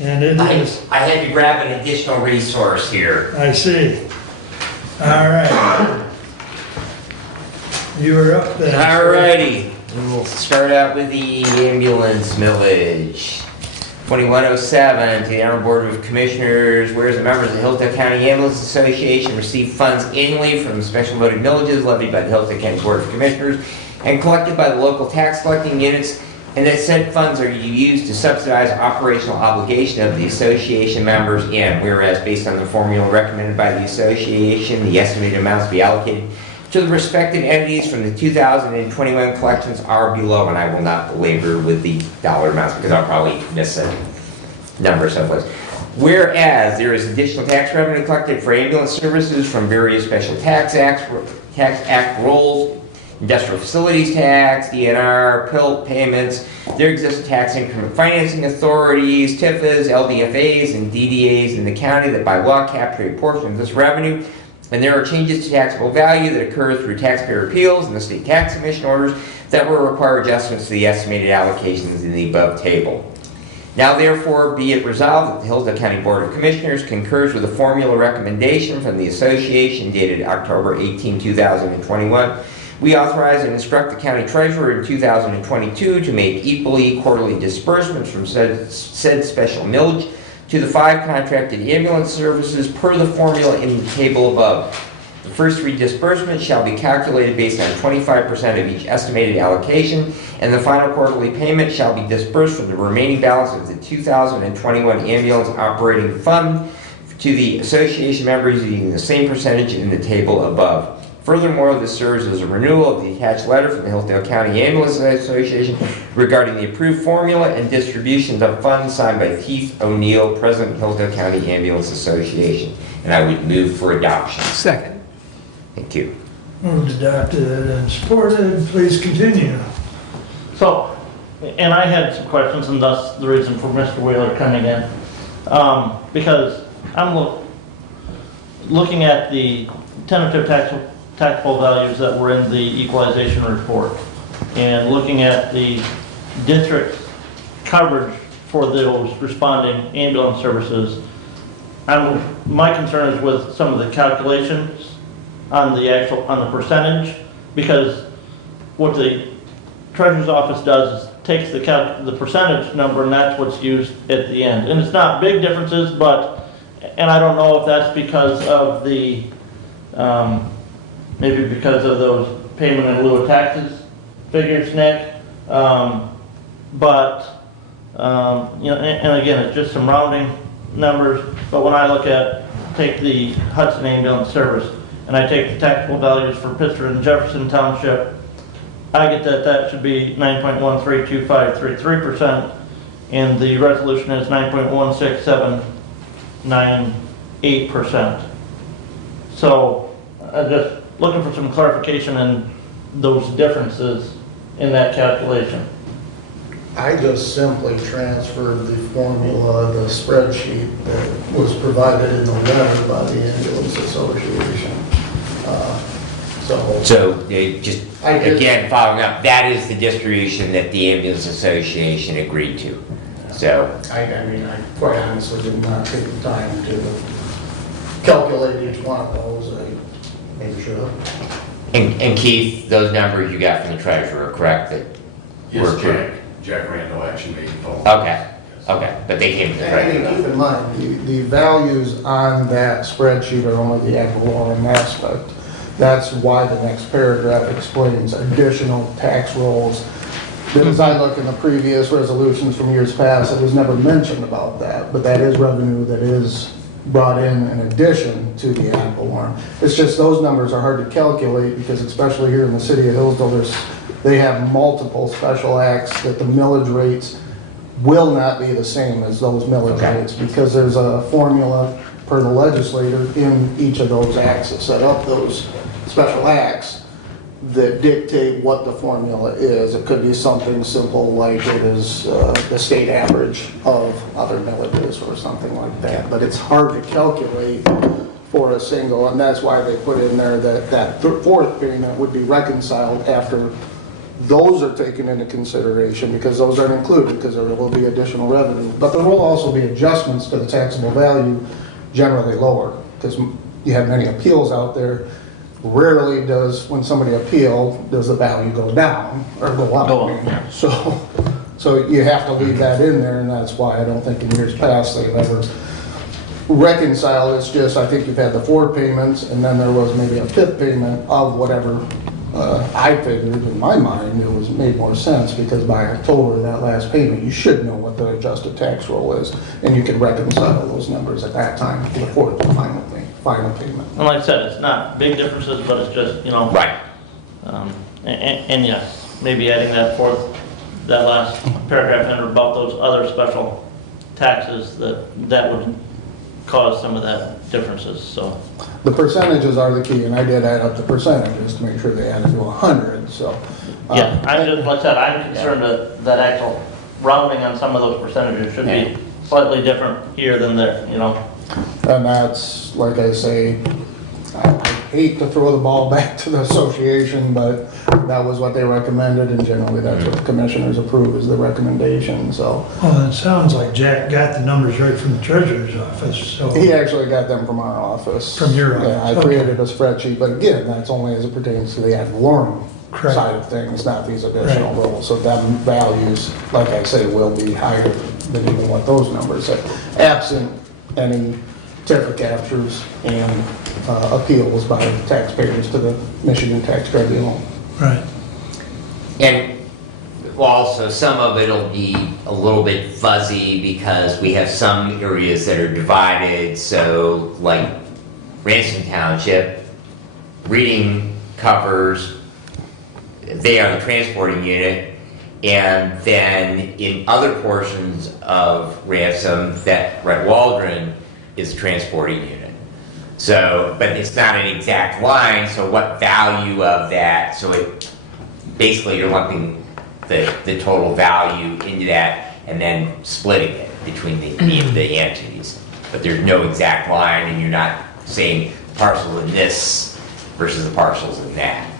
And it is, I had to grab an additional resource here. I see. All right. You are up then. All righty. We'll start out with the ambulance millage. 2107, to the Honorable Board of Commissioners, whereas the members of the Hillsdale County Ambulance Association receive funds annually from special voted millages levied by the Hillsdale County Board of Commissioners and collected by the local tax collecting units, and that said funds are used to subsidize operational obligation of the association members, and whereas based on the formula recommended by the association, the estimated amounts to be allocated to the respective entities from the 2021 collections are below, and I will not belabor with the dollar amounts because I'll probably miss a number someplace. Whereas there is additional tax revenue collected for ambulance services from various special tax act rolls, industrial facilities tax, DNR, PILT payments, there exist tax increment financing authorities, TIFAs, LDFAs, and DDAs in the county that by law capture a portion of this revenue. And there are changes to taxable value that occur through taxpayer appeals and the state tax commission orders that will require adjustments to the estimated allocations in the above table. Now therefore be it resolved that the Hillsdale County Board of Commissioners concurs with the formula recommendation from the association dated October 18, 2021. We authorize and instruct the county treasurer in 2022 to make equally quarterly disbursements from said special millage to the 5 contracted ambulance services per the formula in the table above. The first 3 disbursements shall be calculated based on 25% of each estimated allocation, and the final quarterly payment shall be disbursed from the remaining balance of the 2021 ambulance operating fund to the association members using the same percentage in the table above. Furthermore, this serves as a renewal of the attached letter from the Hillsdale County Ambulance Association regarding the approved formula and distributions of funds signed by Keith O'Neill, President of Hillsdale County Ambulance Association. And I would move for adoption. Second. Thank you. Moved, adopted, and supported. Please continue. So, and I had some questions, and thus the reason for Mr. Wheeler coming in. Because I'm looking at the tentative taxable values that were in the equalization report, and looking at the district coverage for those responding ambulance services. My concern is with some of the calculations on the percentage, because what the treasurer's office does is takes the percentage number, and that's what's used at the end. And it's not big differences, but, and I don't know if that's because of the, maybe because of those payment in lieu of taxes figures, Nick. But, you know, and again, it's just some rounding numbers. But when I look at, take the Hudson Ambulance Service, and I take the taxable values for Pittsford and Jefferson Township, I get that should be 9.132533%, and the resolution is 9.16798%. So I'm just looking for some clarification in those differences in that calculation. I just simply transferred the formula, the spreadsheet that was provided in the letter by the Ambulance Association. So just, again, following up, that is the distribution that the Ambulance Association agreed to. So, I mean, I quite honestly did not take the time to calculate each one of those. I maybe should have. and Keith, those numbers you got from the treasurer, correct? That were Yes, Jack Randall actually made the phone. Okay, but they came to the And I mean, treasurer. keep in mind, the values on that spreadsheet are only the ad valorem aspect. That's why the next paragraph explains additional tax rolls. Then as I look in the previous resolutions from years past, it was never mentioned about that, but that is revenue that is brought in addition to the ad valorem. It's just those numbers are hard to calculate because especially here in the city of Hillsdale, they have multiple special acts that the millage rates will not be the same as those millage rates because there's a formula per the legislator in each of those acts that set up those special acts that dictate what the formula is. It could be something simple like it is the state average of other millages or something like that. But it's hard to calculate for a single, and that's why they put in there that fourth payment would be reconciled after those are taken into consideration because those aren't included because there will be additional revenue. But there will also be adjustments to the taxable value, generally lower, because you have many appeals out there. Rarely does, when somebody appeal, does the value go down or go up. Go up. So you have to leave that in there, and that's why I don't think in years past they've ever reconciled. It's just, I think you've had the 4 payments, and then there was maybe a 5th payment of whatever. I figured in my mind it was made more sense because by October, that last payment, you should know what the adjusted tax roll is, and you can reconcile those numbers at that time before the final payment. And like I said, it's not big differences, but it's just, Right. And yes, maybe adding that last paragraph in about those other special taxes that would cause some of that differences, so. The percentages are the key, and I did add up the percentages to make sure they added to 100, so. Yeah, I'm just, like I said, I'm concerned that actual rounding on some of those percentages should be slightly different here than there, And that's, like I say, I hate to throw the ball back to the association, but that was what they recommended, and generally that's what the commissioners approve is the recommendation, so. Well, it sounds like Jack got the numbers right from the treasurer's office, so. He actually got them from our office. From your office, Yeah, I okay. created a spreadsheet, but again, that's only as it pertains to the ad valorem Correct. side of things, not these additional Right. rolls. So them values, like I say, will be higher than even what those numbers say, absent any TIFA captures and appeals by taxpayers to the Michigan Tax Tribunal. Right. And also, some of it'll be a little bit fuzzy because we have some areas that are divided. So like Ransom Township, Reading covers, they are the transporting unit. And then in other portions of Ransom, that Red Waldron is the transporting unit. So, but it's not an exact line, so what value of that, so it, basically you're lumping the total value into that and then splitting it between the entities. But there's no exact line and you're not saying parcel in this versus the parcels in that.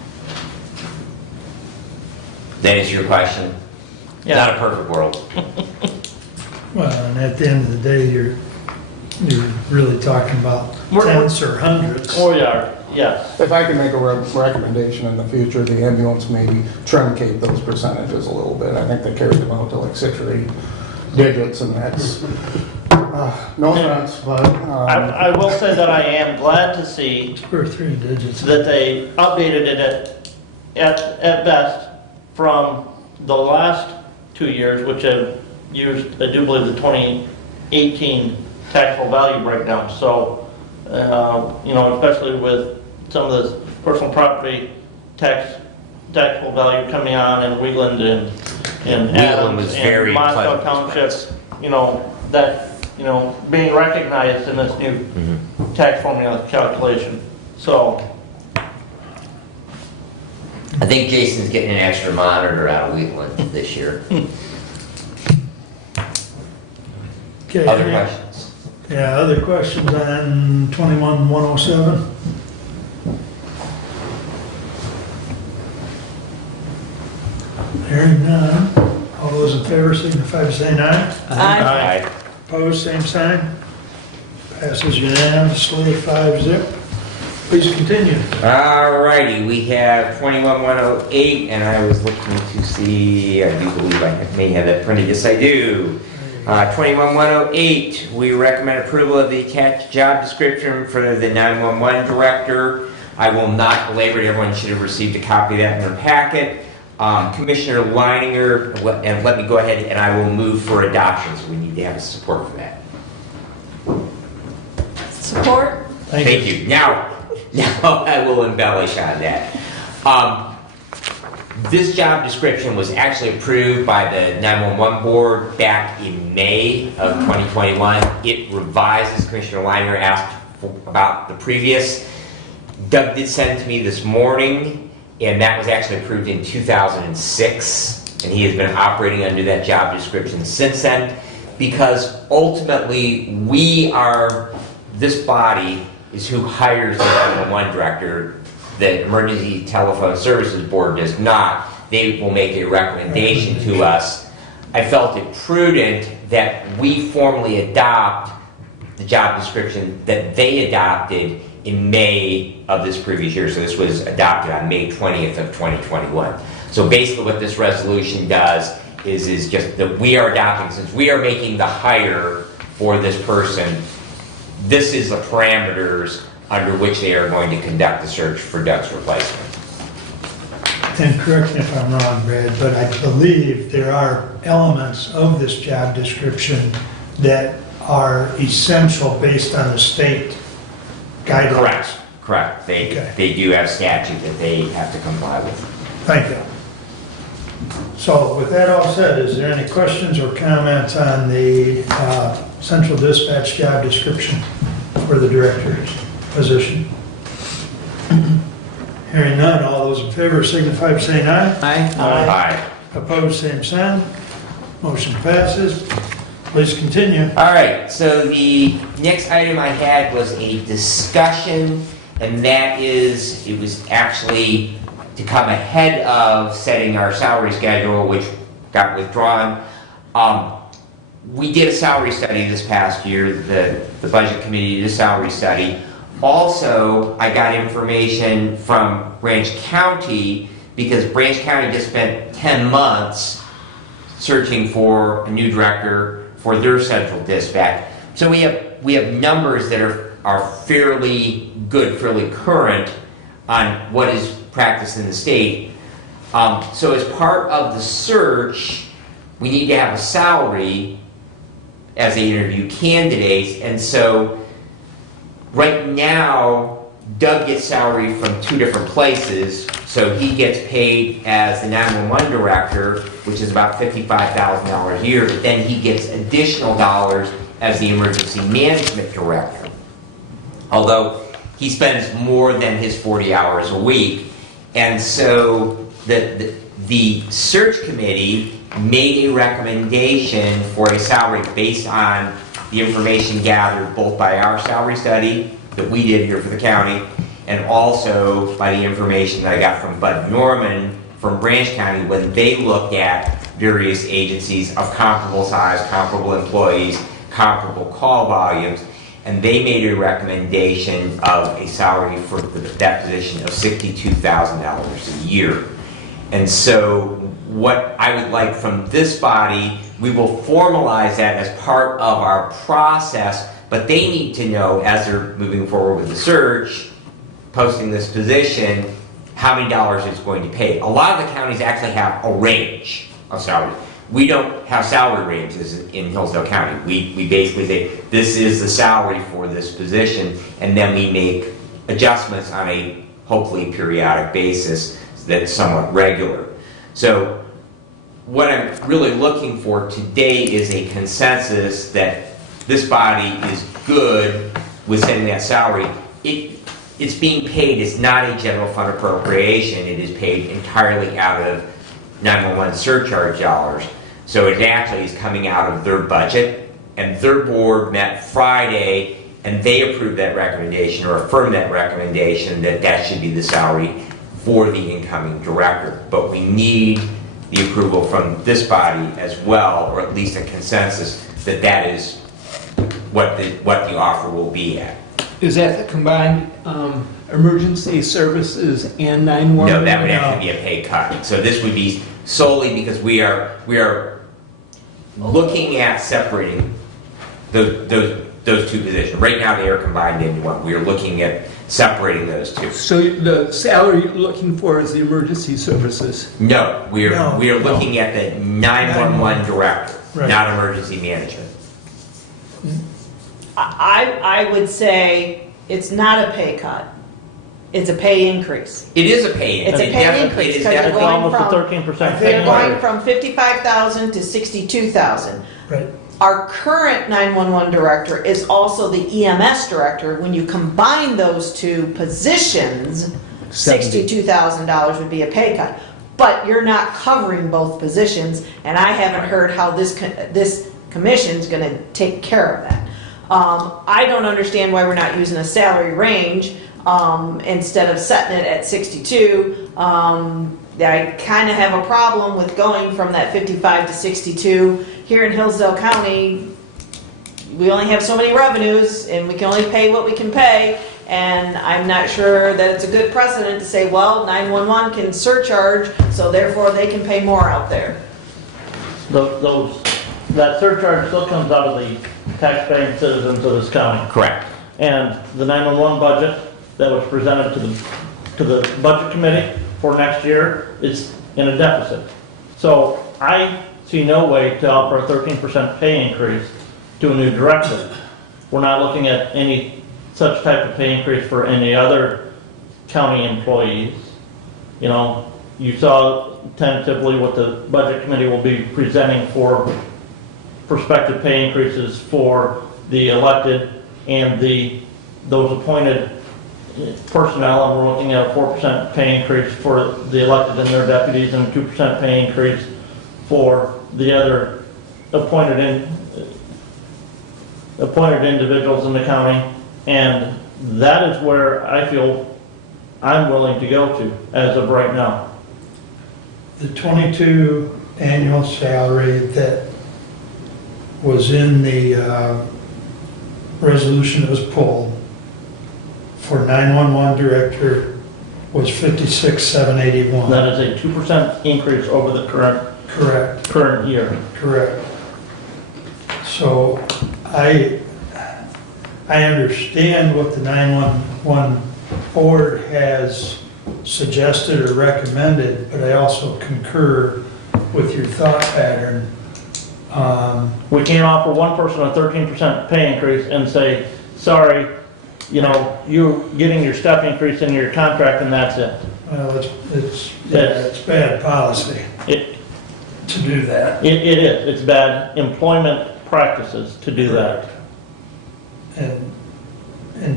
That is your question? Yeah. Not a perfect world. Well, and at the end of the day, you're really talking about tenths or hundreds. Oh, yeah, yes. If I can make a recommendation in the future, the ambulance maybe truncate those percentages a little bit. I think they carried them out to like 6 or 8 digits, and that's, no offense, but. I will say that I am glad to see 2 or 3 digits. that they updated it at best from the last 2 years, which have used, I do believe, the 2018 taxable value breakdown. So, especially with some of the personal property taxable value coming on in Wheeland and Wheeland Adams was and very Moscow pleasant. Township, being recognized in this new tax formula calculation. So, I think Jason's getting an extra monitor out of Wheatland this year. Okay. Other questions? Yeah, other questions on 21-107? Hearing none. All those in favor signify by saying aye. Aye. Opposed, same sign. Passes unanimously, 5-0. Please continue. Alrighty, we have 21-108, and I was looking to see, I do believe I may have that printed, yes I do. 21-108, we recommend approval of the attached job description for the 911 director. I will not belabor it, everyone should have received a copy of that in their packet. Commissioner Leininger, and let me go ahead and I will move for adoption, so we need to have support for that. Support? Thank you. Now I will embellish on that. This job description was actually approved by the 911 board back in May of 2021. It revised, as Commissioner Leiner asked about the previous. Doug did send it to me this morning, and that was actually approved in 2006, and he has been operating under that job description since then, because ultimately this body is who hires the 911 director. The Emergency Telephone Services Board does not. they will make a recommendation to us. I felt it prudent that we formally adopt the job description that they adopted in May of this previous year. So this was adopted on May 20th of 2021. So basically what this resolution does is just that we are adopting, since we are making the hire for this person, this is the parameters under which they are going to conduct the search for Doug's replacement. And correct me if I'm wrong, Brad, but I believe there are elements of this job description that are essential based on the state guidelines. Correct. Okay. They do have statute that they have to comply with. Thank you. So with that all said, is there any questions or comments on the central dispatch job description for the director's position? Hearing none, all those in favor signify by saying aye. Aye. Opposed, same sign. Motion passes. Please continue. All right, so the next item I had was a discussion, and that is, it was actually to come ahead of setting our salary schedule, which got withdrawn. We did a salary study this past year, the budget committee did a salary study. Also, I got information from Branch County, because Branch County just spent 10 months searching for a new director for their central dispatch. So we have numbers that are fairly good, fairly current on what is practiced in the state. So as part of the search, we need to have a salary as they interview candidates. And so right now, Doug gets salary from two different places. So he gets paid as the 911 director, which is about $55,000 a year, but then he gets additional dollars as the emergency management director. Although he spends more than his 40 hours a week. And so the search committee made a recommendation for a salary based on the information gathered both by our salary study that we did here for the county, and also by the information that I got from Bud Norman from Branch County when they looked at various agencies of comparable size, comparable employees, comparable call volumes, and they made a recommendation of a salary for that position of $62,000 a year. And so what I would like from this body, we will formalize that as part of our process, but they need to know as they're moving forward with the search, posting this position, how many dollars it's going to pay. A lot of the counties actually have a range of salaries. We don't have salary ranges in Hillsdale County. We basically say, this is the salary for this position, and then we make adjustments on a hopefully periodic basis that's somewhat regular. So what I'm really looking for today is a consensus that this body is good with setting that salary. It's being paid, it's not a general fund appropriation, it is paid entirely out of 911 surcharge dollars. So it actually is coming out of their budget, and their board met Friday, and they approved that recommendation, or affirmed that recommendation, that that should be the salary for the incoming director. But we need the approval from this body as well, or at least a consensus that that is what the offer will be at. Is that the combined emergency services and 911? No, that would actually be a pay cut. So this would be solely because we are looking at separating those two positions. Right now they are combined into one. We are looking at separating those two. So the salary you're looking for is the emergency services? No, we are looking at the 911 director, Right. not emergency management. I would say it's not a pay cut. It's a pay increase. It is a pay It's a pay increase because they're going Almost a from, 13% pay they're going increase. from 55,000 to 62,000. Right. Our current 911 director is also the EMS director. When you combine those two positions, $62,000 would be a pay cut. But you're not covering both positions, and I haven't heard how this commission's going to take care of that. I don't understand why we're not using a salary range instead of setting it at 62. I kind of have a problem with going from that 55 to 62. Here in Hillsdale County, we only have so many revenues and we can only pay what we can pay. And I'm not sure that it's a good precedent to say, well, 911 can surcharge, so therefore they can pay more out there. That surcharge still comes out of the taxpaying citizens of this county. Correct. And the 911 budget that was presented to the budget committee for next year is in a deficit. So I see no way to offer a 13% pay increase to a new director. We're not looking at any such type of pay increase for any other county employees. You know, you saw tentatively what the budget committee will be presenting for prospective pay increases for the elected and those appointed personnel, and we're looking at a 4% pay increase for the elected and their deputies, and a 2% pay increase for the other appointed individuals in the county. And that is where I feel I'm willing to go to as of right now. The 22 annual salary that was in the resolution that was pulled for 911 director was 56,781. That is a 2% increase over the current year. Correct. So I understand what the 911 board has suggested or recommended, but I also concur with your thought pattern. We can't offer one person a 13% pay increase and say, sorry, you know, you're getting your step increase in your contract and that's it. Well, it's bad policy to do that. It is. It's bad employment practices to do that. And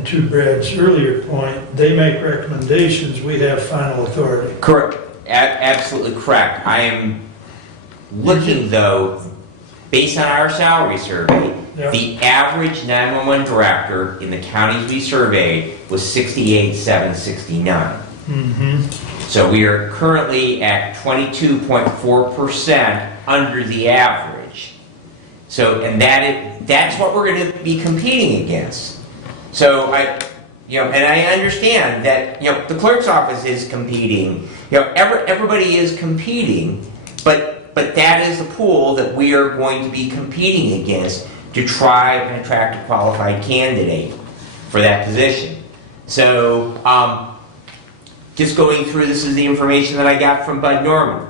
to Brad's earlier point, they make recommendations, we have final authority. Correct. Absolutely correct. I am looking, though, based on our salary survey, Yep. the average 911 director in the counties we surveyed was 68,769. So we are currently at 22.4% under the average. So, and that's what we're going to be competing against. So and I understand that, the clerk's office is competing, everybody is competing, but that is the pool that we are going to be competing against to try and attract a qualified candidate for that position. So, just going through, this is the information that I got from Bud Norman.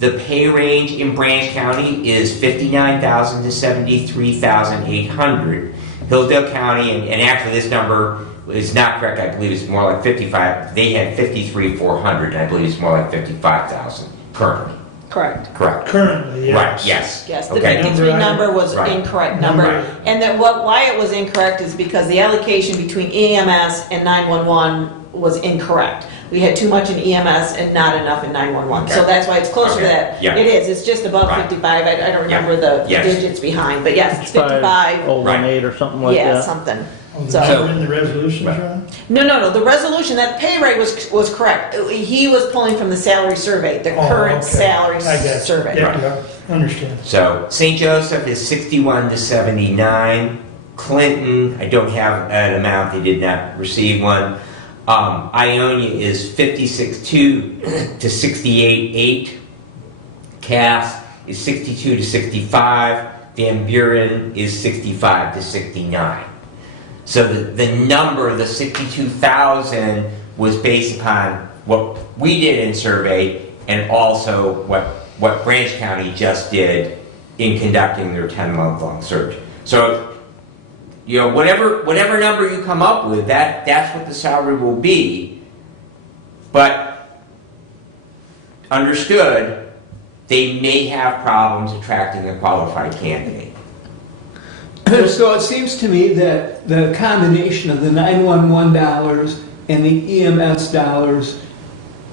The pay range in Branch County is $59,000 to $73,800. Hillsdale County, and actually this number is not correct, I believe it's more like 55, they had 53,400, and I believe it's more like 55,000 currently. Correct. Correct. Currently, yes. Right, yes. Yes, the Okay. 53 number was Right. incorrect number. And then why it was incorrect is because the allocation between EMS and 911 was incorrect. We had too much in EMS and not enough in 911. So Okay. that's why it's closer to Okay. that. Yeah. It is, it's just above Right. 55. I don't remember the Yes. digits behind, but yes, it's 55. 5018 or something like Yeah, that. something. Oh, the So- number in the resolution, John? No, the resolution, that pay rate was correct. He was pulling from the salary survey, the Oh, current okay. salary I got you. survey. Yeah, understand. So St. Joseph is 61 to 79. Clinton, I don't have an amount, they did not receive one. Ionia is 56.2 to 68.8. Cass is 62 to 65. Van Buren is 65 to 69. So the number, the 62,000, was based upon what we did in survey and also what Branch County just did in conducting their 10-month-long search. So, whatever number you come up with, that's what the salary will be. But understood, they may have problems attracting a qualified candidate. So it seems to me that the combination of the 911 dollars and the EMS dollars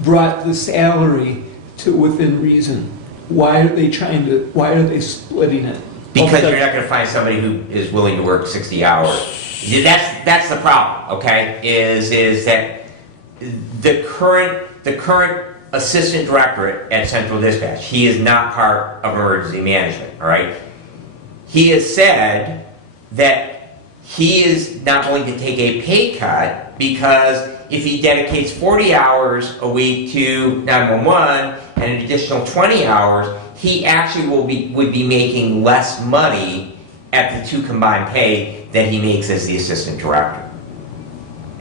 brought the salary to within reason. Why are they splitting it? Because you're not going to find somebody who is willing to work 60 hours. That's the problem, okay? Is that the current assistant director at Central Dispatch. He is not part of emergency management, all right? He has said that he is not going to take a pay cut because if he dedicates 40 hours a week to 911 and an additional 20 hours, he actually would be making less money at the two combined pay that he makes as the assistant director.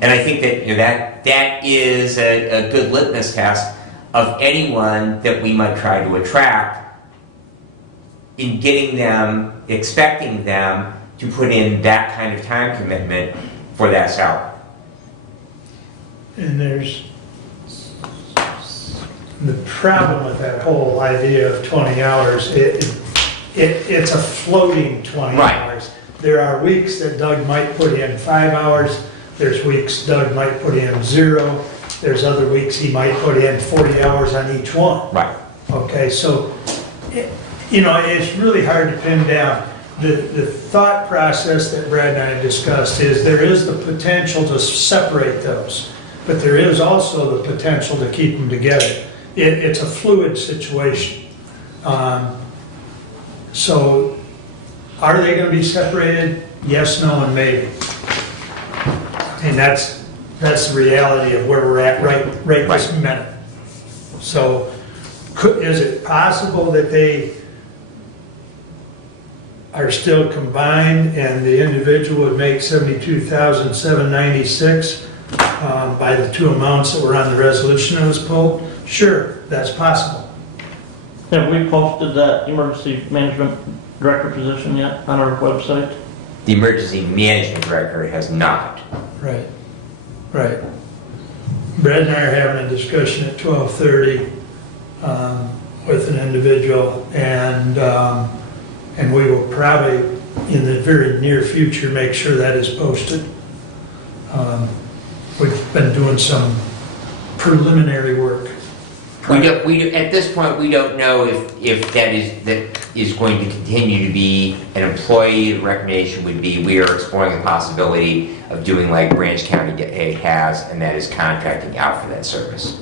And I think that that is a good litmus test of anyone that we might try to attract in getting them, expecting them to put in that kind of time commitment for that salary. And there's the problem with that whole idea of 20 hours, it's a floating 20 Right. hours. There are weeks that Doug might put in 5 hours, there's weeks Doug might put in 0, there's other weeks he might put in 40 hours on each one. Right. Okay, so, it's really hard to pin down. The thought process that Brad and I discussed is there is the potential to separate those, but there is also the potential to keep them together. It's a fluid situation. So, are they going to be separated? Yes, no, and maybe. And that's the reality of where we're at right this minute. So, is it possible that they are still combined and the individual would make $72,796 by the two amounts that were on the resolution that was pulled? Sure, that's possible. Have we posted that emergency management director position yet on our website? The emergency management director has not. Right. Brad and I are having a discussion at 12:30 with an individual, and we will probably, in the very near future, make sure that is posted. We've been doing some preliminary work. At this point, we don't know if that is going to continue to be an employee. The recommendation would be we are exploring the possibility of doing like Branch County has, and that is contracting out for that service.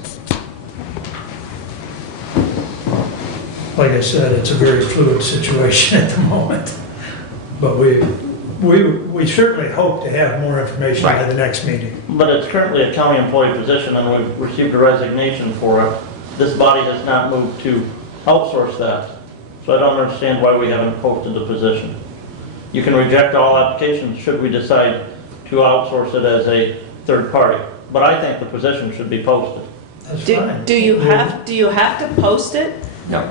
Like I said, it's a very fluid situation at the moment, but we certainly hope to have more information by the next meeting. But it's currently a county employee position and we've received a resignation for it. This body has not moved to outsource that. So I don't understand why we haven't posted the position. You can reject all applications should we decide to outsource it as a third party. But I think the position should be posted. That's fine. Do you have to post it? No.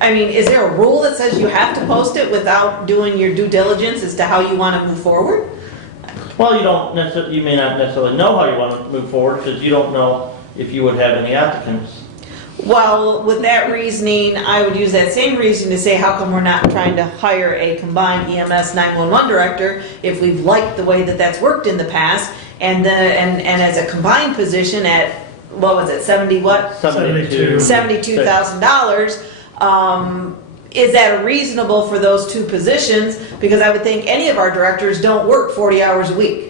I mean, is there a rule that says you have to post it without doing your due diligence as to how you want to move forward? Well, you may not necessarily know how you want to move forward because you don't know if you would have any applicants. Well, with that reasoning, I would use that same reason to say, how come we're not trying to hire a combined EMS 911 director if we've liked the way that that's worked in the past, and as a combined position at, what was it, 70 what? $72,000. Is that reasonable for those two positions? Because I would think any of our directors don't work 40 hours a week.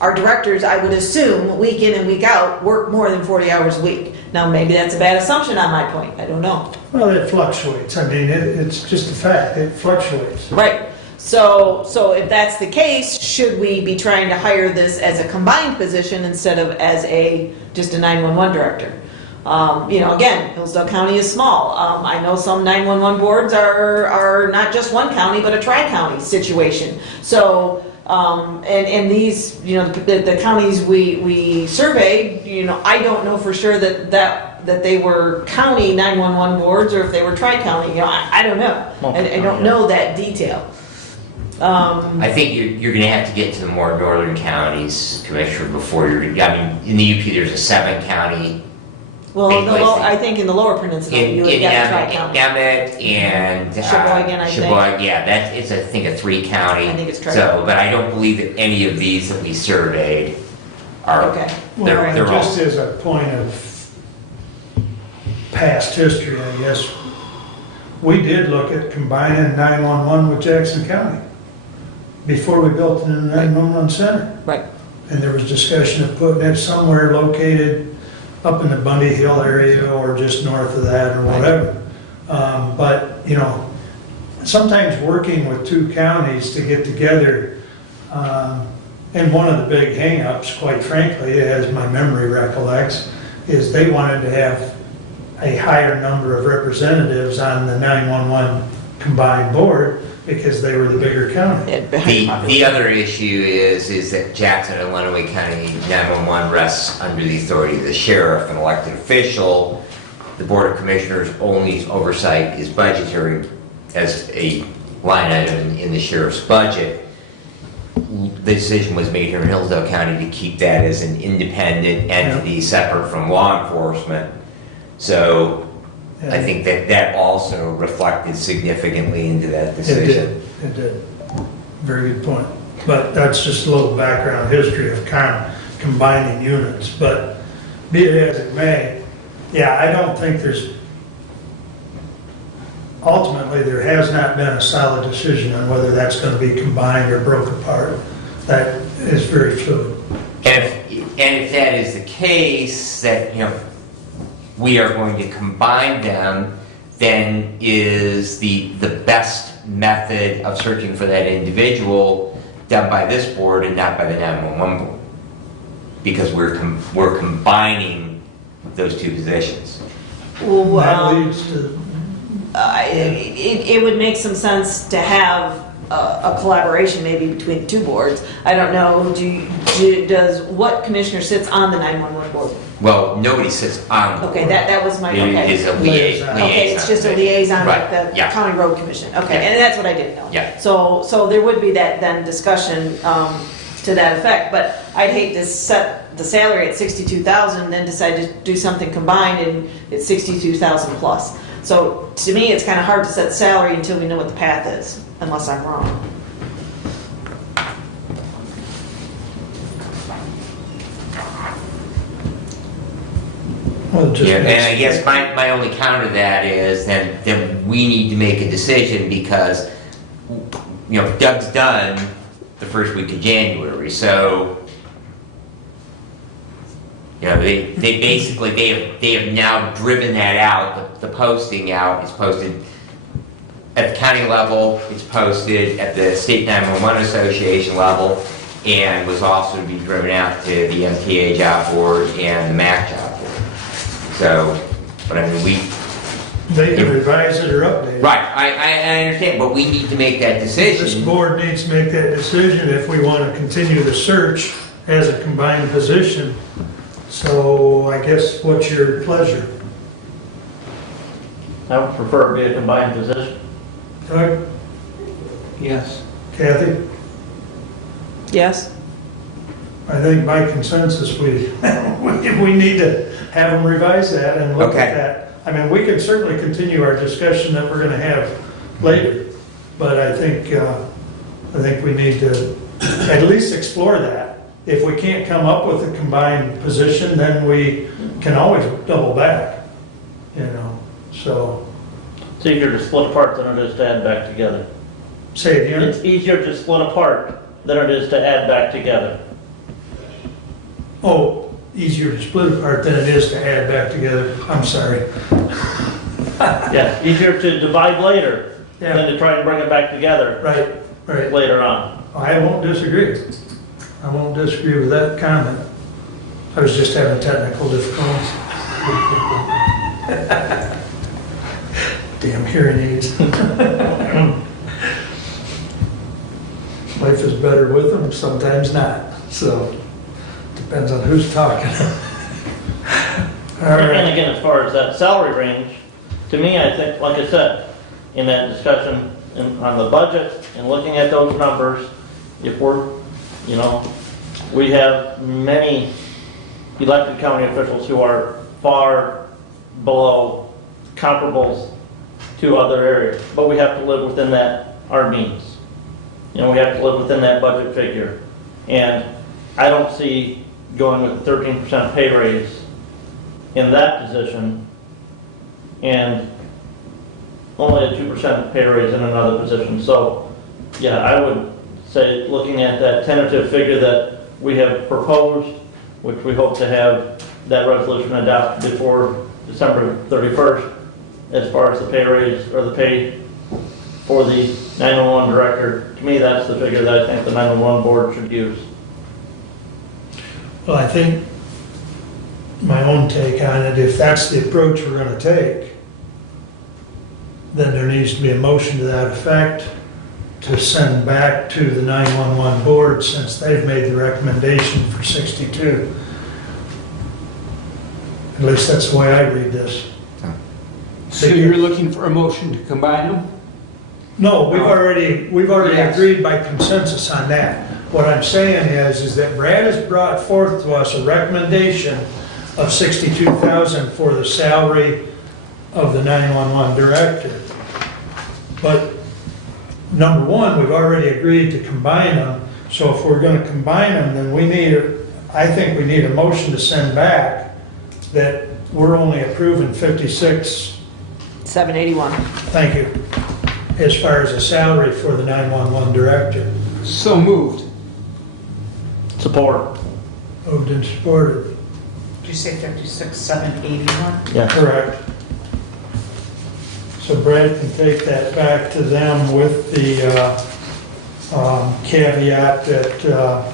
Our directors, I would assume, week in and week out, work more than 40 hours a week. Now, maybe that's a bad assumption on my point, I don't know. Well, it fluctuates. I mean, it's just a fact, it fluctuates. Right. So if that's the case, should we be trying to hire this as a combined position instead of as just a 911 director? Again, Hillsdale County is small. I know some 911 boards are not just one county, but a tri-county situation. So, and these, the counties we surveyed, I don't know for sure that they were county 911 boards or if they were tri-county. I don't know. I don't know that detail. I think you're going to have to get to the more northern counties, Commissioner, before in the UP there's a 7-county. Well, I think in the Lower Peninsula, you would get tri-county. Emmett and Sheboygan, I think. Yeah, it's I think a 3-county. I think it's tri-county. So, but I don't believe that any of these that we surveyed are. Okay. They're all. Just as a point of past history, I guess, we did look at combining 911 with Jackson County before we built the 911 center. Right. And there was discussion of putting it somewhere located up in the Bundy Hill area or just north of that or whatever. But, you know, sometimes working with two counties to get together, and one of the big hangups, quite frankly, as my memory recollects, is they wanted to have a higher number of representatives on the 911 combined board because they were the bigger county. The other issue is that Jackson and Lenawee County 911 rests under the authority of the sheriff, an elected official. The Board of Commissioners only oversight is budgetary as a line item in the sheriff's budget. The decision was made here in Hillsdale County to keep that as an independent entity separate from law enforcement. So I think that also reflected significantly into that decision. It did. Very good point. But that's just a little background history of combining units. But be it as it may, yeah, I don't think ultimately there has not been a solid decision on whether that's going to be combined or broke apart. That is very fluid. And if that is the case, that, you know, we are going to combine them, then is the best method of searching for that individual done by this board and not by the 911 board? Because we're combining those two positions. Well, That leads to, it would make some sense to have a collaboration maybe between the two boards. I don't know, does what commissioner sits on the 911 board? Well, nobody sits on the board. Okay, that was my, okay. It is a liaison. Okay, it's just a liaison Right, like the yeah. county road commission. Okay, Yeah. and that's what I didn't know. Yeah. So there would be that then discussion to that effect, but I'd hate to set the salary at 62,000, then decide to do something combined and it's 62,000 plus. So to me, it's kind of hard to set salary until we know what the path is, unless I'm wrong. well, it just Yeah, and I makes- guess my only counter to that is then we need to make a decision because, you know, Doug's done the first week of January, so, you know, they basically, they have now driven that out, the posting out, it's posted at the county level, it's posted at the State 911 Association level, and was also to be driven out to the MTA job board and the MAC job board. So, but I mean, They can revise it or update it. right, I understand, but we need to make that This decision. board needs to make that decision if we want to continue the search as a combined position. So I guess what's your pleasure? I would prefer it be a combined position. Doug, Yes. Kathy? Yes? I think by consensus, we need to have them revise that and look Okay. at that. I mean, we can certainly continue our discussion that we're going to have later, but I think we need to at least explore that. If we can't come up with a combined position, then we can always double back, you know, so. It's easier to split apart than it is to add back together. Say it again? It's easier to split apart than it is to add back together. Oh, easier to split apart than it is to add back together. I'm sorry. Yeah, easier to divide later than Yeah, to try and bring it back together right. later on. I won't disagree. I won't disagree with that comment. I was just having technical difficulties. Damn hearing aids. Life is better with them, sometimes not. So, depends on who's talking. All And right. again, as far as that salary range, to me, I think, like I said, in that discussion on the budget and looking at those numbers, if we're, you know, we have many elected county officials who are far below comparables to other areas, but we have to live within that, our means. You know, we have to live within that budget figure. And I don't see going with 13% pay raise in that position and only a 2% pay raise in another position. So, yeah, I would say, looking at that tentative figure that we have proposed which we hope to have that resolution adopted before December 31st, as far as the pay raise or the pay for the 911 director. To me, that's the figure that I think the 911 board should use. Well, I think my own take on it, if that's the approach we're gonna take, then there needs to be a motion to that effect to send back to the 911 board since they've made the recommendation for 62. At least that's the way I read this. So you're looking for a motion to combine them? No, we've already Yes. agreed by consensus on that. What I'm saying is that Brad has brought forth to us a recommendation of 62,000 for the salary of the 911 director. But number one, we've already agreed to combine them, so if we're gonna combine them, then I think we need a motion to send back that we're only approving 56, 781. thank you, as far as a salary for the 911 director. So moved. Support. Moved and supported. Did you say 56, 781? Yeah. Correct. So Brad can take that back to them with the caveat that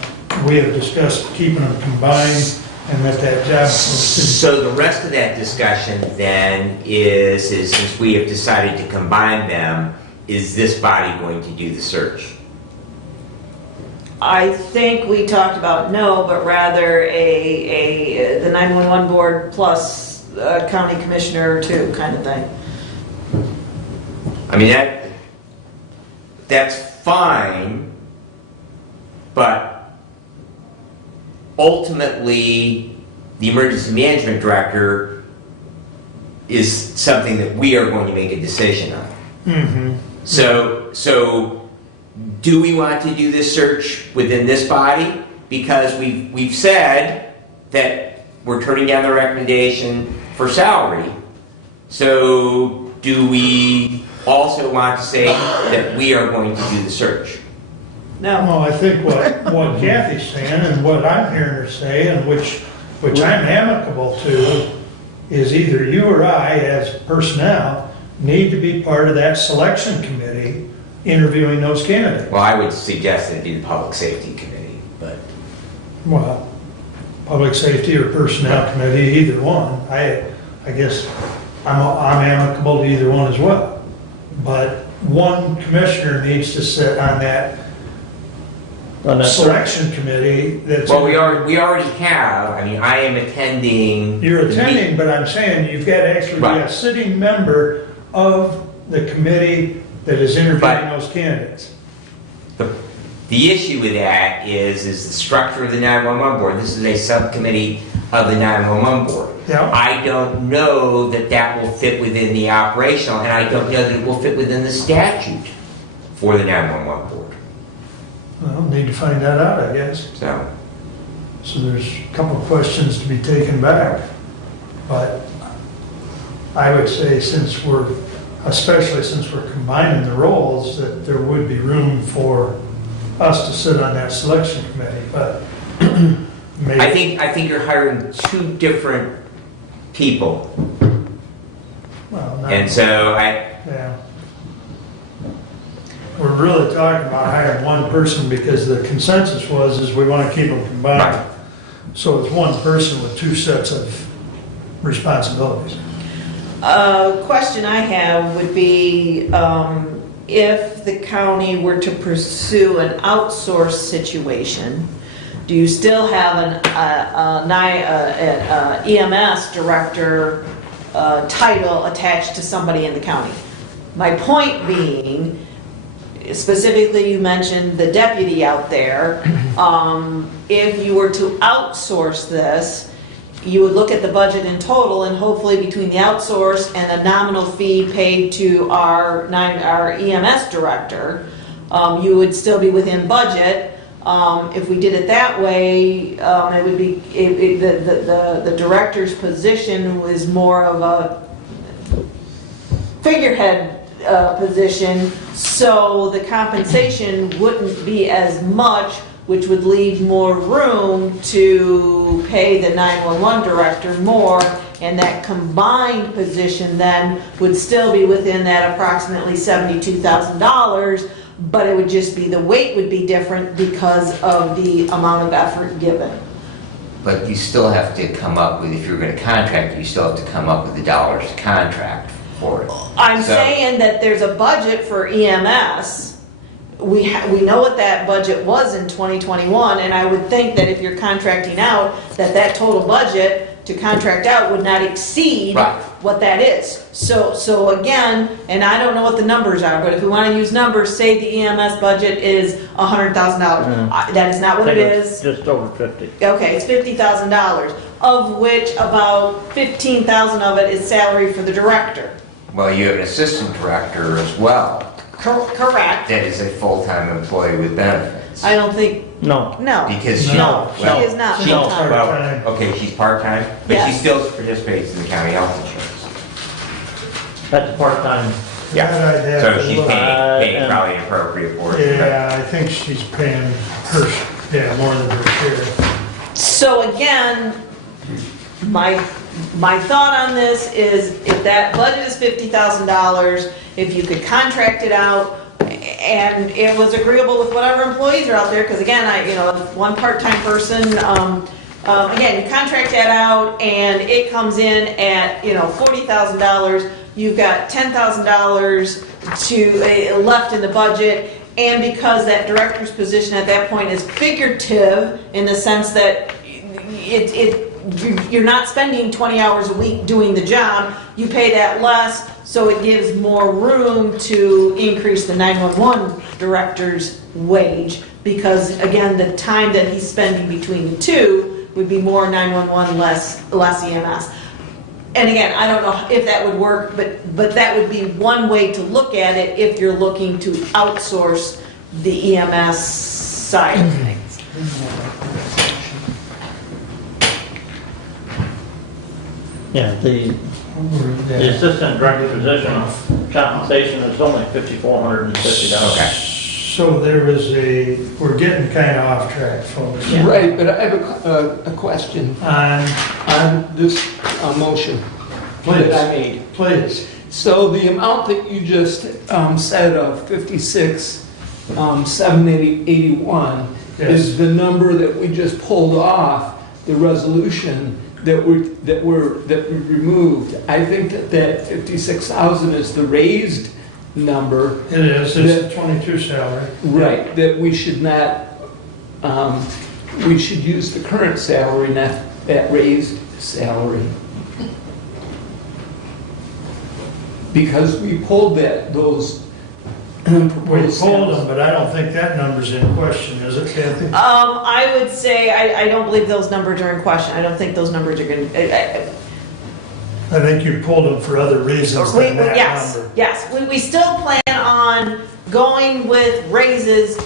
we have discussed keeping them combined and that job posted. So the rest of that discussion then is since we have decided to combine them, is this body going to do the search? I think we talked about no, but rather the 911 board plus county commissioner too, kind of thing. I mean, that's fine, but ultimately, the emergency management director is something that we are going to make a decision on. Mm-hmm. So do we want to do this search within this body? Because we've said that we're turning down the recommendation for salary. So do we also want to say that we are going to do the search? No. Well, I think what Kathy's saying and what I'm hearing her say, and which I'm amicable to, is either you or I, as personnel, need to be part of that selection committee interviewing those candidates. Well, I would suggest that it be the public safety committee, but. Well, public safety or personnel committee, either one. I guess I'm amicable to either one as well. But one commissioner needs to sit on that selection committee that's. Well, we already have, I mean, I am attending. You're attending, but I'm saying you've got to actually be Right. a sitting member of the committee that is interviewing those candidates. The issue with that is the structure of the 911 board. This is a subcommittee of the 911 board. Yeah. I don't know that that will fit within the operational, and I don't know that it will fit within the statute for the 911 board. Well, need to find that out, I guess. So there's a couple of questions to be taken back. But I would say especially since we're combining the roles, that there would be room for us to sit on that selection committee, but maybe. I think you're hiring two different people, Well, not- and so Yeah. We're really talking about hiring one person because the consensus is we want to keep them combined. Right. So it's one person with two sets of responsibilities. A question I have would be, if the county were to pursue an outsourced situation, do you still have an EMS director title attached to somebody in the county? My point being, specifically you mentioned the deputy out there. If you were to outsource this, you would look at the budget in total, and hopefully between the outsource and a nominal fee paid to our EMS director, you would still be within budget. If we did it that way, it would be, the director's position was more of a figurehead position, so the compensation wouldn't be as much which would leave more room to pay the 911 director more, and that combined position then would still be within that approximately $72,000, but it would just be, the weight would be different because of the amount of effort given. But you still have to come up with, if you're gonna contract, you still have to come up with the dollars to contract for it. I'm So- saying that there's a budget for EMS. We know what that budget was in 2021, and I would think that if you're contracting out, that total budget to contract out would not exceed Right. what that is. So again, and I don't know what the numbers are, but if we want to use numbers, say the EMS budget is $100,000. That is not what it think it's is. just over 50. Okay, it's $50,000, of which about 15,000 of it is salary for the director. Well, you have an assistant director as well, Correct. that is a full-time employee with benefits. I don't think, No. no. Because she, No, she well, is not she- full-time. well, Part-time. okay, she's part-time, but she Yes. still participates in the county health insurance. That's part-time. That I'd have So to she's look. paying and- probably appropriate for it. Yeah, I think she's paying her, more than her share. So again, my thought on this is if that budget is $50,000, if you could contract it out and it was agreeable with whatever employees are out there, because again, one part-time person, again, you contract that out and it comes in at, $40,000, you've got $10,000 left in the budget. And because that director's position at that point is figurative in the sense that you're not spending 20 hours a week doing the job, you pay that less, so it gives more room to increase the 911 director's wage, because again, the time that he's spending between the two would be more 911, less EMS. And again, I don't know if that would work, but that would be one way to look at it if you're looking to outsource the EMS side of things. Yeah, the assistant director position compensation is only $5,450. So there is we're getting kind of off track, folks. Right, but I have a question On, on this motion that I made. please. So the amount that you just said of 56,781 Yes. is the number that we just pulled off the resolution that we removed. I think that 56,000 is the raised number. It is, it's a 22 salary. Right, that we should not, we should use the current salary, not that raised salary. Because we pulled those We proposed pulled them, sales. but I don't think that number's in question, is it, Kathy? I would say, I don't believe those numbers are in question. I don't think those numbers are going to, I think you pulled them for other reasons than that number. Yes, we still plan on going with raises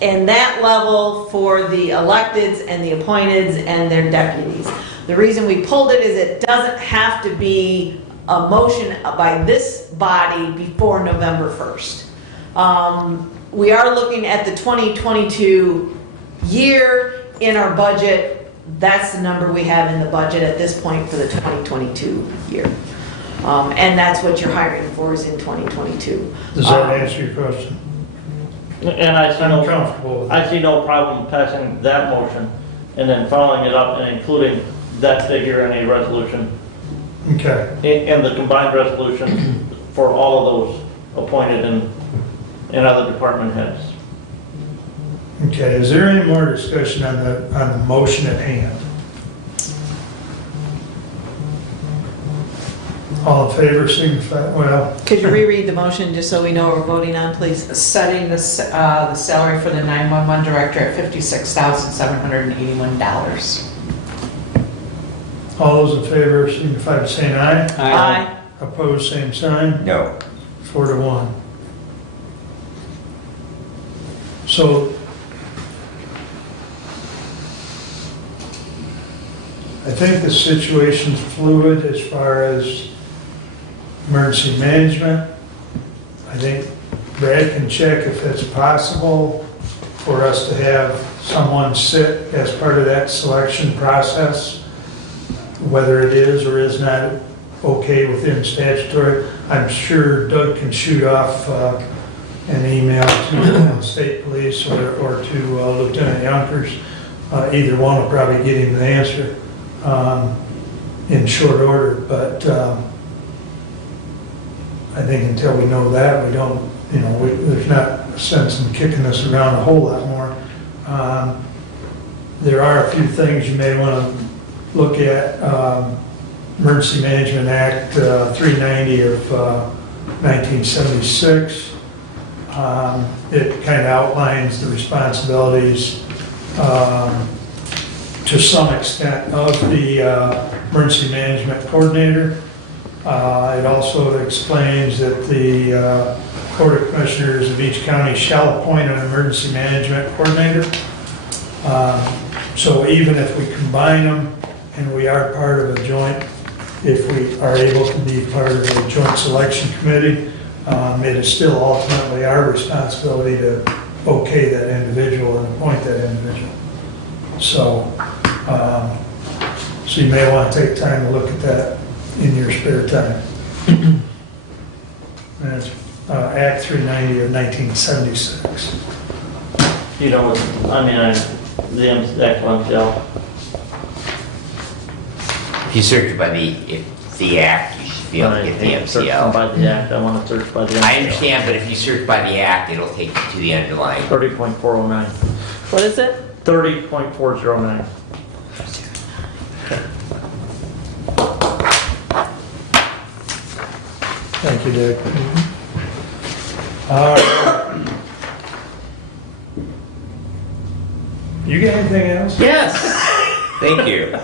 and that level for the electeds and the appointeds and their deputies. The reason we pulled it is it doesn't have to be a motion by this body before November 1st. We are looking at the 2022 year in our budget. That's the number we have in the budget at this point for the 2022 year. And that's what you're hiring for is in 2022. Does that answer your question? And I see I'm comfortable with I see no problem passing that motion and then following it up and including that figure in a resolution, Okay. in the combined resolution for all of those appointed and other department heads. Okay, is there any more discussion on the motion at hand? All in favor, signify, well, Could you reread the motion just so we know what we're voting on, please? Setting the salary for the 911 director at $56,781. all those in favor signify by saying aye. Aye. Opposed, same sign, No. 4-1. So, I think the situation's fluid as far as emergency management. I think Brad can check if it's possible for us to have someone sit as part of that selection process, whether it is or is not okay within statutory. I'm sure Doug can shoot off an email to state police or to Lieutenant Yonkers. Either one will probably get him the answer in short order, but I think until we know that, we don't, there's not a sense in kicking this around a whole lot more. There are a few things you may want to look at. Emergency Management Act 390 of 1976. It kind of outlines the responsibilities to some extent of the emergency management coordinator. It also explains that the Board of Commissioners of each county shall appoint an emergency management coordinator. So even if we combine them and we are part of a joint, if we are able to be part of a joint selection committee, it is still ultimately our responsibility to okay that individual and appoint that individual. So, so you may want to take time to look at that in your spare time. And it's Act 390 of 1976. The MCL. If you search by the act, you should be able to get the MCL. By the act, I want to search by the MCL. I understand, but if you search by the act, it'll take you to the underlying. 30.409. What is it? 30.409. Thank you, Dick. All right. You got anything else? Yes! Thank you.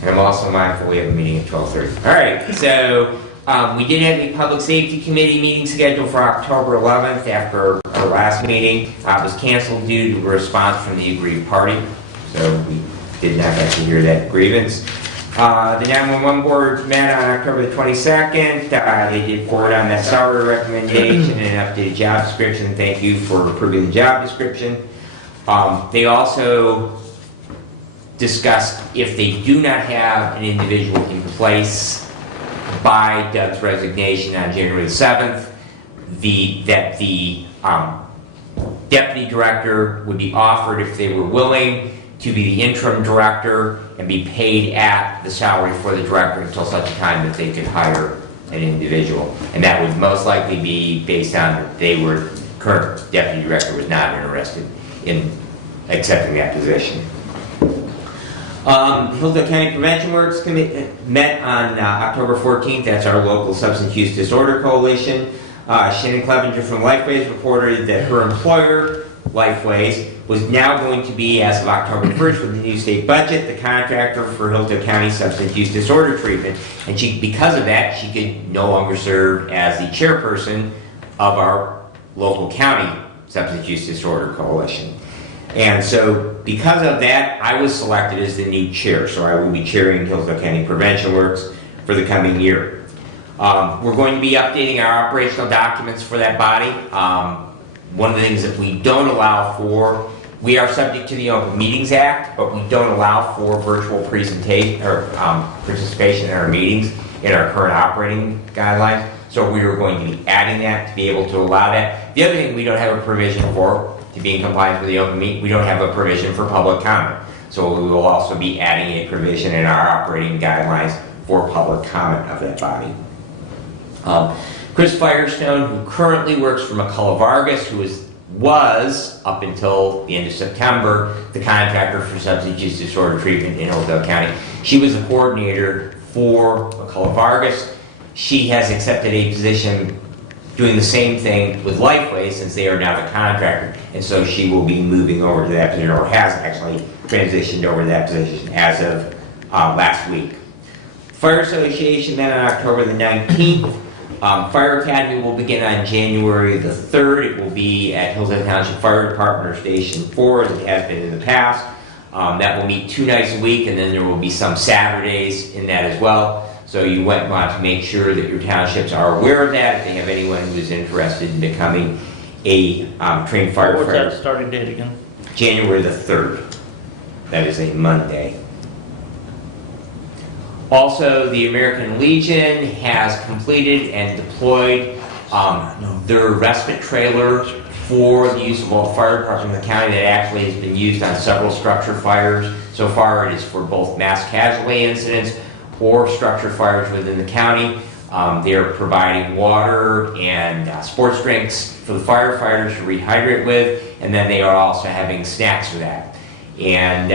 And I'm also mindful we have a meeting at 12:30. All right, so we did have a Public Safety Committee meeting scheduled for October 11th after our last meeting. It was canceled due to a response from the aggrieved party, so we did not get to hear that grievance. The 911 board met on October the 22nd. They did forward on that salary recommendation and an updated job description. Thank you for approving the job description. They also discussed if they do not have an individual in place by Doug's resignation on January the 7th, that the deputy director would be offered, if they were willing, to be the interim director and be paid at the salary for the director until such a time that they could hire an individual. And that would most likely be based on current deputy director was not interested in accepting that position. Hillsdale County Prevention Works Committee met on October 14th. That's our local substance use disorder coalition. Shannon Clevenger from Lifeways reported that her employer, Lifeways, was now going to be, as of October 1st, with the new state budget, the contractor for Hillsdale County substance use disorder treatment. And because of that, she could no longer serve as the chairperson of our local county substance use disorder coalition. And so because of that, I was selected as the new chair. So I will be chairing Hillsdale County Prevention Works for the coming year. We're going to be updating our operational documents for that body. One of the things that we don't allow for, we are subject to the Open Meetings Act, but we don't allow for virtual presentation or participation in our meetings in our current operating guidelines. So we are going to be adding that to be able to allow that. The other thing we don't have a provision for, to be in compliance with the open meeting, we don't have a provision for public comment. So we will also be adding a provision in our operating guidelines for public comment of that body. Chris Firestone, who currently works for McCullough Vargas, who was up until the end of September, the contractor for substance use disorder treatment in Hillsdale County. She was a coordinator for McCullough Vargas. She has accepted a position doing the same thing with Lifeway since they are now the contractor, and so she will be moving over to that position, or has actually transitioned over to that position as of last week. Fire Association met on October the 19th. Fire Academy will begin on January the 3rd. It will be at Hillsdale Township Fire Department or Station 4, as it has been in the past. That will meet 2 nights a week, and then there will be some Saturdays in that as well. So you want to make sure that your townships are aware of that, if they have anyone who is interested in becoming a trained What was that firefighter. starting date again? January the 3rd. That is a Monday. Also, the American Legion has completed and deployed their respite trailer for the use of all the fire departments in the county that actually has been used on several structure fires. So far, it is for both mass casualty incidents or structure fires within the county. They are providing water and sports drinks for the firefighters to rehydrate with, and then they are also having snacks for that. And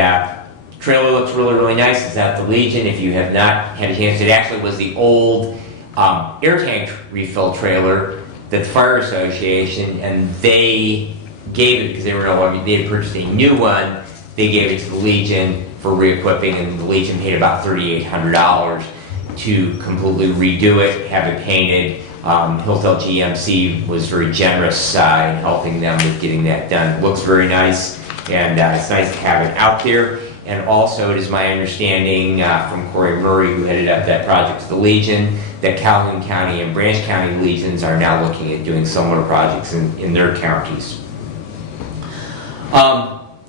trailer looks really, really nice. It's at the Legion. If you have not had a chance, it actually was the old air tank refill trailer that the Fire Association, and they gave it because they were no longer, they had purchased a new one. They gave it to the Legion for re-equipping, and the Legion paid about $3,800 to completely redo it, have it painted. Hillsdale GMC was very generous in helping them with getting that done. It looks very nice, and it's nice to have it out there. And also, it is my understanding from Corey Murray, who headed up that project to the Legion, that Calhoun County and Branch County Legions are now looking at doing similar projects in their counties.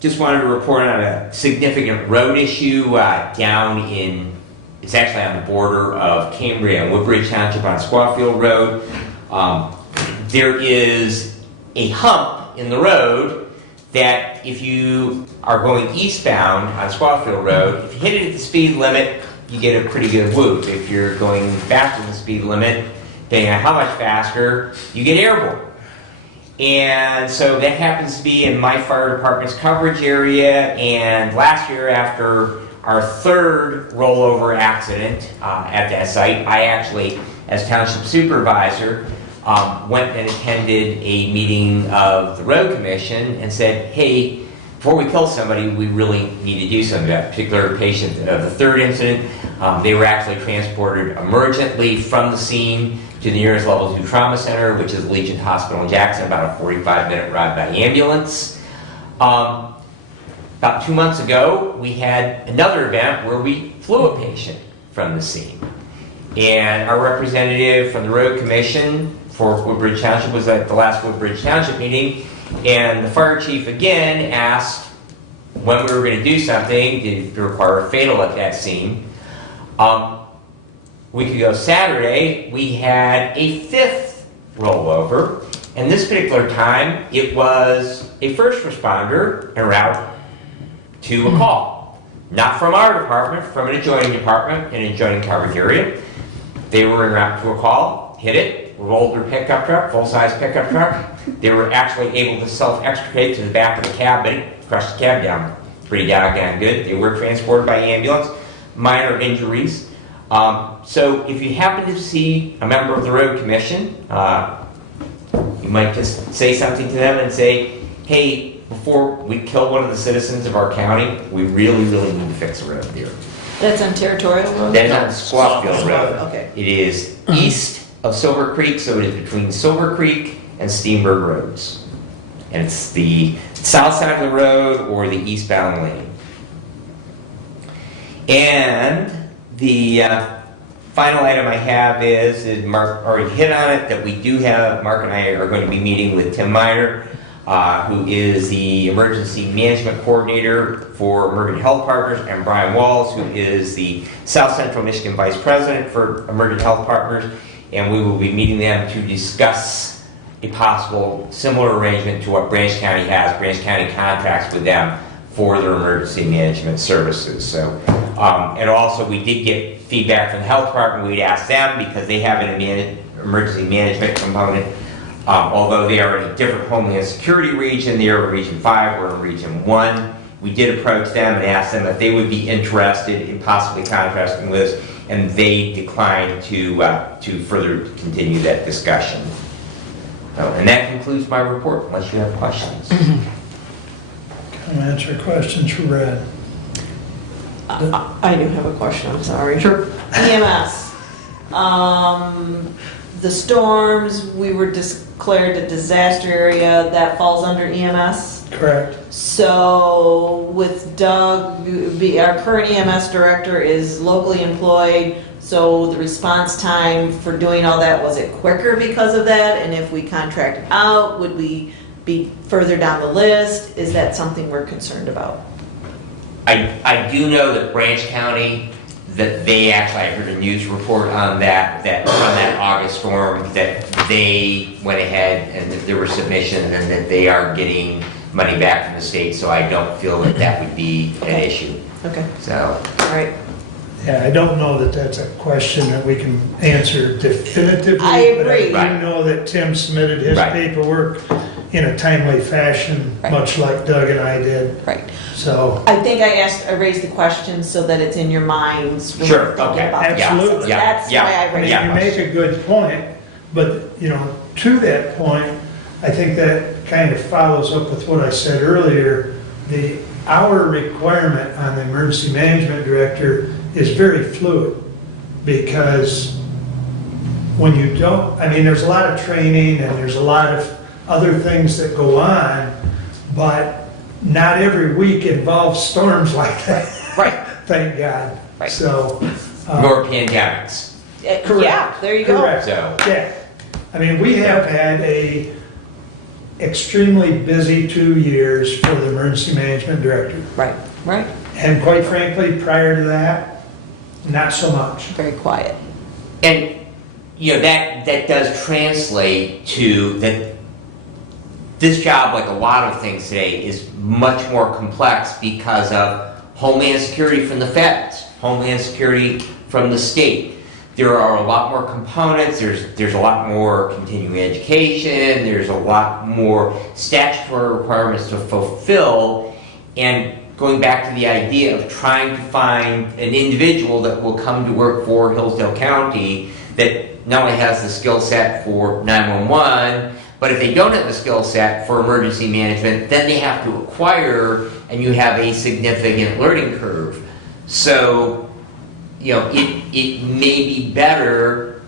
Just wanted to report on a significant road issue down in, it's actually on the border of Cambria and Woodbridge Township on Squawfield Road. There is a hump in the road that if you are going eastbound on Squawfield Road, if you hit it at the speed limit, you get a pretty good whoop. If you're going faster than the speed limit, depending on how much faster, you get airborne. And so that happens to be in my fire department's coverage area, and last year after our third rollover accident at that site, I actually, as township supervisor, went and attended a meeting of the road commission and said, hey, before we kill somebody, we really need to do something. That particular patient of the third incident, they were actually transported emergently from the scene to the nearest level 2 trauma center, which is Legion Hospital in Jackson, about a 45-minute ride by ambulance. About 2 months ago, we had another event where we flew a patient from the scene. And our representative from the road commission for Woodbridge Township was at the last Woodbridge Township meeting, and the fire chief again asked when we were going to do something. Did it require a fatal at that scene? A week ago Saturday, we had a 5th rollover, and this particular time it was a first responder en route to a call. Not from our department, from an adjoining department, an adjoining coverage area. They were en route to a call, hit it, rolled their pickup truck, full-size pickup truck. They were actually able to self-extricate to the back of the cab, but it crushed the cab down pretty doggone good. They were transported by ambulance, minor injuries. So if you happen to see a member of the road commission, you might just say something to them and say, hey, before we kill one of the citizens of our county, we really, really need to fix the road here. That's on Territorial Road? That is on Squawfield Road. Okay. It is east of Silver Creek, so it is between Silver Creek and Steenberg Roads. And it's the south side of the road or the eastbound lane. And the final item I have is Mark already hit on it, that we do have, Mark and I are going to be meeting with Tim Miner, who is the Emergency Management Coordinator for Emergent Health Partners, and Brian Walls, who is the South Central Michigan Vice President for Emergent Health Partners, and we will be meeting them to discuss a possible similar arrangement to what Branch County has. Branch County contracts with them for their emergency management services. So, and also we did get feedback from the health department. We'd asked them because they have an emergency management component. Although they are in a different Homeland Security region, they are in Region 5, we're in Region 1. We did approach them and ask them if they would be interested in possibly contracting with us, and they declined to further continue that discussion. And that concludes my report, unless you have questions. Comments or questions for Brad? I do have a question, I'm sorry. Sure. EMS. The storms, we were declared a disaster area, that falls under EMS? Correct. So with Doug, our current EMS director is locally employed, so the response time for doing all that, was it quicker because of that? And if we contract out, would we be further down the list? Is that something we're concerned about? I do know that Branch County, that they actually, I heard a news report on that from that August storm, that they went ahead and that there were submissions and that they are getting money back from the state, so I don't feel that that would be an issue. Okay, So, all right. Yeah, I don't know that that's a question that we can answer definitively. I agree. But I do know that Tim submitted his Right. paperwork in a timely fashion, Right. much like Doug and I did. Right. So, I think I raised the question so that it's in your minds when Sure, you're thinking okay. about the Absolutely. process. Yeah, That's yeah. why I I mean, raised Yeah. you make a good point, but, you know, to that point, I think that kind of follows up with what I said earlier. The hour requirement on the emergency management director is very fluid, because when you don't, I mean, there's a lot of training and there's a lot of other things that go on, but not every week involves storms like that. right, Thank God. Right. So. nor pandemics, Correct. Yeah, there you go. Correct. so. Yeah. I mean, we have had a extremely busy 2 years for the emergency management director. Right, right. And quite frankly, prior to that, not so much. Very quiet. And, you know, that does translate to that this job, like a lot of things today, is much more complex because of Homeland Security from the feds, Homeland Security from the state. There are a lot more components, there's a lot more continuing education, there's a lot more statutory requirements to fulfill, and going back to the idea of trying to find an individual that will come to work for Hillsdale County that not only has the skill set for 911, but if they don't have the skill set for emergency management, then they have to acquire, and you have a significant learning curve. So, you know, it may be better,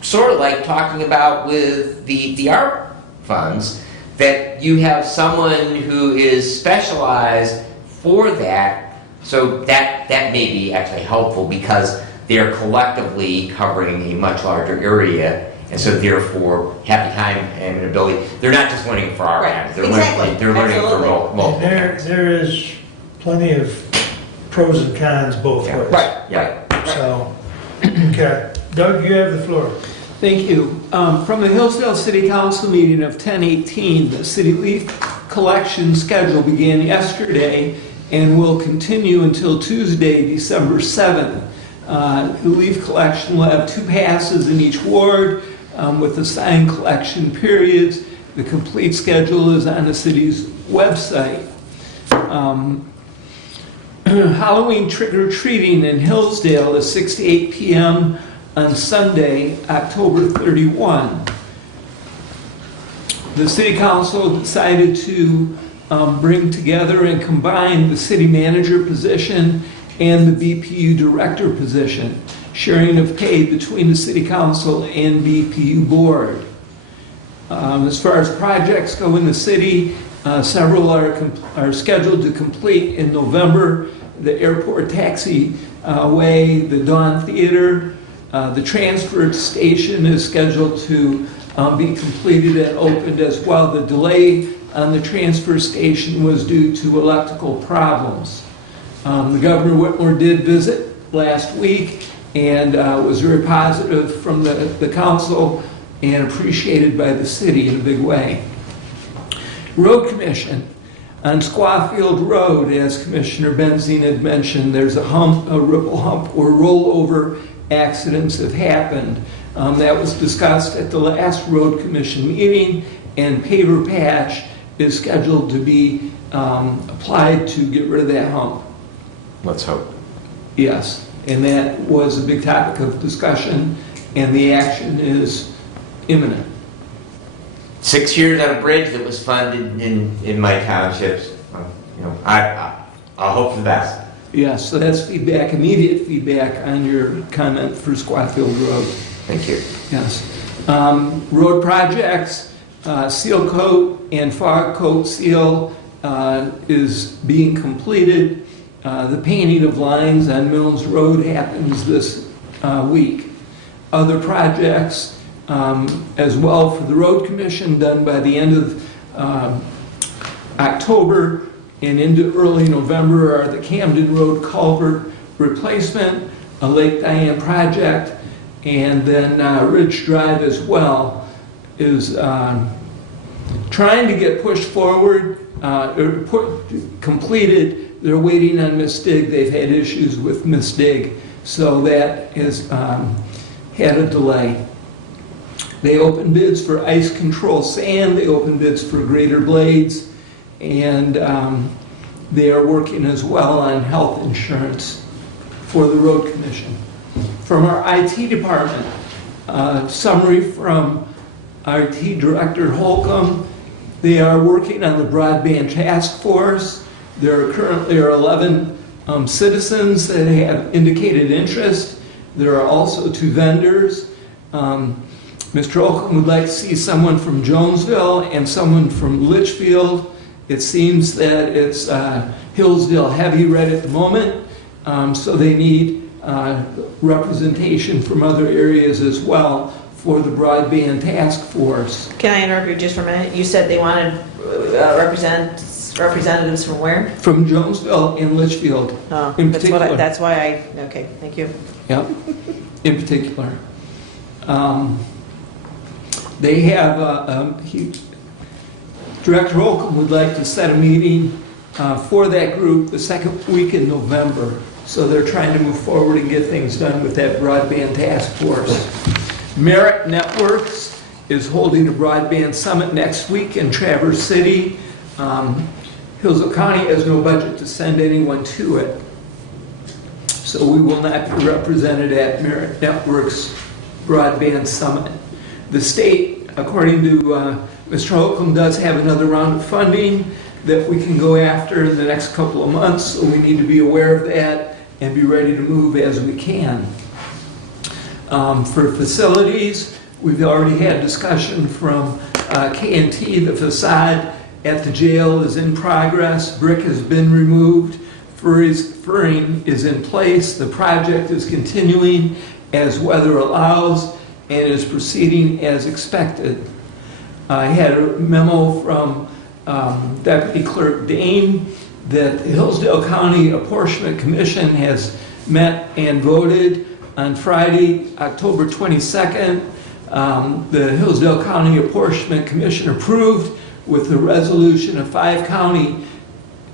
sort of like talking about with the ARP funds, that you have someone who is specialized for that, so that may be actually helpful because they're collectively covering a much larger area, and so therefore have the time and ability. They're not just learning for our Right. hands, they're Exactly. learning, they're learning for Absolutely. multiple. There is plenty of pros and cons both Yeah. ways. Right, Yeah. So, okay. Doug, you have the floor. Thank you. From the Hillsdale City Council meeting of 10/18, the city leaf collection schedule began yesterday and will continue until Tuesday, December 7th. The leaf collection will have 2 passes in each ward with assigned collection periods. The complete schedule is on the city's website. Halloween trick-or-treating in Hillsdale is 6 to 8 p.m. on Sunday, October 31. The city council decided to bring together and combine the city manager position and the BPU director position, sharing of pay between the city council and BPU board. As far as projects go in the city, several are scheduled to complete in November. The airport taxiway, the Dawn Theater, the transfer station is scheduled to be completed and opened as well. The delay on the transfer station was due to electrical problems. The Governor Whitmore did visit last week and was very positive from the council and appreciated by the city in a big way. Road Commission. On Squawfield Road, as Commissioner Benzine had mentioned, there's a ripple hump where rollover accidents have happened. That was discussed at the last Road Commission meeting, and paver patch is scheduled to be applied to get rid of that hump. Let's hope. Yes, and that was a big topic of discussion, and the action is imminent. 6 years on a bridge that was funded in my townships. You know, I'll hope for the best. Yes, so that's feedback, immediate feedback on your comment for Squawfield Road. Thank you. Yes. Road projects, seal coat and fog coat seal is being completed. The painting of lines on Mills Road happens this week. Other projects as well for the road commission done by the end of October and into early November are the Camden Road culvert replacement, a Lake Diane project, and then Ridge Drive as well is trying to get pushed forward, completed. They're waiting on Miss Dig. They've had issues with Miss Dig, so that is had a delay. They opened bids for ice control sand, they opened bids for grader blades, and they are working as well on health insurance for the road commission. From our IT department, summary from IT Director Holcomb, they are working on the broadband task force. There currently are 11 citizens that have indicated interest. There are also 2 vendors. Mr. Holcomb would like to see someone from Jonesville and someone from Litchfield. It seems that it's Hillsdale heavy right at the moment, so they need representation from other areas as well for the broadband task force. Can I interrupt you just for a minute? You said they wanted representatives from where? From Jonesville and Litchfield Oh, in that's particular. that's why I, okay, thank you. Yep, in particular. They have, Director Holcomb would like to set a meeting for that group the second week in November. So they're trying to move forward and get things done with that broadband task force. Merit Networks is holding a broadband summit next week in Traverse City. Hillsdale County has no budget to send anyone to it. So we will not be represented at Merit Networks Broadband Summit. The state, according to Mr. Holcomb, does have another round of funding that we can go after in the next couple of months, so we need to be aware of that and be ready to move as we can. For facilities, we've already had discussion from K&T. The facade at the jail is in progress. Brick has been removed. Furring is in place. The project is continuing as weather allows and is proceeding as expected. I had a memo from Deputy Clerk Dane that the Hillsdale County Apportionment Commission has met and voted on Friday, October 22nd. The Hillsdale County Apportionment Commission approved with the resolution a 5-county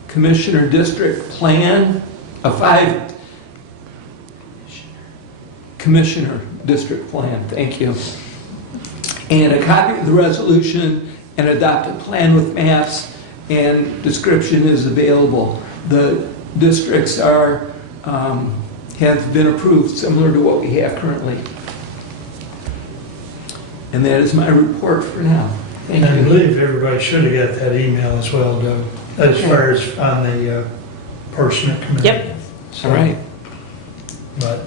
commissioner district plan, a 5-commissioner district plan, thank you. And a copy of the resolution and adopted plan with maps and description is available. The districts are, have been approved similar to what we have currently. And that is my report for now. Thank I you. believe everybody should have got that email as well, Doug, as far as on the apportionment committee. Yep. So, All right. But,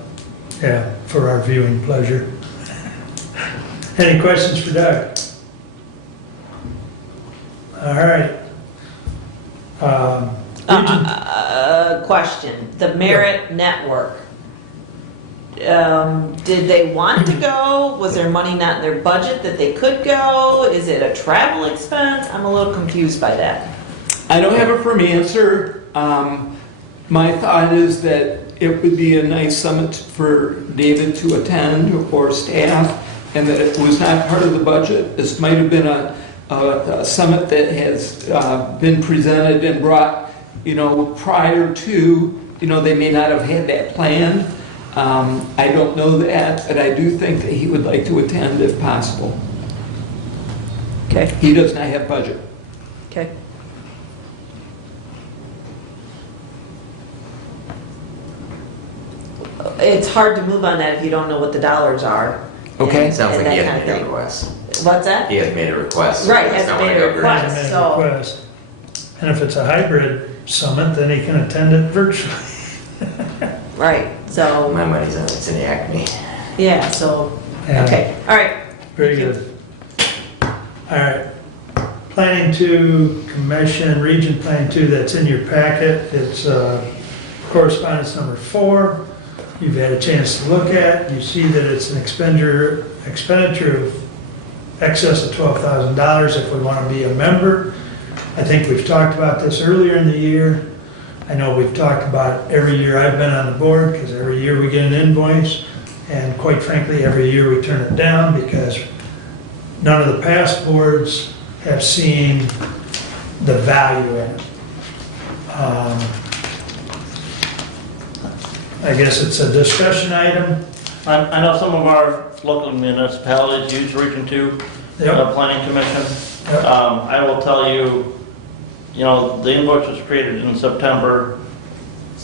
yeah, for our viewing pleasure. Any questions for Doug? All right. Question, the Merit Network. Did they want to go? Was there money not in their budget that they could go? Is it a travel expense? I'm a little confused by that. I don't have a firm answer. My thought is that it would be a nice summit for David to attend or staff, and that it was not part of the budget. This might have been a summit that has been presented and brought, prior to, they may not have had that planned. I don't know that, but I do think that he would like to attend if possible. Okay. He does not have budget. Okay. It's hard to move on that if you don't know what the dollars are. Okay. It sounds And like he that hasn't kind of made a thing. request. What's that? He hasn't made a request. Right, That's hasn't not made what a I go grant. request. Made a So- request. And if it's a hybrid summit, then he can attend it virtually. Right, so, My money's on it's in Acme. yeah, so, Yeah. okay, all right. Very good. All right, Planning 2, Commission, Region Planning 2, that's in your packet. It's correspondence number 4. You've had a chance to look at. You see that it's an expenditure of excess of $12,000 if we want to be a member. I think we've talked about this earlier in the year. I know we've talked about it every year I've been on the board, because every year we get an invoice, and quite frankly, every year we turn it down because none of the past boards have seen the value in it. I guess it's a discussion item. I know some of our local municipalities use Region 2 Planning Commission. Yep. I will tell you, the invoice was created in September.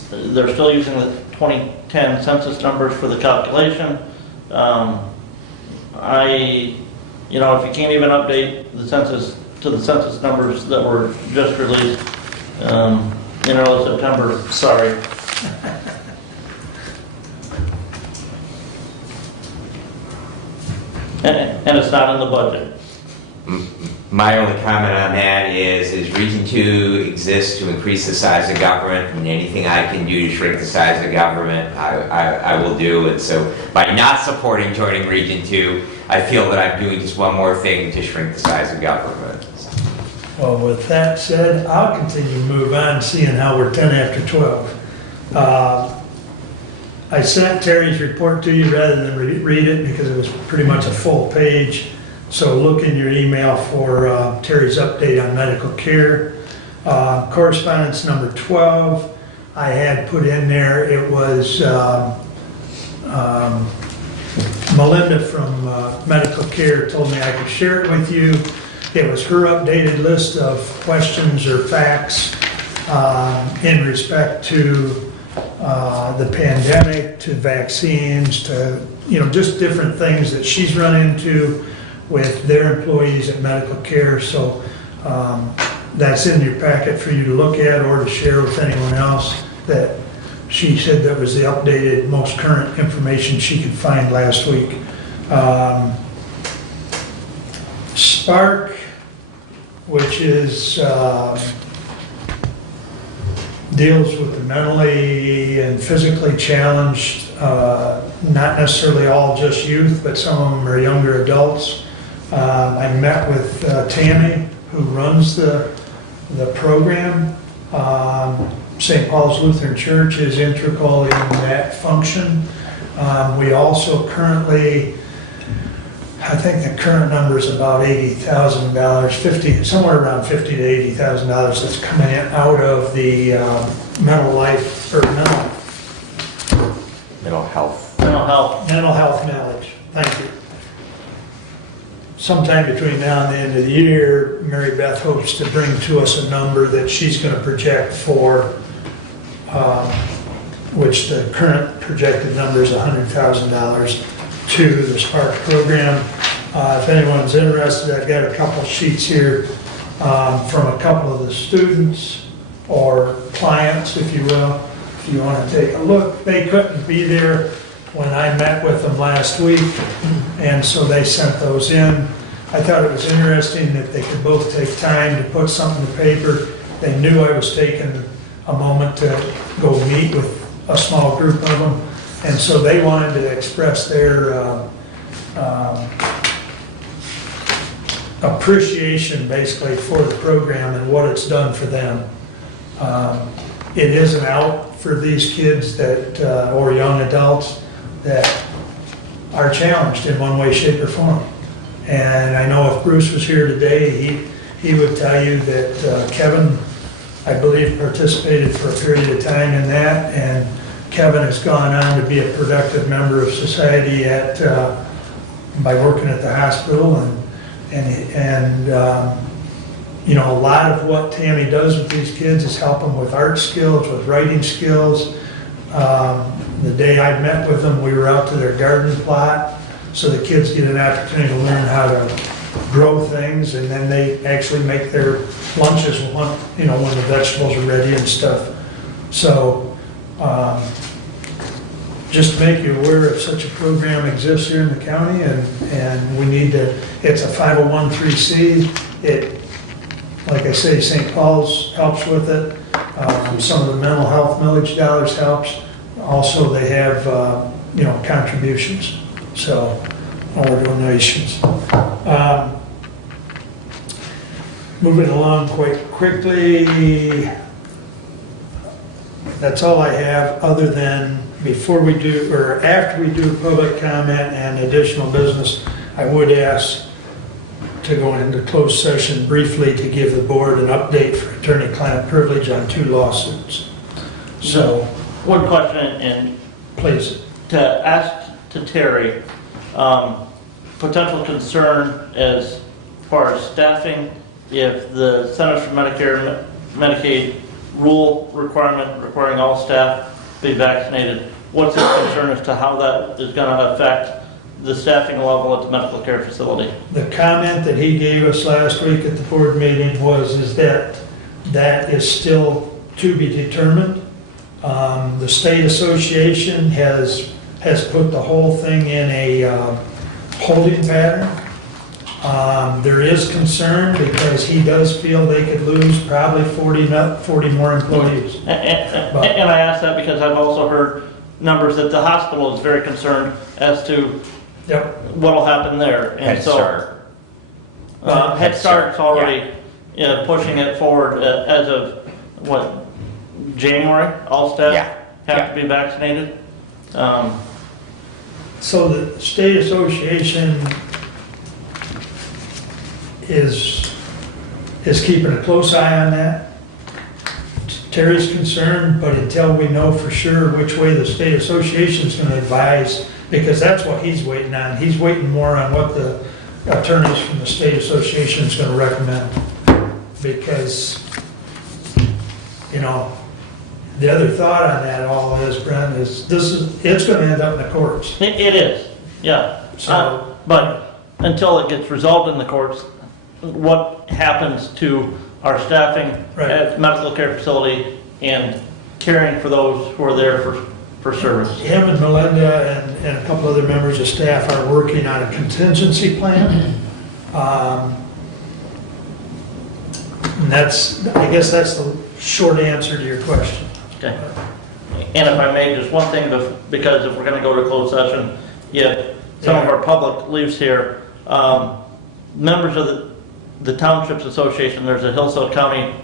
They're still using the 2010 census numbers for the calculation. If you can't even update the census to the census numbers that were just released in early September, sorry. And it's not in the budget. My only comment on that is Region 2 exists to increase the size of government, and anything I can do to shrink the size of government, I will do. And so by not supporting joining Region 2, I feel that I'm doing just one more thing to shrink the size of government. Well, with that said, I'll continue to move on, seeing how we're 10 after 12. I sent Terry's report to you rather than read it because it was pretty much a full page. So look in your email for Terry's update on medical care. Correspondence number 12, I had put in there, it was Melinda from medical care told me I could share it with you. It was her updated list of questions or facts in respect to the pandemic, to vaccines, to, just different things that she's run into with their employees at medical care. So that's in your packet for you to look at or to share with anyone else. That she said that was the updated, most current information she could find last week. Spark, which is deals with the mentally and physically challenged, not necessarily all just youth, but some of them are younger adults. I met with Tammy, who runs the program. St. Paul's Lutheran Church is integral in that function. We also currently, I think the current number is about $80,000, somewhere around $50,000 to $80,000 that's coming in out of the mental health knowledge. Thank you. Sometime between now and the end of the year, Mary Beth hopes to bring to us a number that she's going to project for, which the current projected number is $100,000 to the Spark program. If anyone's interested, I've got a couple sheets here from a couple of the students or clients, if you will. If you want to take a look, they couldn't be there when I met with them last week, and so they sent those in. I thought it was interesting that they could both take time to put something to paper. They knew I was taking a moment to go meet with a small group of them, and so they wanted to express their appreciation basically for the program and what it's done for them. It is an out for these kids that, or young adults that are challenged in one way, shape, or form. And I know if Bruce was here today, he would tell you that Kevin, I believe, participated for a period of time in that, and Kevin has gone on to be a productive member of society by working at the hospital, and a lot of what Tammy does with these kids is help them with art skills, with writing skills. The day I met with them, we were out to their garden plot, so the kids get an opportunity to learn how to grow things, and then they actually make their lunches when the vegetables are ready and stuff. So just to make you aware if such a program exists here in the county, and we need to, it's a 501(c)(3). Like I say, St. Paul's helps with it. Some of the mental health millage dollars helps. Also, they have, contributions, so, or donations. Moving along quite quickly. That's all I have, other than before we do, or after we do public comment and additional business, I would ask to go into closed session briefly to give the board an update for attorney-client privilege on 2 lawsuits. So, One question, and please. to ask to Terry, potential concern as far as staffing, if the Centers for Medicare Medicaid rule requirement requiring all staff be vaccinated, what's his concern as to how that is going to affect the staffing level at the medical care facility? The comment that he gave us last week at the board meeting is that is still to be determined. The state association has put the whole thing in a holding pattern. There is concern because he does feel they could lose probably 40 more employees. And I ask that because I've also heard numbers that the hospital is very concerned as to what'll happen there. And Head so, Start. Head Start's already pushing it forward as of, January? All staff have to be vaccinated? So the state association is keeping a close eye on that. Terry's concerned, but until we know for sure which way the state association's going to advise, because that's what he's waiting on. He's waiting more on what the attorneys from the state association is going to recommend. Because, the other thought on that all is, Brent, it's going to end up in the courts. It is, yeah. So, but until it gets resolved in the courts, what happens to our staffing at the medical care facility and caring for those who are there for service? Him and Melinda and a couple other members of staff are working on a contingency plan. And I guess that's the short answer to your question. Okay. And if I may, just one thing, because if we're going to go to closed session, if some of our public leaves here, members of the Townships Association, there's a Hillsdale County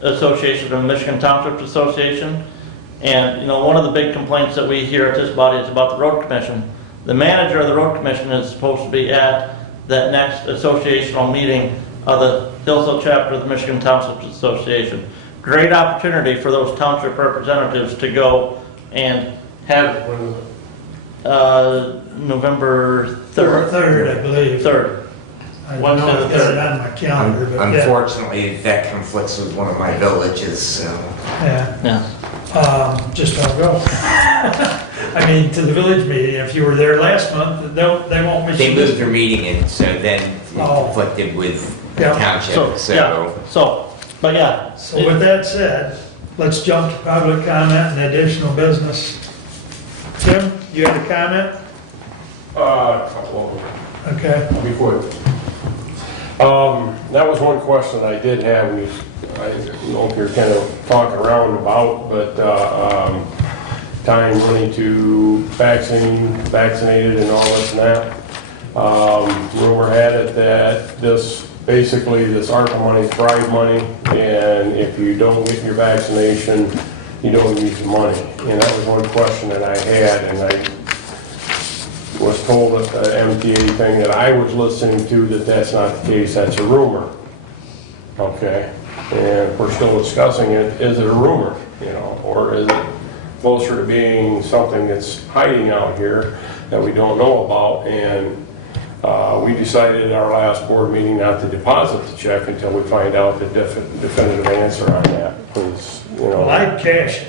Association and Michigan Townships Association, and one of the big complaints that we hear at this body is about the road commission. The manager of the road commission is supposed to be at that next associational meeting of the Hillsdale chapter of the Michigan Townships Association. Great opportunity for those township representatives to go and have November 3rd. 3rd, I believe. 3rd. I don't know if I got it on my calendar, but yeah. Unfortunately, that conflicts with one of my villages, so. Yeah. Just don't go. I mean, to the village meeting, if you were there last month, they won't miss you. They moved their meeting and so then it conflicted with the township, so. But yeah. So with that said, let's jump to public comment and additional business. Tim, you had a comment? A couple of them. Okay. I'll be quick. That was one question I did have. I don't know if you're kind of talking around about, but time running to vaccinated and all this and that. Rumor had it that this ARPA money is bribe money, and if you don't get your vaccination, you don't use the money. And that was one question that I had, and I was told at the MTA thing that I was listening to that that's not the case, that's a rumor. Okay, and we're still discussing it. Is it a rumor, or is it closer to being something that's hiding out here that we don't know about? And we decided at our last board meeting not to deposit the check until we find out the definitive answer on that. Because, Well, I'd cash it.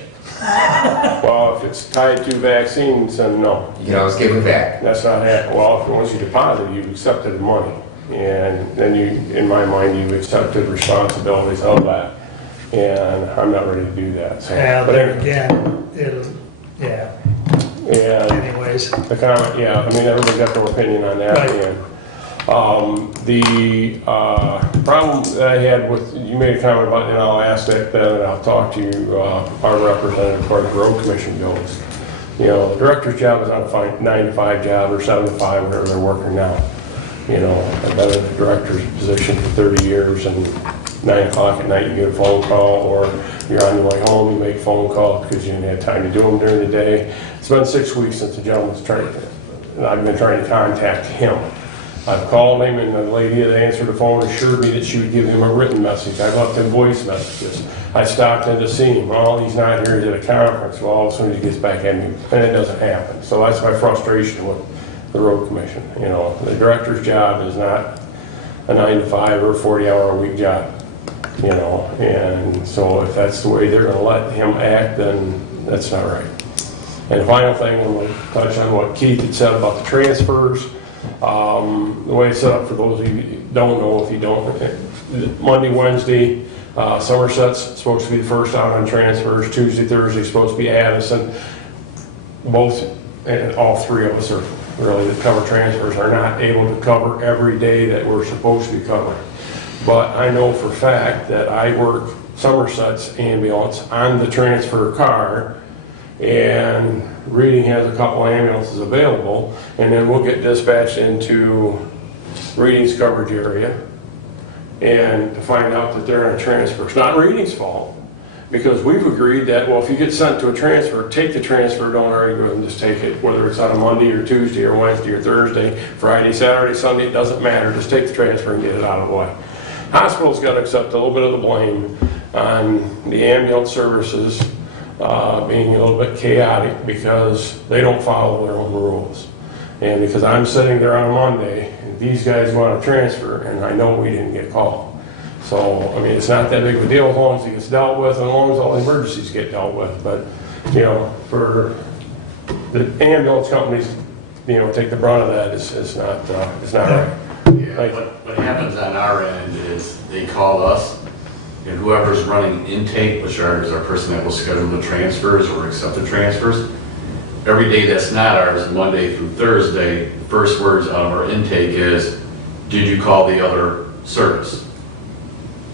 well, if it's tied to vaccines, then no. You can always give it back. That's not happening. Well, once you deposit, you've accepted the money. And then in my mind, you've accepted responsibilities of that. And I'm not ready to do that. So. Yeah, But there again, and anyways. the comment, everybody got their opinion on that. Right. And The problem that I had with, you made a comment about, and I'll ask that then, and I'll talk to you, our representative, as far as the road commission goes. You know, the director's job is not a 9 to 5 job or 7 to 5, whatever they're working now. You know, I've been in the director's position for 30 years, and 9 o'clock at night you get a phone call, or you're on your way home, you make a phone call because you didn't have time to do them during the day. It's been 6 weeks since the gentleman's tried, and I've been trying to contact him. I've called him, and the lady that answered the phone assured me that she would give him a written message. I left him voice messages. I stopped in to see him. Well, he's not here, he's at a conference. Well, as soon as he gets back at me, and it doesn't happen. So that's my frustration with the road commission. You know, the director's job is not a 9 to 5 or a 40-hour-a-week job. You know, and so if that's the way they're going to let him act, then that's not right. And the final thing, I'm going to touch on what Keith had said about the transfers. The way it's set up, for those of you who don't know, if you don't, Monday, Wednesday, Somerset's supposed to be the first out on transfers. Tuesday, Thursday supposed to be Addison. Both, and all three of us are really that cover transfers are not able to cover every day that we're supposed to be covering. But I know for a fact that I work Somerset's ambulance on the transfer car, and Reading has a couple ambulances available, and then we'll get dispatched into Reading's coverage area and to find out that they're on a transfer. It's not Reading's fault, because we've agreed that, well, if you get sent to a transfer, take the transfer, don't argue with them, just take it, whether it's on a Monday or Tuesday or Wednesday or Thursday, Friday, Saturday, Sunday, it doesn't matter, just take the transfer and get it out of the way. Hospital's got to accept a little bit of the blame on the ambulance services being a little bit chaotic because they don't follow their own rules. And because I'm sitting there on a Monday, and these guys want to transfer, and I know we didn't get called. So, I mean, it's not that big of a deal as long as it gets dealt with and as long as all the emergencies get dealt with. But, you know, for the ambulance companies, you know, take the brunt of that is not right. Yeah, what happens on our end is they call us, and whoever's running intake, which is our person that will schedule the transfers or accept the transfers, every day that's not ours, Monday through Thursday, the first words out of our intake is, did you call the other service?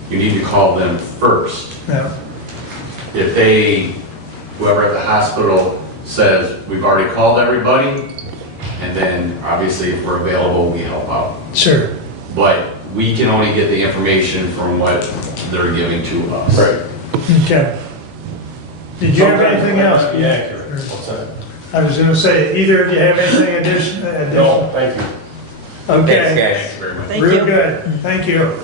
You need to call them first. Yeah. If whoever at the hospital says, we've already called everybody, and then obviously if we're available, we help out. Sure. But we can only get the information from what they're giving to us. Right. Okay. Did you have anything else? Yeah, accurate. What's that? I was going to say, either of you have anything additional? No, thank you. Okay. Thanks, Very much. Thank Real you. good. Thank you.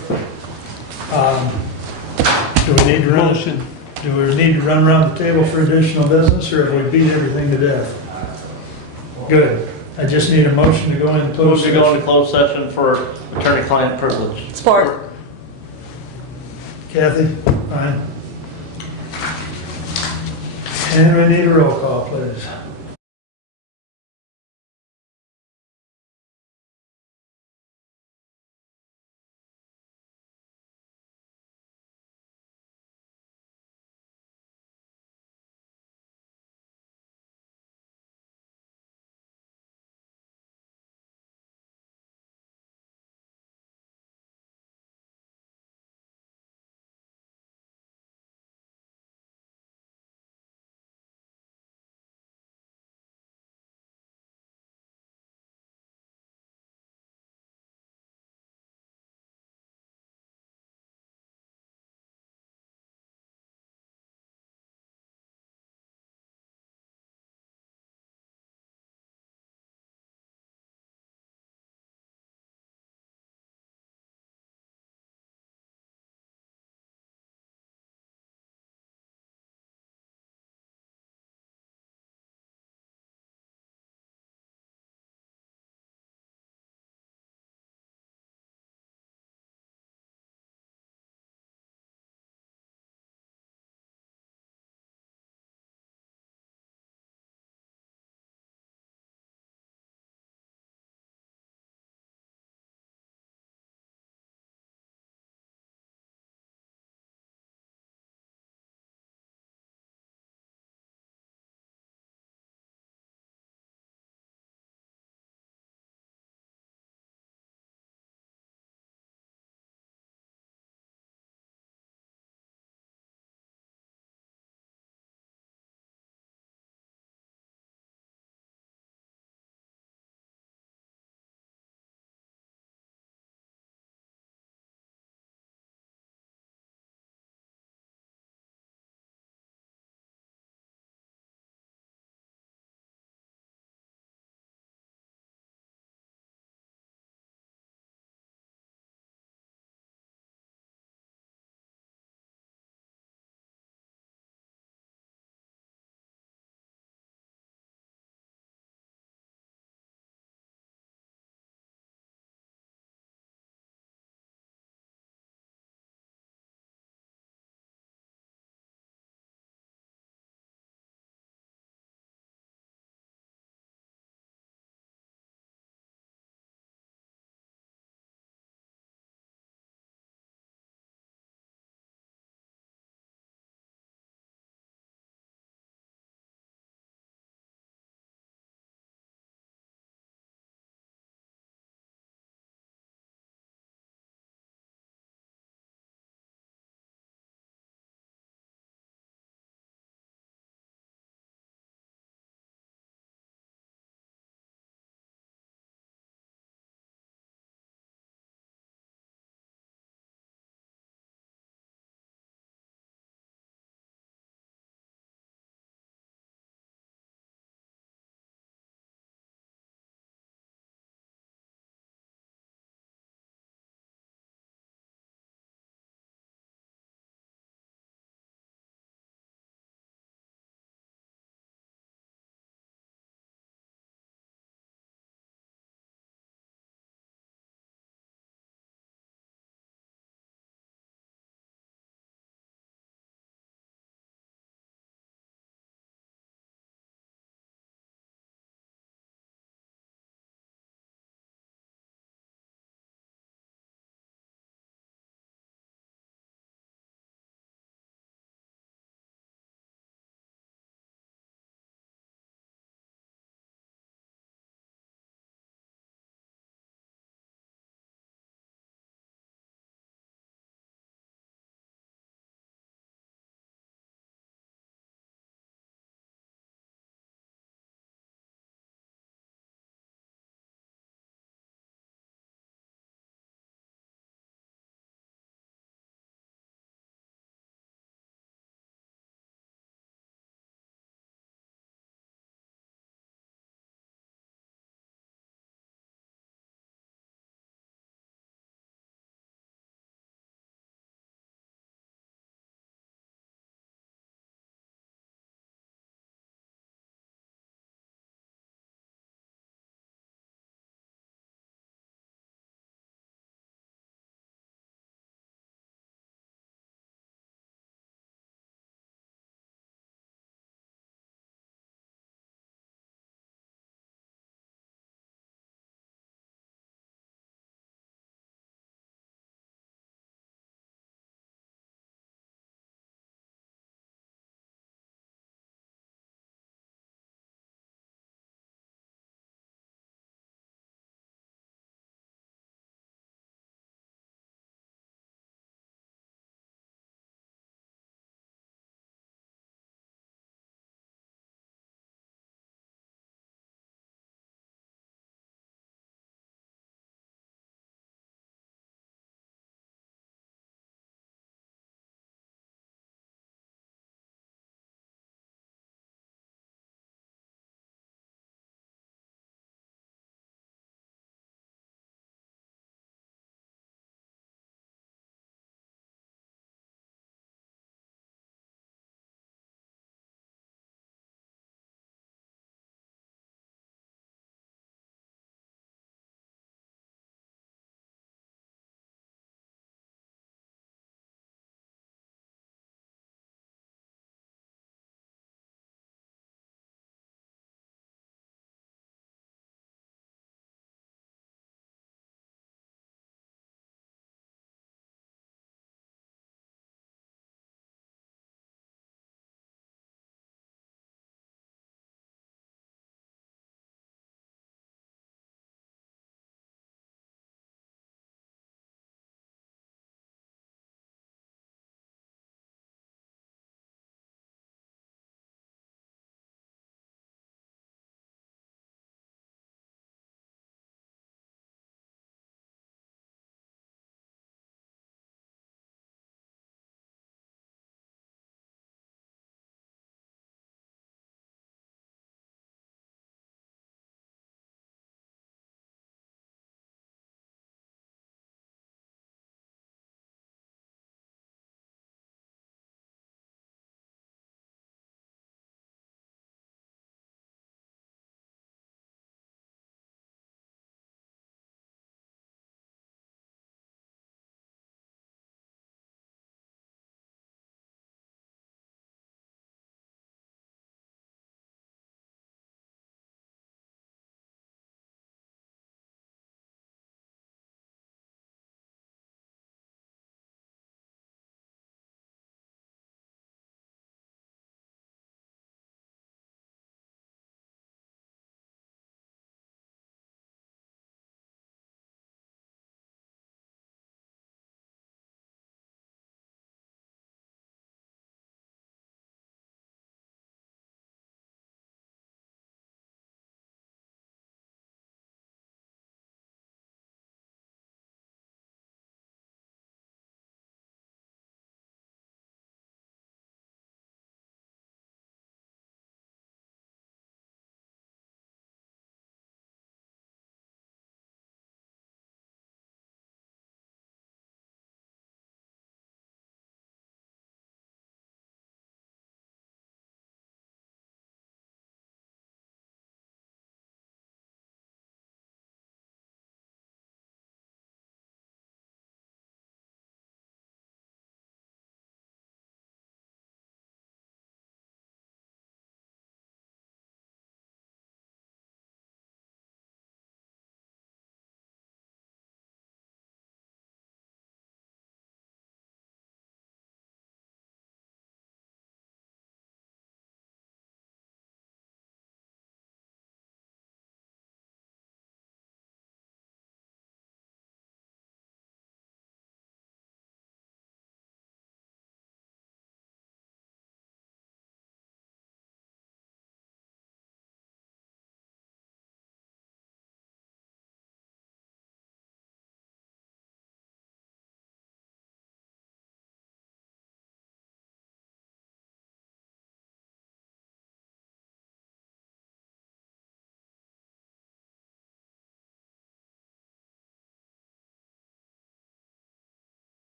Do we need to run? Motion. Do we need to run around the table for additional business, or have we beat everything to death? Good. I just need a motion to go in Move closed to go session. into closed session for attorney-client privilege. Support. Kathy? Fine. And we need a roll call, please.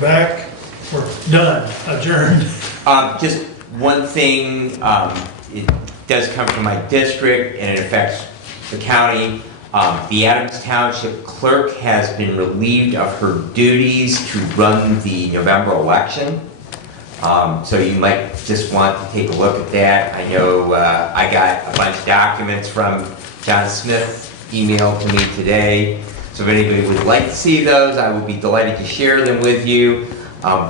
Back, we're done, adjourned. Just one thing, it does come from my district and it affects the county. The Adams Township clerk has been relieved of her duties to run the November election. So you might just want to take a look at that. I know I got a bunch of documents from John Smith emailed to me today. So if anybody would like to see those, I would be delighted to share them with you.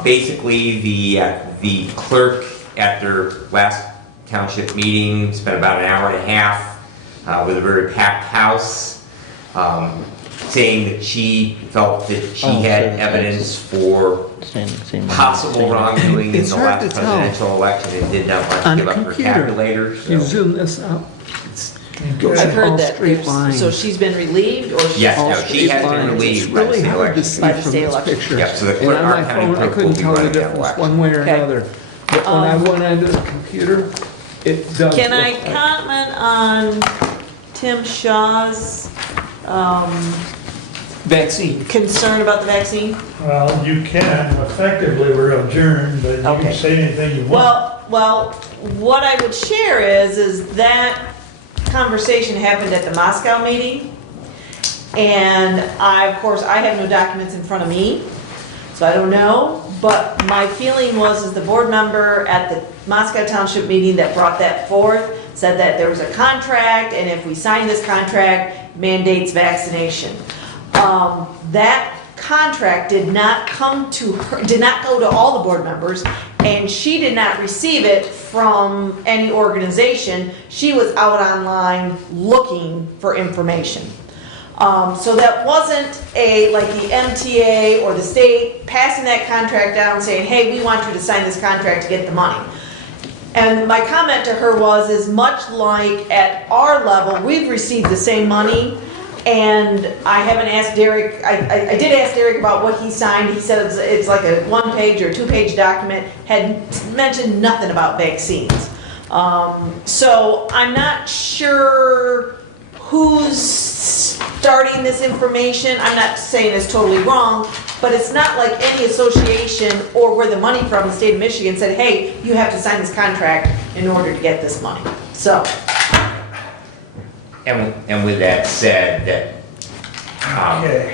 Basically, the clerk at their last township meeting spent about an hour and a half with a very packed house, saying that she felt that she had evidence for possible wrongdoing in It's the hard last to tell. presidential election and did not want to On give a up her computer, calculator. you So. zoom this up. I've heard that. Straight lines. So she's been relieved, or she's... Yes, All no, she straight has been lines. relieved It's by the really state hard to election. see By the from state this election. picture. Yep, so the And clerk, on our my county phone, I clerk will couldn't be tell the running that difference election. one way or Okay. another. But when I went onto the computer, it does Can I look like- comment on Tim Shaw's Vaccine. concern about the vaccine? Well, you can, effectively, we're adjourned, but you Okay. can say anything you want. Well, what I would share is that conversation happened at the Moscow meeting. And of course, I have no documents in front of me, so I don't know. But my feeling was the board member at the Moscow Township meeting that brought that forth said that there was a contract, and if we sign this contract, mandates vaccination. That contract did not come to her, did not go to all the board members, and she did not receive it from any organization. She was out online looking for information. So that wasn't like the MTA or the state passing that contract down saying, hey, we want you to sign this contract to get the money. And my comment to her was much like at our level, we've received the same money. And I haven't asked Derek, I did ask Derek about what he signed. He said it's like a 1-page or 2-page document, had mentioned nothing about vaccines. So I'm not sure who's starting this information. I'm not saying it's totally wrong, but it's not like any association or where the money from the state of Michigan said, hey, you have to sign this contract in order to get this money. So. And with that said, that Okay.